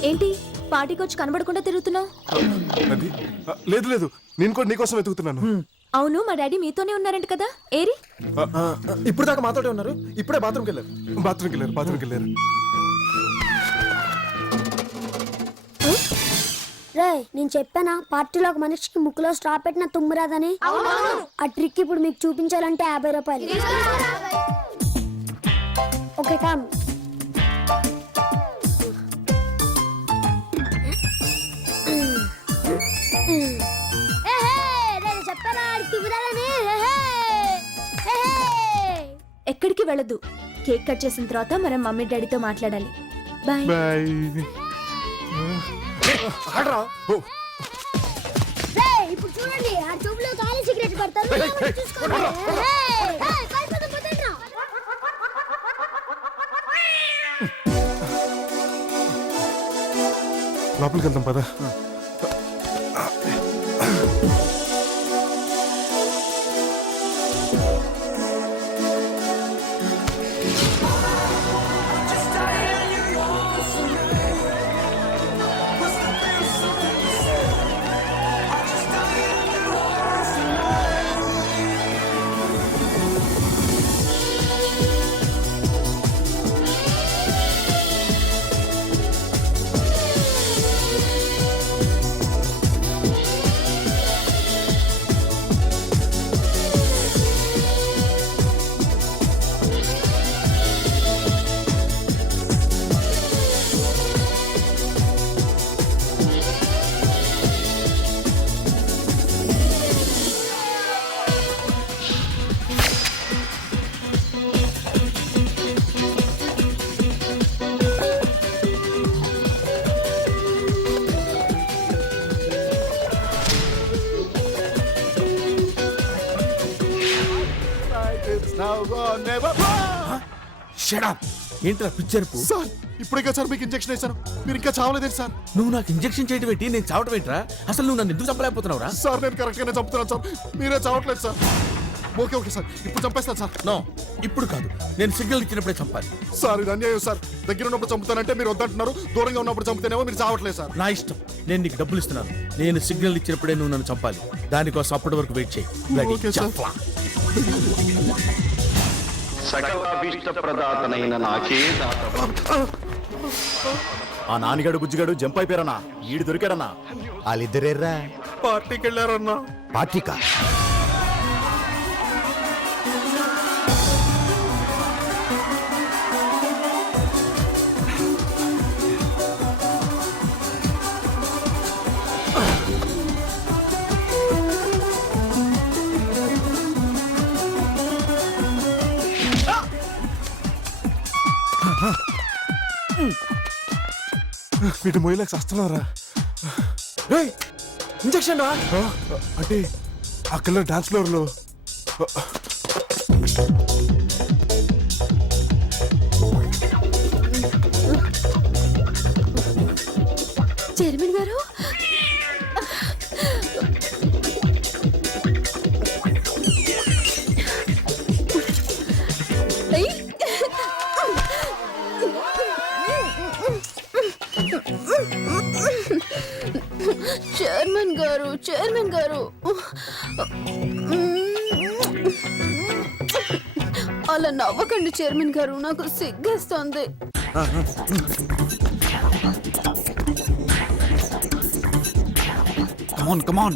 ఏంటి పార్టీకి వచ్చి కనబడకుండా తిరుగుతున్నావు? అది లేదు లేదు, నేను కూడా నీకోసం వెతుకుతున్నాను. అవును, మా డాడీ మీతోనే ఉన్నారంట కదా, ఏరి? ఇప్పుడు దాకా మాతోటే ఉన్నారు, ఇప్పుడే బాత్రూమ్కి వెళ్ళారు. బాత్రూమ్కి వెళ్ళారు. రే నేను చెప్పానా పార్టీలో ఒక మనిషికి ముక్కులో స్ట్రా పెట్టిన తుమ్మురాదని? ఆ ట్రిక్ ఇప్పుడు మీకు చూపించాలంటే 50 రూపాయలు. Okay calm. ఎక్కడికి వెళ్ళదు. కేక్ కట్ చేసిన తర్వాత మనం మమ్మీ డాడీతో మాట్లాడాలి. బాయ్. ఇప్పుడు చూడండి ఆ ట్యూబ్ లో లోపలికి వెళ్దాం పద. ఏంట్రా పిచ్చర్పు? సార్ ఇప్పుడే సార్ మీకు ఇంజెక్షన్ వేశాను, మీరు ఇంకా చావలేదు సార్. నువ్వు నాకు ఇంజెక్షన్ చేయడం ఏంటి? నేను చావటం ఏంట్రా? అసలు నువ్వు నన్ను ఎందుకు చంపలేకపోతున్నావురా? సార్ నేను కరెక్ట్ గానే చంపుతున్నాను సార్, మీరే చావట్లేదు సార్. ఓకే సార్, ఇప్పుడు చంపేస్తాను సార్. నో, ఇప్పుడు కాదు, నేను సిగ్నల్ ఇచ్చినప్పుడే చంపాలి. సార్ ఇది అన్యాయం సార్. దగ్గర ఉన్నప్పుడు చంపుతానంటే మీరు వద్దంటున్నారు, దూరంగా ఉన్నప్పుడు చంపుతేనేమో మీరు చావట్లేదు సార్. నా ఇష్టం, నేను నీకు డబ్బులు ఇస్తున్నాను. నేను సిగ్నల్ ఇచ్చినప్పుడే నువ్వు నన్ను చంపాలి. దానికోసం అప్పటి వరకు వెయిట్ చేయి. Okay sir. ప్రదాతనైన నాకే ఆ నానిగాడు బుజ్జిగాడు జంప్ అయిపోయారన్నా, ఈడు దొరికాడన్నా. వాళ్ళిద్దరేర్రా పార్టీకి వెళ్ళారన్నా. పార్టీకా? వీటి మొయ్యలకు వస్తున్నారా? ఇంజెక్షన్ రా. అంటే ఆ కలర్ డాన్స్ ఫ్లోర్ లో చైర్మన్ గారు, చైర్మన్ గారు అలా నవ్వకండి చైర్మన్ గారు, నాకు సిగ్గేస్తోంది. Come on.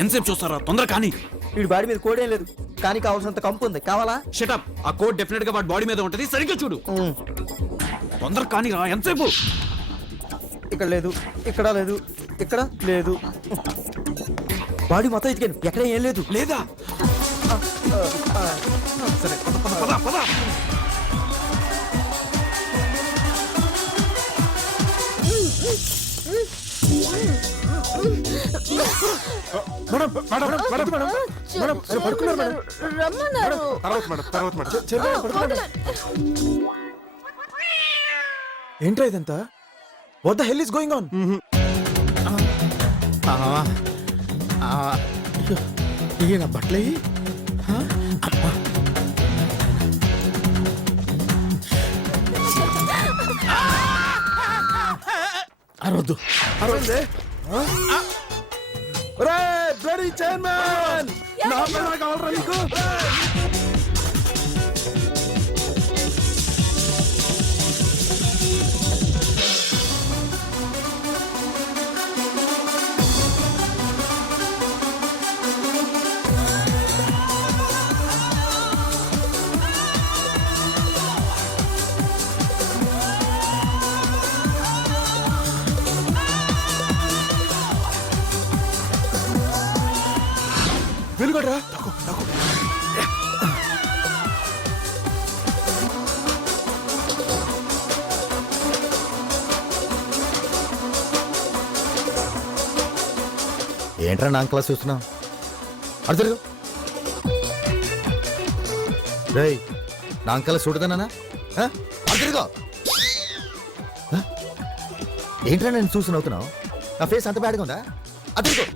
ఎంతసేపు చూస్తారా? తొందర కానీ. వీడి బాడీ మీద కోడేం లేదు, కానీ కావాల్సినంత కంపు ఉంది. కావాలా? షటప్. ఆ కోడ్ డెఫినెట్ గా వాడి బాడీ మీద ఉంటది. సరిగ్గా చూడు. తొందర కానీ రా. ఎంతసేపు? ఇక్కడ లేదు, ఇక్కడ లేదు, ఇక్కడ లేదు. బాడీ మొత్తం ఇదిగాను, ఎక్కడ ఏం లేదు. లేదా? సరే, పద. రమ్మన్నారు. ఏంట్రా ఇదంతా? What the hell is going on? ఈయన బట్టలే అరవద్దు. అరవిందే, బ్లడీ చైర్మన్, నా పైన కావాలరా నీకు? వెలుగడరా. ఏంట్రా నా క్లాస్ చూస్తున్నావు అడు తిరుగు రేయ్ నా అంకల్ చూడదనా అడు తిరుగు ఏంట్రా నేను చూసి నవ్వుతున్నావు నా ఫేస్ అంత బ్యాడ్గా ఉందా అడు తిరుగు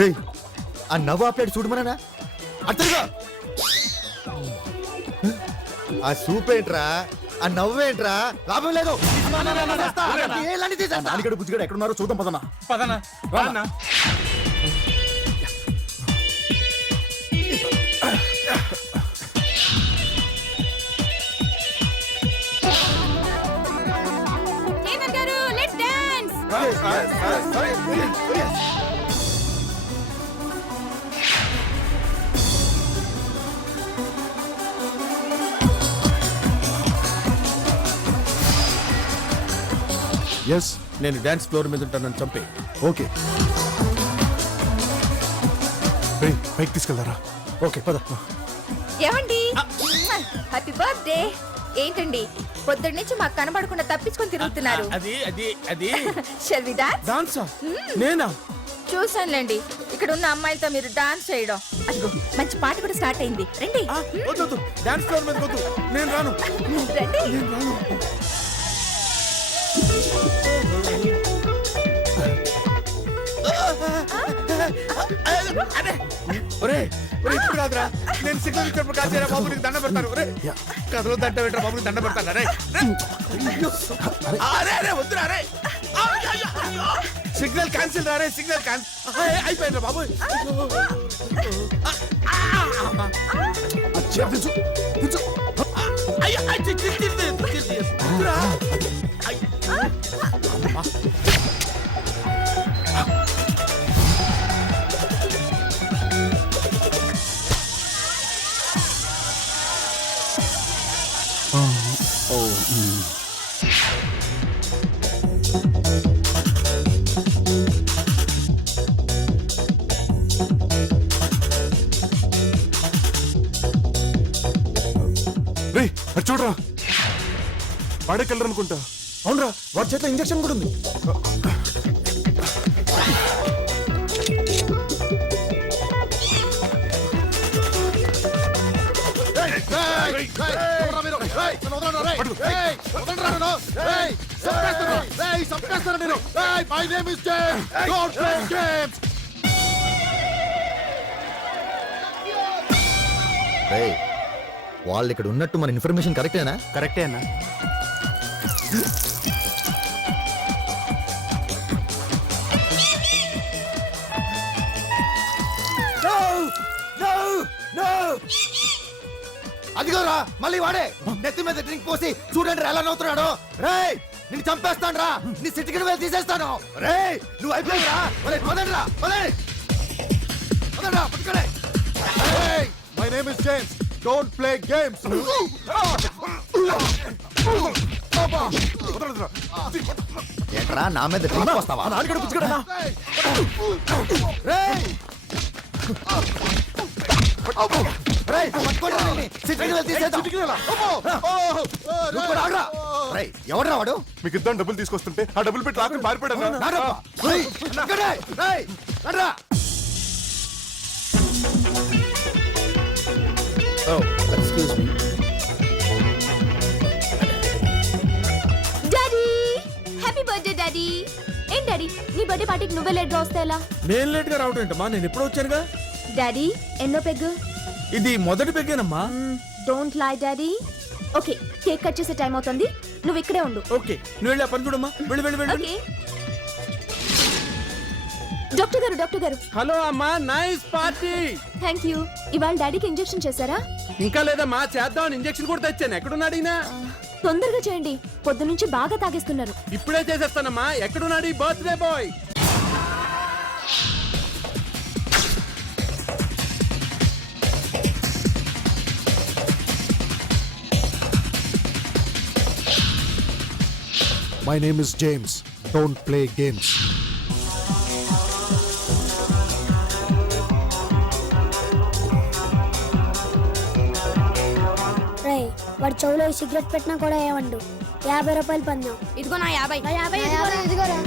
రేయ్ ఆ నవ్వు ఆపేడు చూడమనా అడు తిరుగు ఆ సూప్ ఏంట్రా ఆ నవ్వేంట్రా లాభం లేదు నాలుగడు బుజ్జిగడు ఎక్కడున్నారో చూద్దాం పదనా పదనా రానా హేమంత్ గారు లెట్స్ డాన్స్. ఎస్ నేను డాన్స్ ఫ్లోర్ మీద ఉంటానని చంపే ఓకే పైకి తీసుకెళ్తారా ఓకే పద ఏమండి హ్యాపీ బర్త్డే. ఏంటండి పొద్దున్న నుంచి మాకు కనబడకుండా తప్పించుకొని తిరుగుతున్నారు. అది అది అది Shall we dance? డాన్సా నేనా చూసానులేండి ఇక్కడ ఉన్న అమ్మాయిలతో మీరు డాన్స్ చేయడం. అదిగో మంచి పాట కూడా స్టార్ట్ అయింది. రండి వద్దు డాన్స్ ఫ్లోర్ మీద వద్దు నేను రాను రండి. ఒరే ఇప్పుడు కాదురా నేను సిగ్నల్ ఇచ్చినప్పుడు కాదు బాబు నీకు దండ పెడతాను ఒరే కథలో దండ పెట్టరా బాబు నీకు దండ పెడతాను అరే అరే అరే వద్దురా అరే సిగ్నల్ క్యాన్సిల్ రా సిగ్నల్ క్యాన్సిల్ అయిపోయింది బాబు రే అది చూడరా వాడేకెళ్ళరు అనుకుంటా అవునరా వాడి చేతిలో ఇంజక్షన్ కూడా ఉంది వాళ్ళు ఇక్కడ ఉన్నట్టు మన ఇన్ఫర్మేషన్ కరెక్టేనా కరెక్టే అన్న అదిగోరా మళ్ళీ వాడే నెత్తి మీద డ్రింక్ పోసి చూడండి ఎలా నవ్వుతున్నాడు రేయ్ నిన్ను చంపేస్తాను రా నీ సిటికి వెళ్ళి తీసేస్తాను రేయ్ నువ్వు అయిపోయిరా పదండ్రా పదండ్రా పట్టుకోలే my name is James don't play games ఏంట్రా నా మీద డ్రింక్ పోస్తావా నాలుగడు పుచ్చుకడనా రేయ్ రేయ్ పట్టుకోండి వీళ్ళని. సిటికి వెళ్ళి తీసేద్దాం నువ్వు కూడా ఆగురా. రేయ్ ఎవడ్రా వాడు మీకు ఇద్దరు డబ్బులు తీసుకొస్తుంటే ఆ డబ్బులు పెట్టి రాత్రి పారిపోయాడు నాడప్పా. రేయ్, ఇక్కడే. రేయ్, రండ్రా. Excuse me daddy happy birthday daddy. ఏం డాడీ నీ బర్త్డే పార్టీకి నువ్వే లేట్ గా వస్తే ఎలా? నేను లేట్ గా రావటం ఏంటమ్మా నేను ఎప్పుడో వచ్చానుగా డాడీ ఎన్నో పెగ్గు? ఇది మొదటి పెగ్గేనమ్మా don't lie daddy. Okay cake cut చేసే టైం అవుతుంది నువ్వు ఇక్కడే ఉండు. ఓకే నువ్వు వెళ్ళి ఆ పని చూడమ్మా వెళ్ళి వెళ్ళి వెళ్ళి ఓకే డాక్టర్ గారు హలో అమ్మా నైస్ పార్టీ. Thank you. ఇవాళ డాడీకి ఇంజెక్షన్ చేశారా? ఇంకా లేదమ్మా చేద్దాం ఇంజెక్షన్ కూడా తెచ్చాను ఎక్కడున్నాడు ఈయన తొందరగా చేయండి పొద్దునుంచి బాగా తాగేస్తున్నారు. ఇప్పుడే చేసేస్తానమ్మా ఎక్కడున్నాడు ఈ birthday boy my name is James don't play games వాడు చెవులో సిగరెట్ పెట్టినా కూడా ఏమండు. 50 రూపాయలు పందాం. ఇదిగో నా 50. ఇదిగోరా.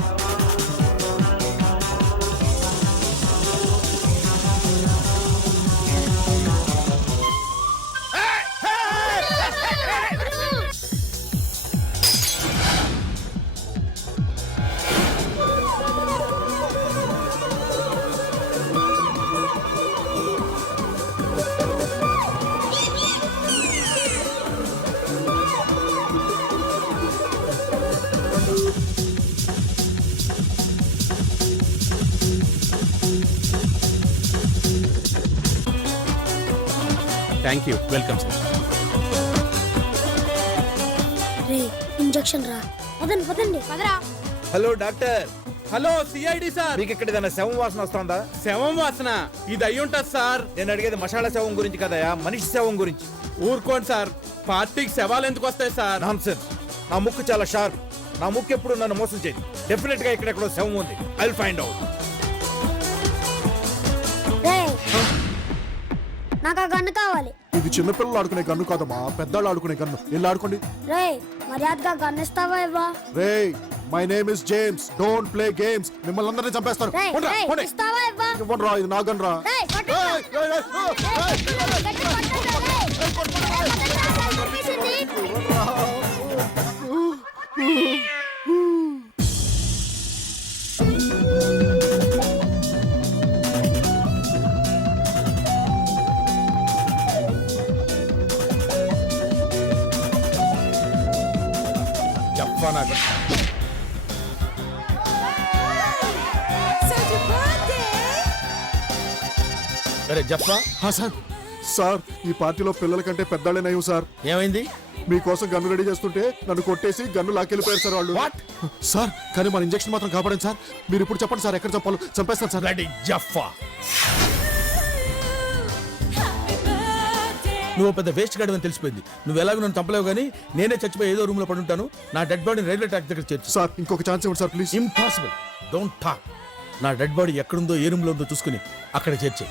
Thank you. Welcome sir. Ray injection రా. పదండి పదరా. Hello doctor. Hello CID sir. మీకు ఇక్కడ ఏదైనా శవం వాసన వస్తుందా? శవం వాసన ఇది అయ్యి ఉంటుంది సార్. నేను అడిగేది మసాలా శవం గురించి కదయా, మనిషి శవం గురించి. ఊరుకోండి సార్, పార్టీకి శవాలు ఎందుకు వస్తాయి సార్? నాన్సెన్స్. నా ముక్కు చాలా షార్ప్. నా ముక్కు ఎప్పుడు నన్ను మోసం చేయదు. డెఫినెట్ గా ఇక్కడెక్కడో శవం ఉంది. I will find out. నాకు ఆ గన్ను కావాలి. ఇది చిన్నపిల్లలు ఆడుకునే గన్ను కాదమ్మా, పెద్దవాళ్ళు ఆడుకునే గన్ను. వెళ్ళి ఆడుకోండి. రే మర్యాదగా గన్ను ఇస్తావా ఇవ్వా? రే my name is James. Don't play games. మిమ్మల్ని అందరినీ చంపేస్తారు. ఇస్తావా ఇవ్వా? ఇవ్వనురా, ఇది నా గన్ రా. చెప్పా నాకు. అరే చెప్పా. సార్ సార్ ఈ పార్టీలో పిల్లల కంటే పెద్దవాళ్ళే నయం సార్. ఏమైంది? మీకోసం గన్ను రెడీ చేస్తుంటే నన్ను కొట్టేసి గన్ను లాకెళ్ళిపోయారు సార్ వాళ్ళు. సార్ కానీ మన ఇంజెక్షన్ మాత్రం కాపాడండి సార్. మీరు ఇప్పుడు చెప్పండి సార్, ఎక్కడ చంపాలో చంపేస్తాను సార్. రెడీ జఫా. నువ్వు పెద్ద వేస్ట్ గాడు అని తెలిసిపోయింది. నువ్వు ఎలాగో నన్ను చంపలేవు కానీ నేనే చచ్చిపోయి ఏదో రూమ్ లో పడి ఉంటాను. నా డెడ్ బాడీ రైల్వే ట్రాక్ దగ్గర చేర్చు. సార్ ఇంకొక ఛాన్స్ ఇవ్వండి sir please. Impossible. Don't talk. నా డెడ్ బాడీ ఎక్కడుందో ఏ రూమ్ లో ఉందో చూసుకుని అక్కడ చేర్చే.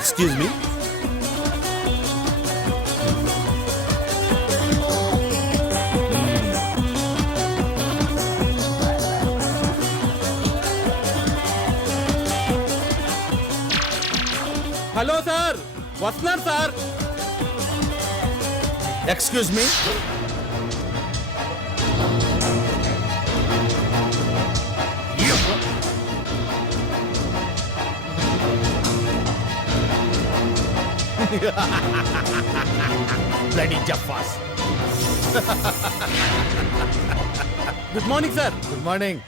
Excuse me. హలో సార్, వస్తున్నారు sir. Excuse me. Bloody Jaffas. Good morning sir. Good morning.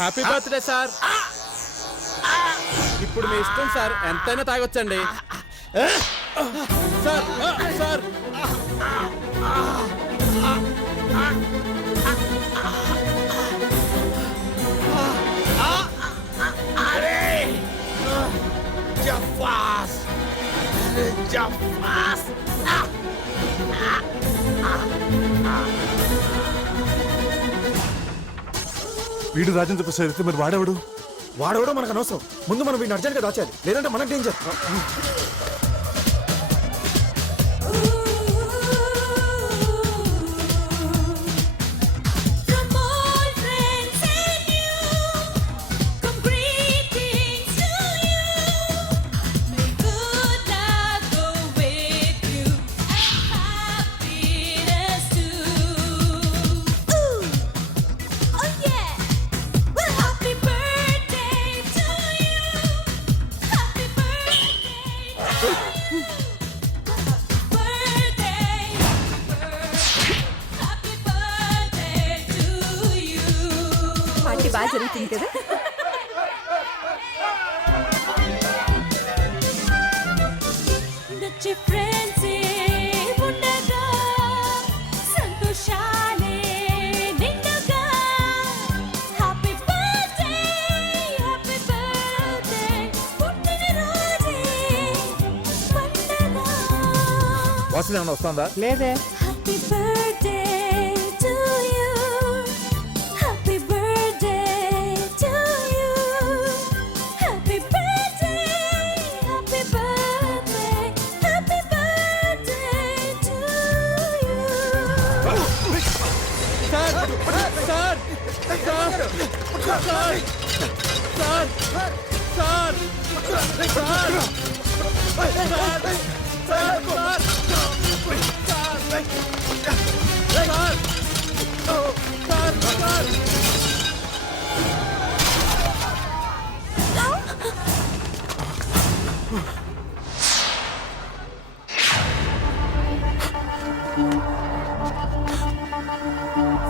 Happy birthday sir. ఇప్పుడు మీ ఇష్టం సార్, ఎంతైనా తాగొచ్చండి. Sir sir Jaffas. Jaffas. వీడు రాజేంద్ర ప్రసాద్ అయితే మరి వాడేవాడు? వాడవడం మనకు అనవసరం. ముందు మనం వీడిని అర్జెంట్గా దాచాలి, లేదంటే మనకు డేంజర్. పార్టీ బాగా జరుగుతుంది కదా. వాసన ఏమన్నా వస్తుందా? లేదే.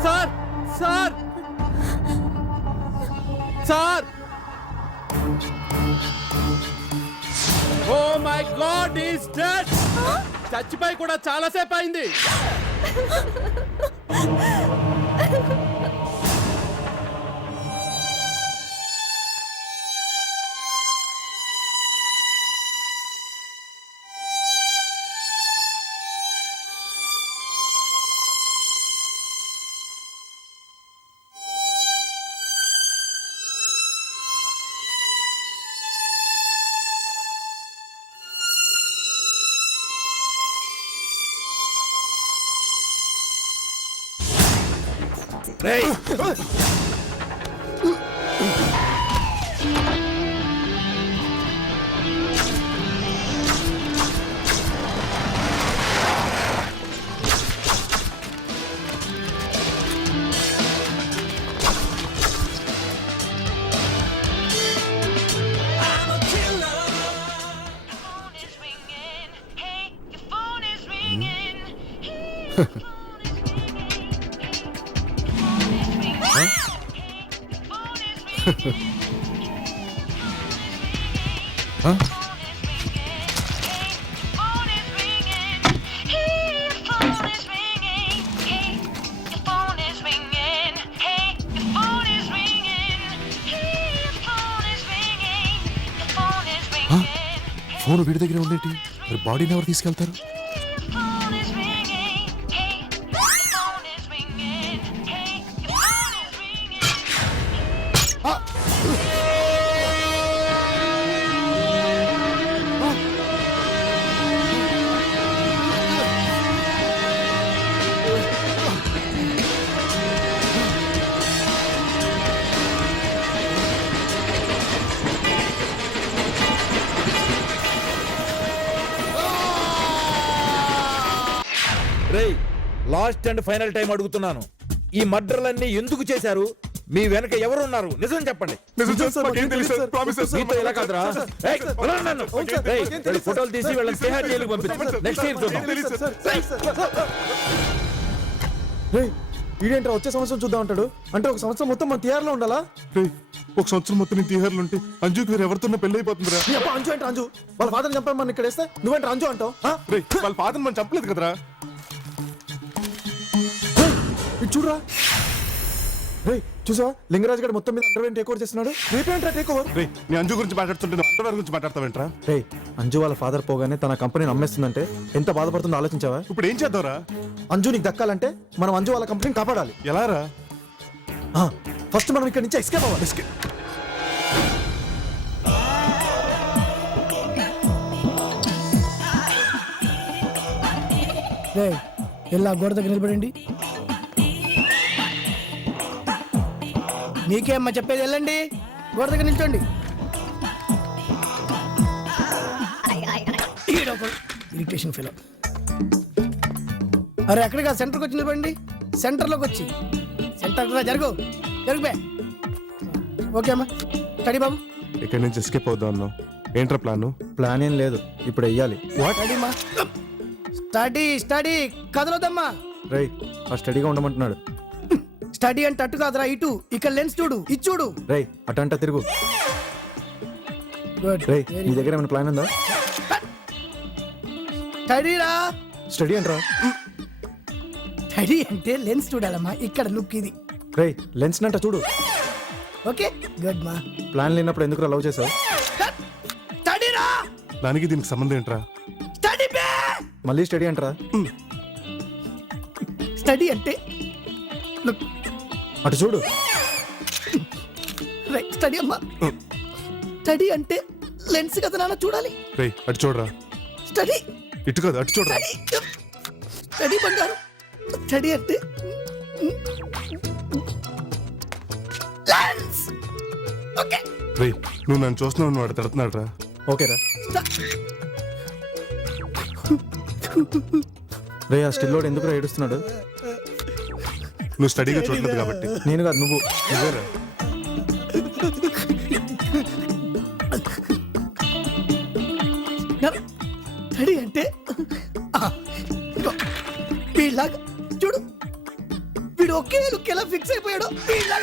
Sir sir sir oh my God is dead చచ్చిపోయి కూడా చాలాసేపు అయింది. ఫోన్ వీడి దగ్గర ఉందేంటి? మరి బాడీని ఎవరు తీసుకెళ్తారు? లాస్ట్ అండ్ ఫైనల్ టైం అడుగుతున్నాను, ఈ మర్డర్లన్నీ ఎందుకు చేశారు? మీ వెనక ఎవరున్నారు? నిజం చెప్పండి. మీతో ఇలా కాదురా. ఏయ్, వదలండి నన్ను. ఏయ్, వీళ్ళ ఫోటోలు తీసి వీళ్ళని తిహార్ జైలుకి పంపించు. నెక్స్ట్ ఇయర్ చూద్దాం. ఈడేంట్రా వచ్చే సంవత్సరం చూద్దాం అంటాడు. అంటే ఒక సంవత్సరం మొత్తం మన తిహార్లో ఉండాలా? ఒక సంవత్సరం మొత్తం నేను తీహార్లు ఉంటే అంజుకి వేరే ఎవరితో పెళ్లి అయిపోతుందిరా. నీ అప్ప అంజు అంటే అంజు వాళ్ళ ఫాదర్ చంపాను మన ఇక్కడ వేస్తే నువ్వేంటి అంజు అంటావు? వాళ్ళ ఫాదర్ మనం చంపలేదు కదరా. చూడరా, చూసా లింగరాజ్ గారు మొత్తం మీద అండర్వేర్ టేక్ ఓవర్ చేస్తున్నాడు. రేపేంట్రా టేక్ ఓవర్? నీ అంజు గురించి మాట్లాడుతుంటే నువ్వు అండర్వేర్ గురించి మాట్లాడతావేంట్రా? రే, అంజు వాళ్ళ ఫాదర్ పోగానే తన కంపెనీని అమ్మేస్తుందంటే ఎంత బాధపడుతుందో ఆలోచించావా? ఇప్పుడు ఏం చేద్దాంరా? అంజు నీకు దక్కాలంటే మనం అంజు వాళ్ళ కంపెనీని కాపాడాలి. ఎలారా? ఫస్ట్ మనం ఇక్కడ నుంచి ఎస్కేప్ అవ్వాలి. ఎలా గోడ దగ్గర నిలబడండి. మీకేమ్మా చెప్పేది, వెళ్ళండి గోడ దగ్గర నిల్చోండి. Irritation fellow. అరే ఎక్కడికి సెంటర్కి వచ్చి నిలబడండి. సెంటర్లోకి వచ్చి సెంటర్ జరుగు జరుగుబే. ఓకే అమ్మా, స్టడీ బాబు. ఇక్కడి నుంచి ఎస్కేప్ అవుదాం అన్నావు. ఏంట్రా ప్లాన్? ప్లాన్ ఏం లేదు, ఇప్పుడు వెయ్యాలి. స్టడీమా, స్టడీ స్టడీ కదలొద్దమ్మా. రై, ఆ స్టడీగా ఉండమంటున్నాడు. స్టడీ అంటే అటు కాదురా, ఇటు. ఇక్కడ లెన్స్ చూడు, ఇది చూడు. రై, అటంట తిరుగు. రై, నీ దగ్గర ఏమైనా ప్లాన్ ఉందా? స్టడీ రా. స్టడీ అంటరా? స్టడీ అంటే లెన్స్ చూడాలమ్మా. ఇక్కడ లుక్ ఇది. రై, లెన్స్ నంట చూడు. ఓకే, గుడ్ మా. ప్లాన్ లేనప్పుడు ఎందుకు లవ్ చేసావు? స్టడీ రా. దానికి దీనికి సంబంధం ఏంట్రా? స్టడీ బే. మళ్ళీ స్టడీ అంటరా? స్టడీ అంటే లుక్. అటు చూడు. రైట్, స్టడీ అమ్మా. స్టడీ అంటే లెన్స్ కదా నాన్న, చూడాలి. రే, అటు చూడరా. స్టడీ ఇటు కాదు, అటు చూడరా. స్టడీ బంగారు. స్టడీ అంటే రే నువ్వు నన్ను చూస్తున్నావు వాడు తడుతున్నాడు రా. ఓకేరా రే ఆ స్టిల్లోడు ఎందుకు ఏడుస్తున్నాడు? నువ్వు స్టడీగా చూడలేదు కాబట్టి. నేను కాదు నువ్వు. నువ్వేరా? స్టడీ అంటే వీళ్ళగా చూడు, వీడు ఒకే లుక్ ఎలా ఫిక్స్ అయిపోయాడు. వీళ్ళగా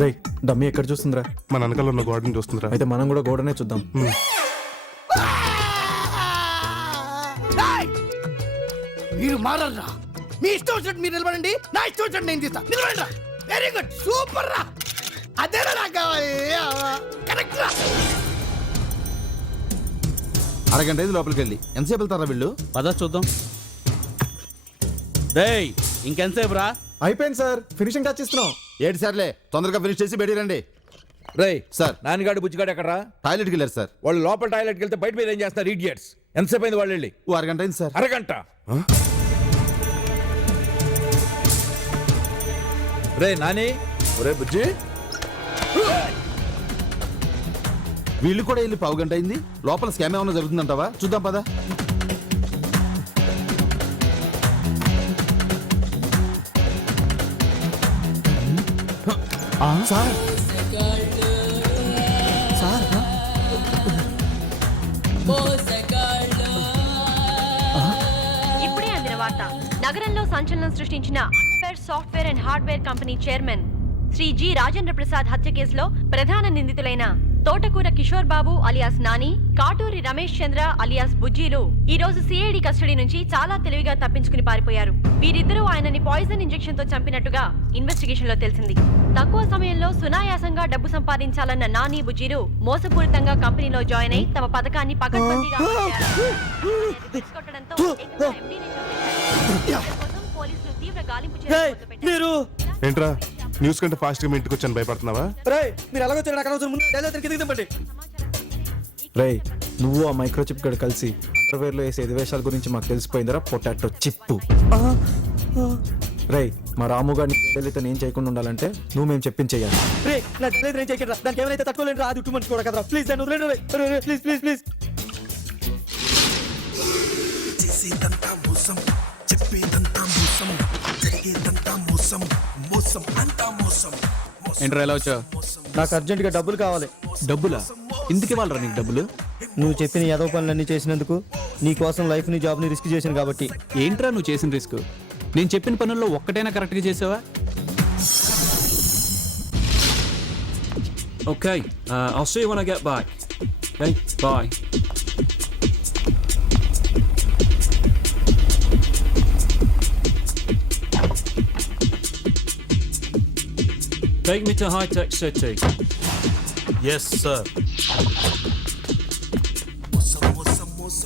రే డమ్మీ ఎక్కడ చూస్తుందిరా? మన వెనకాల ఉన్న గోడని చూస్తుందిరా. అయితే మనం కూడా గోడనే చూద్దాం. మీరు మారరా, మీ ఇష్టం వచ్చినట్టు మీరు నిలబడండి, నా ఇష్టం వచ్చినట్టు నేను తీస్తా. నిలబడండి. వెరీ గుడ్, సూపర్ రా. అదేనా నాకు కావాలి. కరెక్ట్ రా. అరగంట ఐదు లోపలికి వెళ్ళి ఎంతసేపు వెళ్తారా వీళ్ళు? పద చూద్దాం. రేయ్ ఇంకెంతసేపు రా? అయిపోయింది సార్, ఫినిషింగ్ టచ్ ఇస్తున్నాం. ఏడు సార్లే, తొందరగా ఫినిష్ చేసి బయటికి రండి. రేయ్ సార్ నాన్నగాడు బుజ్జిగాడు ఎక్కడరా? టాయిలెట్కి వెళ్ళారు సార్. వాళ్ళు లోపల టాయిలెట్కి వెళ్తే బయట మీద ఏం చేస్తారు ఇడియట్స్? ఎంతసేపు అయింది వాళ్ళు వెళ్ళి? ఓ అరగంట అయింది సార్. అరగంట? రే నాని, ఒరే బుజ్జి, వీళ్ళు కూడా వెళ్ళి పావు గంట అయింది. లోపల స్కామ్ ఏమైనా జరుగుతుందంటావా? చూద్దాం పదా. సార్ సార్ ఇప్పుడే అందిన వార్త. నగరంలో సంచలనం సృష్టించిన unfair software and hardware company chairman Shri G Rajendra Prasad హత్య కేసులో ప్రధాన నిందితులైన తోటకూర కిషోర్ బాబు అలియాస్ నాని, కాటూరి రమేష్ చంద్ర అలియాస్ బుజ్జీలు ఈ రోజు సిఐడి కస్టడీ నుంచి చాలా తెలివిగా తప్పించుకుని పారిపోయారు. వీరిద్దరూ ఆయనని పాయిజన్ ఇంజెక్షన్ తో చంపినట్టుగా ఇన్వెస్టిగేషన్ లో తెలిసింది. తక్కువ సమయంలో సునాయాసంగా డబ్బు సంపాదించాలన్న నాని, బుజ్జీలు మోసపూరితంగా కంపెనీలో జాయిన్ అయి తమ పథకాన్ని పకడ్బందీగా కొట్టడంతో పోలీసులు తీవ్ర గాలింపు మీరు ఏంట్రా న్యూస్ కంటే ఫాస్ట్ గా మీ ఇంటికి వచ్చాను భయపడుతున్నావా? మీరు ఎలాగొచ్చారు నాకు అవసరం. ముందు రే నువ్వు ఆ మైక్రోచిప్ గడు కలిసి అండర్వేర్ లో వేసే ఎదివేషాల గురించి మాకు తెలిసిపోయిందిరా. Potato chip. రే మా రాము గారిని తెలియతే నేను చేయకుండా ఉండాలంటే నువ్వు మేము చెప్పించేయాలి. రే నా తెలియదు నేను చేయకరా. దానికి ఏమైనా తట్టుకోలేండి రా. అది 2 మంత్స్ కూడా కదా. ప్లీజ్ దాన్ని వదిలేండి. Please please please. చేసేదంతా మోసం, చెప్పేదంతా మోసం, జరిగేదంతా మోసం, మోసం అంతా మోసం. ఏంట్రా ఎలా వచ్చావు? నాకు అర్జెంటుగా డబ్బులు కావాలి. డబ్బులా? ఎందుకు ఇవ్వాలరా నీకు డబ్బులు? నువ్వు చెప్పిన ఏదో పనులన్నీ చేసినందుకు, నీ కోసం లైఫ్ ని జాబ్ ని రిస్క్ చేశాను కాబట్టి. ఏంట్రా నువ్వు చేసిన రిస్క్? నేను చెప్పిన పనుల్లో ఒక్కటైనా కరెక్ట్గా చేసావా? Okay, I'll see you when I get back. Okay, bye. Take me to High Tech City. Yes, sir.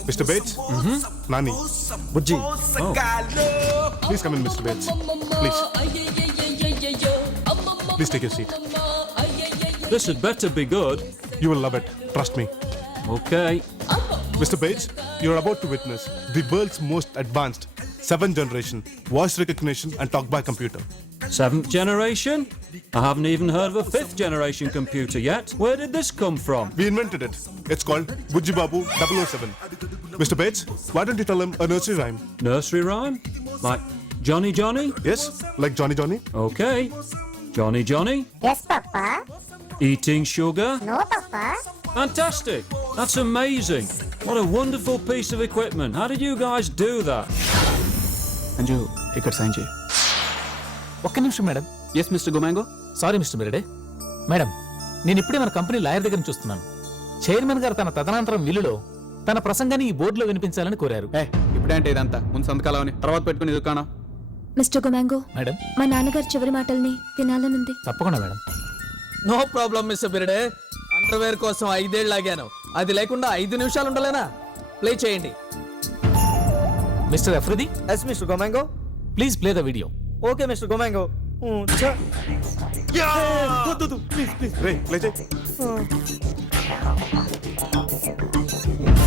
Mr. Bates? Nani? Bujji Please come in, Mr. Bates. Please. Please take your seat. This had better be good. You will love it. Trust me. Okay. Mr. Bates, you're about to witness the world's most advanced 7th generation voice recognition and talkback computer. 7th generation? I haven't even heard of a 5th generation computer yet. Where did this come from? We invented it. It's called Bujji Babu 007. Mr. Bates, why don't you tell him a nursery rhyme? Nursery rhyme? Like Johnny Johnny? Yes, like Johnny Johnny. Okay. Johnny Johnny? Yes, Papa. Eating sugar? No, Papa. Fantastic! That's amazing! What a wonderful piece of equipment. How did you guys do that? Anju ఇక్కడ sign చేయి. ఒక్క నిమిషం madam. Yes mister Gomango. Sorry mister మిరడే. Madam నేను ఇప్పుడే మన company lawyer దగ్గర నుంచి చూస్తున్నాను. చైర్మన్ గారు తన తదనంతరం విల్లులో తన ప్రసంగాన్ని ఈ బోర్డులో వినిపించాలని కోరారు. ఇప్పుడేంటే ఇదంతా ముందు సంతకాలని తర్వాత పెట్టుకుని ఎదుర్కొనా? మిస్టర్ గొమాంగో, మేడం మా నాన్నగారు చివరి మాటల్ని తినాలనుంది. తప్పకుండా మేడం. నో ప్రాబ్లం మిస్టర్ బిరడే. అండర్వేర్ కోసం 5 ఏళ్ళు లాగాను. అది లేకుండా 5 నిమిషాలు ఉండలేనా? ప్లే చేయండి. Mister Afridi, yes mister Gomango. Please play the video. Okay mister Gomango. Please please. Ray, play it.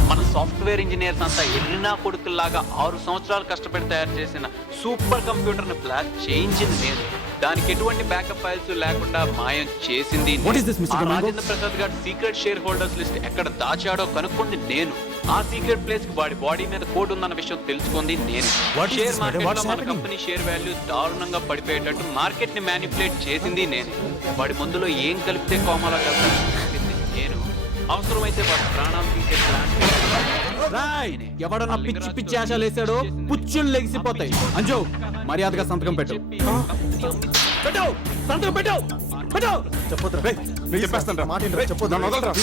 మన సాఫ్ట్వేర్ ఇంజనీర్స్ అంతా ఎల్లినా కొడుకుల్లాగా 6 సంవత్సరాలు కష్టపడి తయారు చేసిన సూపర్ కంప్యూటర్ని బ్లాక్ చేయించింది నేను. దానికి ఎటువంటి బ్యాకప్ ఫైల్స్ లేకుండా మాయం చేసింది నేను. What is this, Mr. Domingo? Rajendra Prasad గారి సీక్రెట్ షేర్ హోల్డర్స్ లిస్ట్ ఎక్కడ దాచాడో కనుక్కుంది నేను. ఆ సీక్రెట్ ప్లేస్ కి వాడి బాడీ మీద కోడ్ ఉందన్న విషయం తెలుసుకుంది నేను. What is share this, madam? Market What's లో మన happening? కంపెనీ షేర్ వాల్యూ దారుణంగా పడిపోయేటట్టు మార్కెట్ ని మ్యానిపులేట్ చేసింది నేను. వాడి మందులో ఏం కలిపితే కోమాలో కలిపింది నేను. అవసరమైతే వాడి ప్రాణాలు తీసే ప్లాన్ ఎవడన్నా పిచ్చి పిచ్చి ఆశలు వేసాడో పుచ్చులు లెగిసిపోతాయి. అంజు మర్యాదగా సంతకం పెట్టు. పెట్టు సంతకం పెట్టు. పెట్టు. చెప్పొద్దురా. రేయ్, నేను చెప్పేస్తాను రా. మాట వినరా, చెప్పొద్దు. నన్ను వదలరా.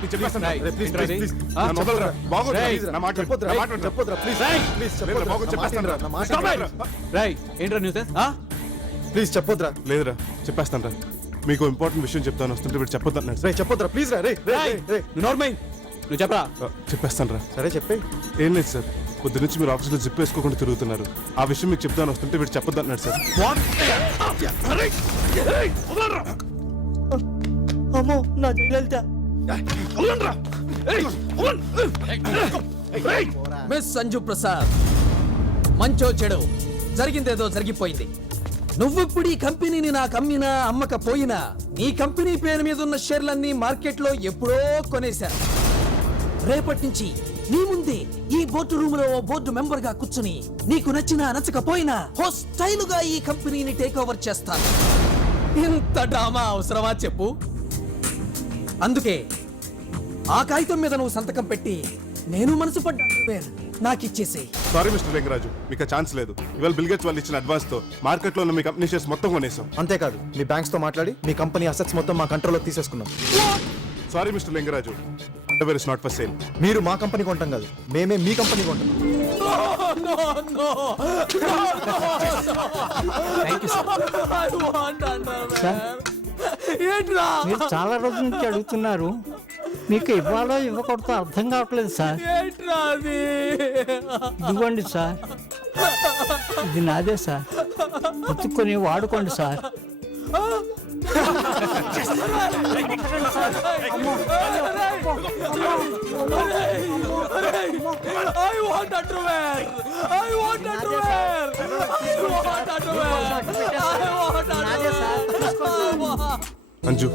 నేను చెప్పేస్తాను రా. రేయ్, ప్లీజ్, ప్లీజ్, ప్లీజ్. నన్ను వదలరా. బాగోదు. ప్లీజ్, నా మాట విను. చెప్పొద్దురా, నా మాట విను. చెప్పొద్దురా, ప్లీజ్. ప్లీజ్, లేదురా, చెప్పొద్దురా. బాగోదు, నా మాట చెప్పేస్తాను రా. వినరా, నా మాట Stop వినరా. it. రేయ్ ఏంట్రా న్యూస్? ప్లీజ్ చెప్పొద్దురా. లేదురా, చెప్పేస్తాను రా. మీకు ఇంపార్టెంట్ విషయం చెప్తాను వస్తుంటే వీడు చెప్పొద్దు అన్నాడు. రే చెప్పొద్దురా, ప్లీజ్ రా. రే నువ్వు నోర్మై, నువ్వు చెప్పరా. చెప్పేస్తాను రా. సరే చెప్పే. ఏం లేదు సార్, పొద్దు నుంచి మీరు ఆఫీస్లో జిప్ వేసుకోకుండా తిరుగుతున్నారు. ఆ విషయం మీకు చెప్తాను వస్తుంటే వీడు చెప్పొద్దు అన్నాడు సార్. అమ్మో నా జయలలిత. మిస్ సంజు ప్రసాద్, మంచో చెడు జరిగిందేదో జరిగిపోయింది. నువ్విప్పుడు ఈ కంపెనీని నాకు అమ్మినా అమ్మకపోయినా నీ కంపెనీ పేరు మీద ఉన్న షేర్లన్నీ మార్కెట్లో ఎప్పుడో కొనేశారు. రేపటి నుంచి నీ ముందే ఈ బోర్డు రూమ్ లో ఓ బోర్డు మెంబర్ గా కూర్చుని నీకు నచ్చినా నచ్చకపోయినా హోస్టైలుగా ఈ కంపెనీని టేక్ ఓవర్ చేస్తాను. ఇంత డ్రామా అవసరమా చెప్పు? అందుకే ఆ కాగితం మీద నువ్వు సంతకం పెట్టి నేను మనసు పడ్డా పేరు నాకు ఇచ్చేసేయ్. సారీ మిస్టర్ లింగరాజు, మీకు ఛాన్స్ లేదు. ఇవాళ బిల్ గేట్స్ వాళ్ళు ఇచ్చిన అడ్వాన్స్ తో మార్కెట్ లో ఉన్న మీ కంపెనీ షేర్స్ మొత్తం కొనేసాం. అంతేకాదు మీ బ్యాంక్స్ తో మాట్లాడి మీ కంపెనీ అసెట్స్ మొత్తం మా కంట్రోల్లో తీసేసుకున్నాం. Sorry mister Lingaraju, underwear is not for sale. మీరు మా కంపెనీ కొంటాం కాదు, మేమే మీ కంపెనీ కొంటాం. మీరు చాలా రోజుల నుంచి అడుగుతున్నారు, మీకు ఇవ్వాలో ఇవ్వకూడదో అర్థం కావట్లేదు సార్. ఇదిగోండి సార్, ఇది నాదే సార్, ఎత్తుకొని వాడుకోండి సార్. అంజు,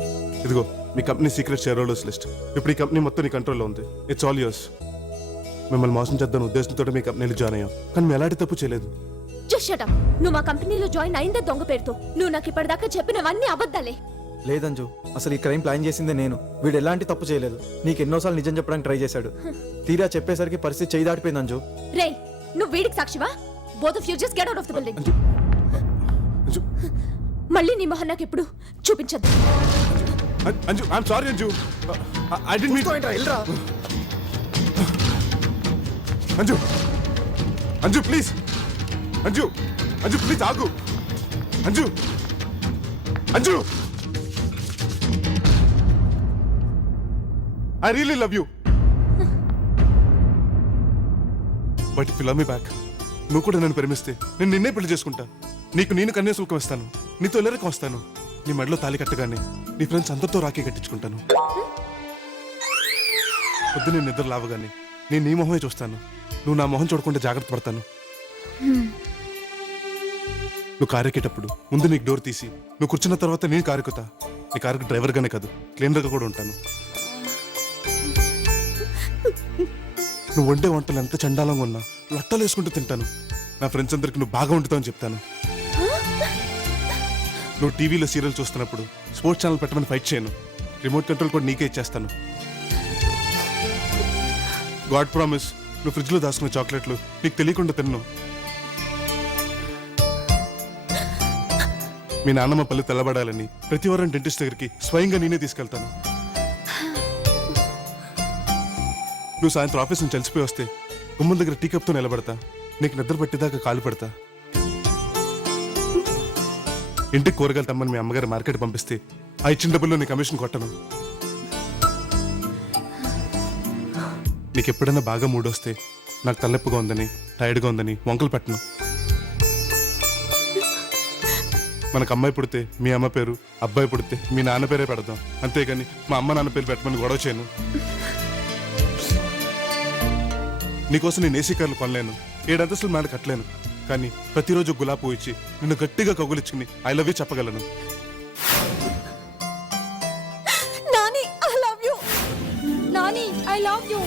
ఇదిగో మీ company secret share holders list. ఇప్పుడు ఈ కంపెనీ మొత్తం నీ కంట్రోల్లో ఉంది. It's all yours. మిమ్మల్ని మోసం చేద్దాం ఉద్దేశంతో మీ కంపెనీలో జాయిన్ అయ్యాం, కానీ మేము ఎలాంటి తప్పు చేయలేదు. Just shut up. నువ్వు మా కంపెనీలో జాయిన్ అయిందే దొంగ పేరుతో. నువ్వు నాకు ఇప్పటిదాకా చెప్పినవన్నీ అబద్ధాలే. లేదంజు, అసలు ఈ క్రైమ్ ప్లాన్ చేసిందే నేను. వీడు ఎలాంటి తప్పు చేయలేదు. నీకు ఎన్నోసార్లు నిజం చెప్పడానికి ట్రై చేశాడు. తీరా చెప్పేసరికి పరిస్థితి చేయి దాటిపోయింది అంజు. రేయ్, నువ్వు వీడికి సాక్షివా? Both of you just get out of the building. మళ్ళీ నీ మొహం నాకు ఎప్పుడు చూపించద్దు. Anju, I'm sorry Anju. I didn't mean. Anju, Anju please. Anju, Anju please ఆగు. Anju, Anju, I really love you. But if you love me back, నువ్వు కూడా నన్ను ప్రేమిస్తే నేను నిన్నే పెళ్లి చేసుకుంటా. నీకు నేను కన్యాశుల్కం ఇస్తాను, నీతో ఎల్లరికం వస్తాను. నీ మెడలో తాళి కట్టగానే నీ ఫ్రెండ్స్ అందరితో రాఖీ కట్టించుకుంటాను. పొద్దున్నే నిద్ర లావగానే నేను నీ మొహమే చూస్తాను. నువ్వు నా మొహం చూడకుండా జాగ్రత్త పడతాను. నువ్వు కారు ఎక్కేటప్పుడు ముందు నీకు డోర్ తీసి నువ్వు కూర్చున్న తర్వాత నేను కారు ఎక్కుతా. నీ కారుకి డ్రైవర్గానే కాదు, క్లీనర్గా కూడా ఉంటాను. నువ్వు వండే వంటలు ఎంత చండాలంగా ఉన్నా లట్టలు వేసుకుంటూ తింటాను. నా ఫ్రెండ్స్ అందరికి నువ్వు బాగా వండుతావని చెప్తాను. నువ్వు టీవీలో సీరియల్ చూస్తున్నప్పుడు స్పోర్ట్స్ ఛానల్ పెట్టమని ఫైట్ చేయను. రిమోట్ కంట్రోల్ కూడా నీకే ఇచ్చేస్తాను. గాడ్ ప్రామిస్, నువ్వు ఫ్రిడ్జ్లో దాచుకున్న చాక్లెట్లు నీకు తెలియకుండా తిన్ను. మీ నాన్నమ్మ పళ్ళు తెల్లబడాలని ప్రతి వారం డెంటిస్ట్ దగ్గరికి స్వయంగా నేనే తీసుకెళ్తాను. నువ్వు సాయంత్రం ఆఫీస్ నుంచి కలిసిపోయి వస్తే గుమ్మం దగ్గర టీ కప్తో నిలబడతా. నీకు నిద్ర పట్టేదాకా కాలు పడతా. ఇంటికి కూరగాయలు తమ్మని మీ అమ్మగారు మార్కెట్ పంపిస్తే ఆ ఇచ్చిన డబ్బుల్లో నీ కమిషన్ కొట్టను. నీకు ఎప్పుడైనా బాగా మూడొస్తే నాకు తలెప్పుగా ఉందని, టైర్డ్గా ఉందని వంకలు పెట్టను. మనకు అమ్మాయి పుడితే మీ అమ్మ పేరు, అబ్బాయి పుడితే మీ నాన్న పేరే పెడదాం. అంతేగాని మా అమ్మ నాన్న పేరు పెట్టమని గొడవ చేయను. నీకోసం నేను ఏసీ కార్లు కొనలేను, 7 అంతస్తుల మేడ కట్టలేను, కానీ ప్రతిరోజు గులాబీ పువ్వు ఇచ్చి నిన్ను గట్టిగా కగులిచ్చుకుని ఐ లవ్ యూ చెప్పగలను. Nani I love you. Nani I love you.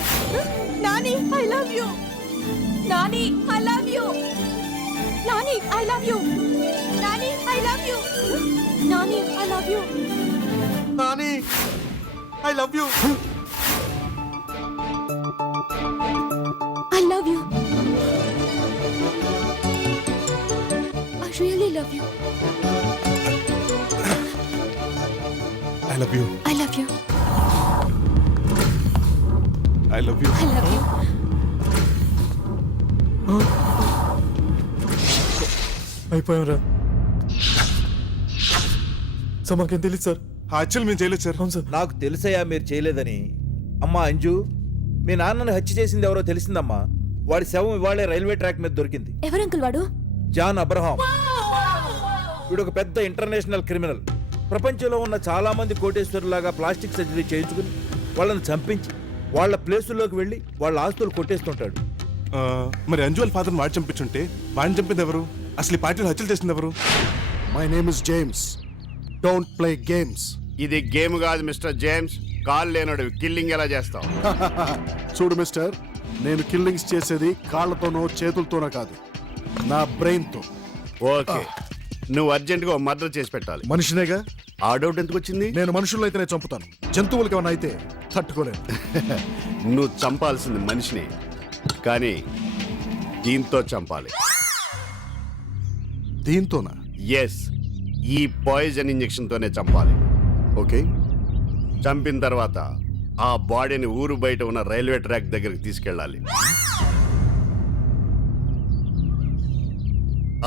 Nani I love you. Nani I love you. Nani I love you. Nani I love you. Nani I love you. Nani I love you. I love you. I really love you. I love you. I love you. I love you. I love you. అయిపోయారా sir? మాకేం తెలియదు sir. Actual మేము చేయలేదు sir. అవును sir. నాకు తెలుసయ్యా మీరు చేయలేదని. అమ్మా అంజు, మీ నాన్నని హత్య చేసింది ఎవరో తెలిసిందమ్మా. వాడి శవం ఇవాళే రైల్వే ట్రాక్ మీద దొరికింది. ఎవరు అంకుల్ వాడు? John Abraham. వీడు ఒక పెద్ద ఇంటర్నేషనల్ క్రిమినల్. ప్రపంచంలో ఉన్న చాలా మంది కోటేశ్వరులాగా ప్లాస్టిక్ సర్జరీ చేయించుకుని వాళ్ళని చంపించి వాళ్ళ ప్లేసుల్లోకి వెళ్ళి వాళ్ళ ఆస్తులు కొట్టేస్తుంటాడు. మరి అంజు వాళ్ళ ఫాదర్ వాడు చంపించుంటే వాడిని చంపింది ఎవరు? అసలు ఈ పార్టీలో హత్యలు చేసింది ఎవరు? My name is James. Don't play games. ఇది గేమ్ కాదు మిస్టర్ జేమ్స్. కాల్ లేనోడు కిల్లింగ్ ఎలా చేస్తావు? చూడు మిస్టర్, నేను కిల్లింగ్స్ చేసేది కాళ్ళతోనో చేతులతోనో కాదు, నా బ్రెయిన్ తో. ఓకే, నువ్వు అర్జెంట్ గా మర్డర్ చేసి పెట్టాలి. మనిషినేగా. ఆ డౌట్ ఎందుకు వచ్చింది? నేను మనుషుల్లో అయితేనే చంపుతాను, జంతువులకి ఏమైనా అయితే తట్టుకోలేను. నువ్వు చంపాల్సింది మనిషిని, కానీ దీంతో చంపాలి. దీంతోనా? ఎస్, ఈ పాయిజన్ ఇంజెక్షన్ తోనే చంపాలి. ఓకే, చంపిన తర్వాత ఆ బాడీని ఊరు బయట ఉన్న రైల్వే ట్రాక్ దగ్గరికి తీసుకెళ్ళాలి.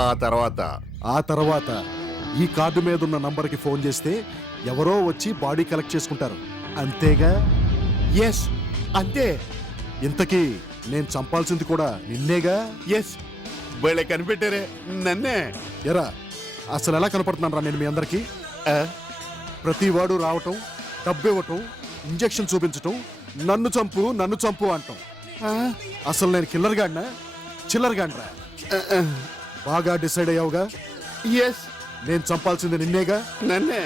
ఆ తర్వాత ఈ కార్డు మీద ఉన్న నంబర్కి ఫోన్ చేస్తే ఎవరో వచ్చి బాడీ కలెక్ట్ చేసుకుంటారు, అంతేగా? ఎస్, అంతే. ఇంతకీ నేను చంపాల్సింది కూడా నిన్నేగా? ఎస్, వీళ్ళే కనిపెట్టారే, నన్నే. ఎరా, అసలు ఎలా కనపడుతున్నాను రా నేను మీ అందరికీ? ప్రతి వాడు రావటం, డబ్బివ్వటం, ఇంజెక్షన్ చూపించటం, నన్ను చంపు అంటాం. అసలు నేను కిల్లర్ గాడినా చిల్లర్ గాడిరా? బాగా డిసైడ్ అయ్యావుగా? ఎస్, నేను చంపాల్సింది నిన్నేగా? నన్నే.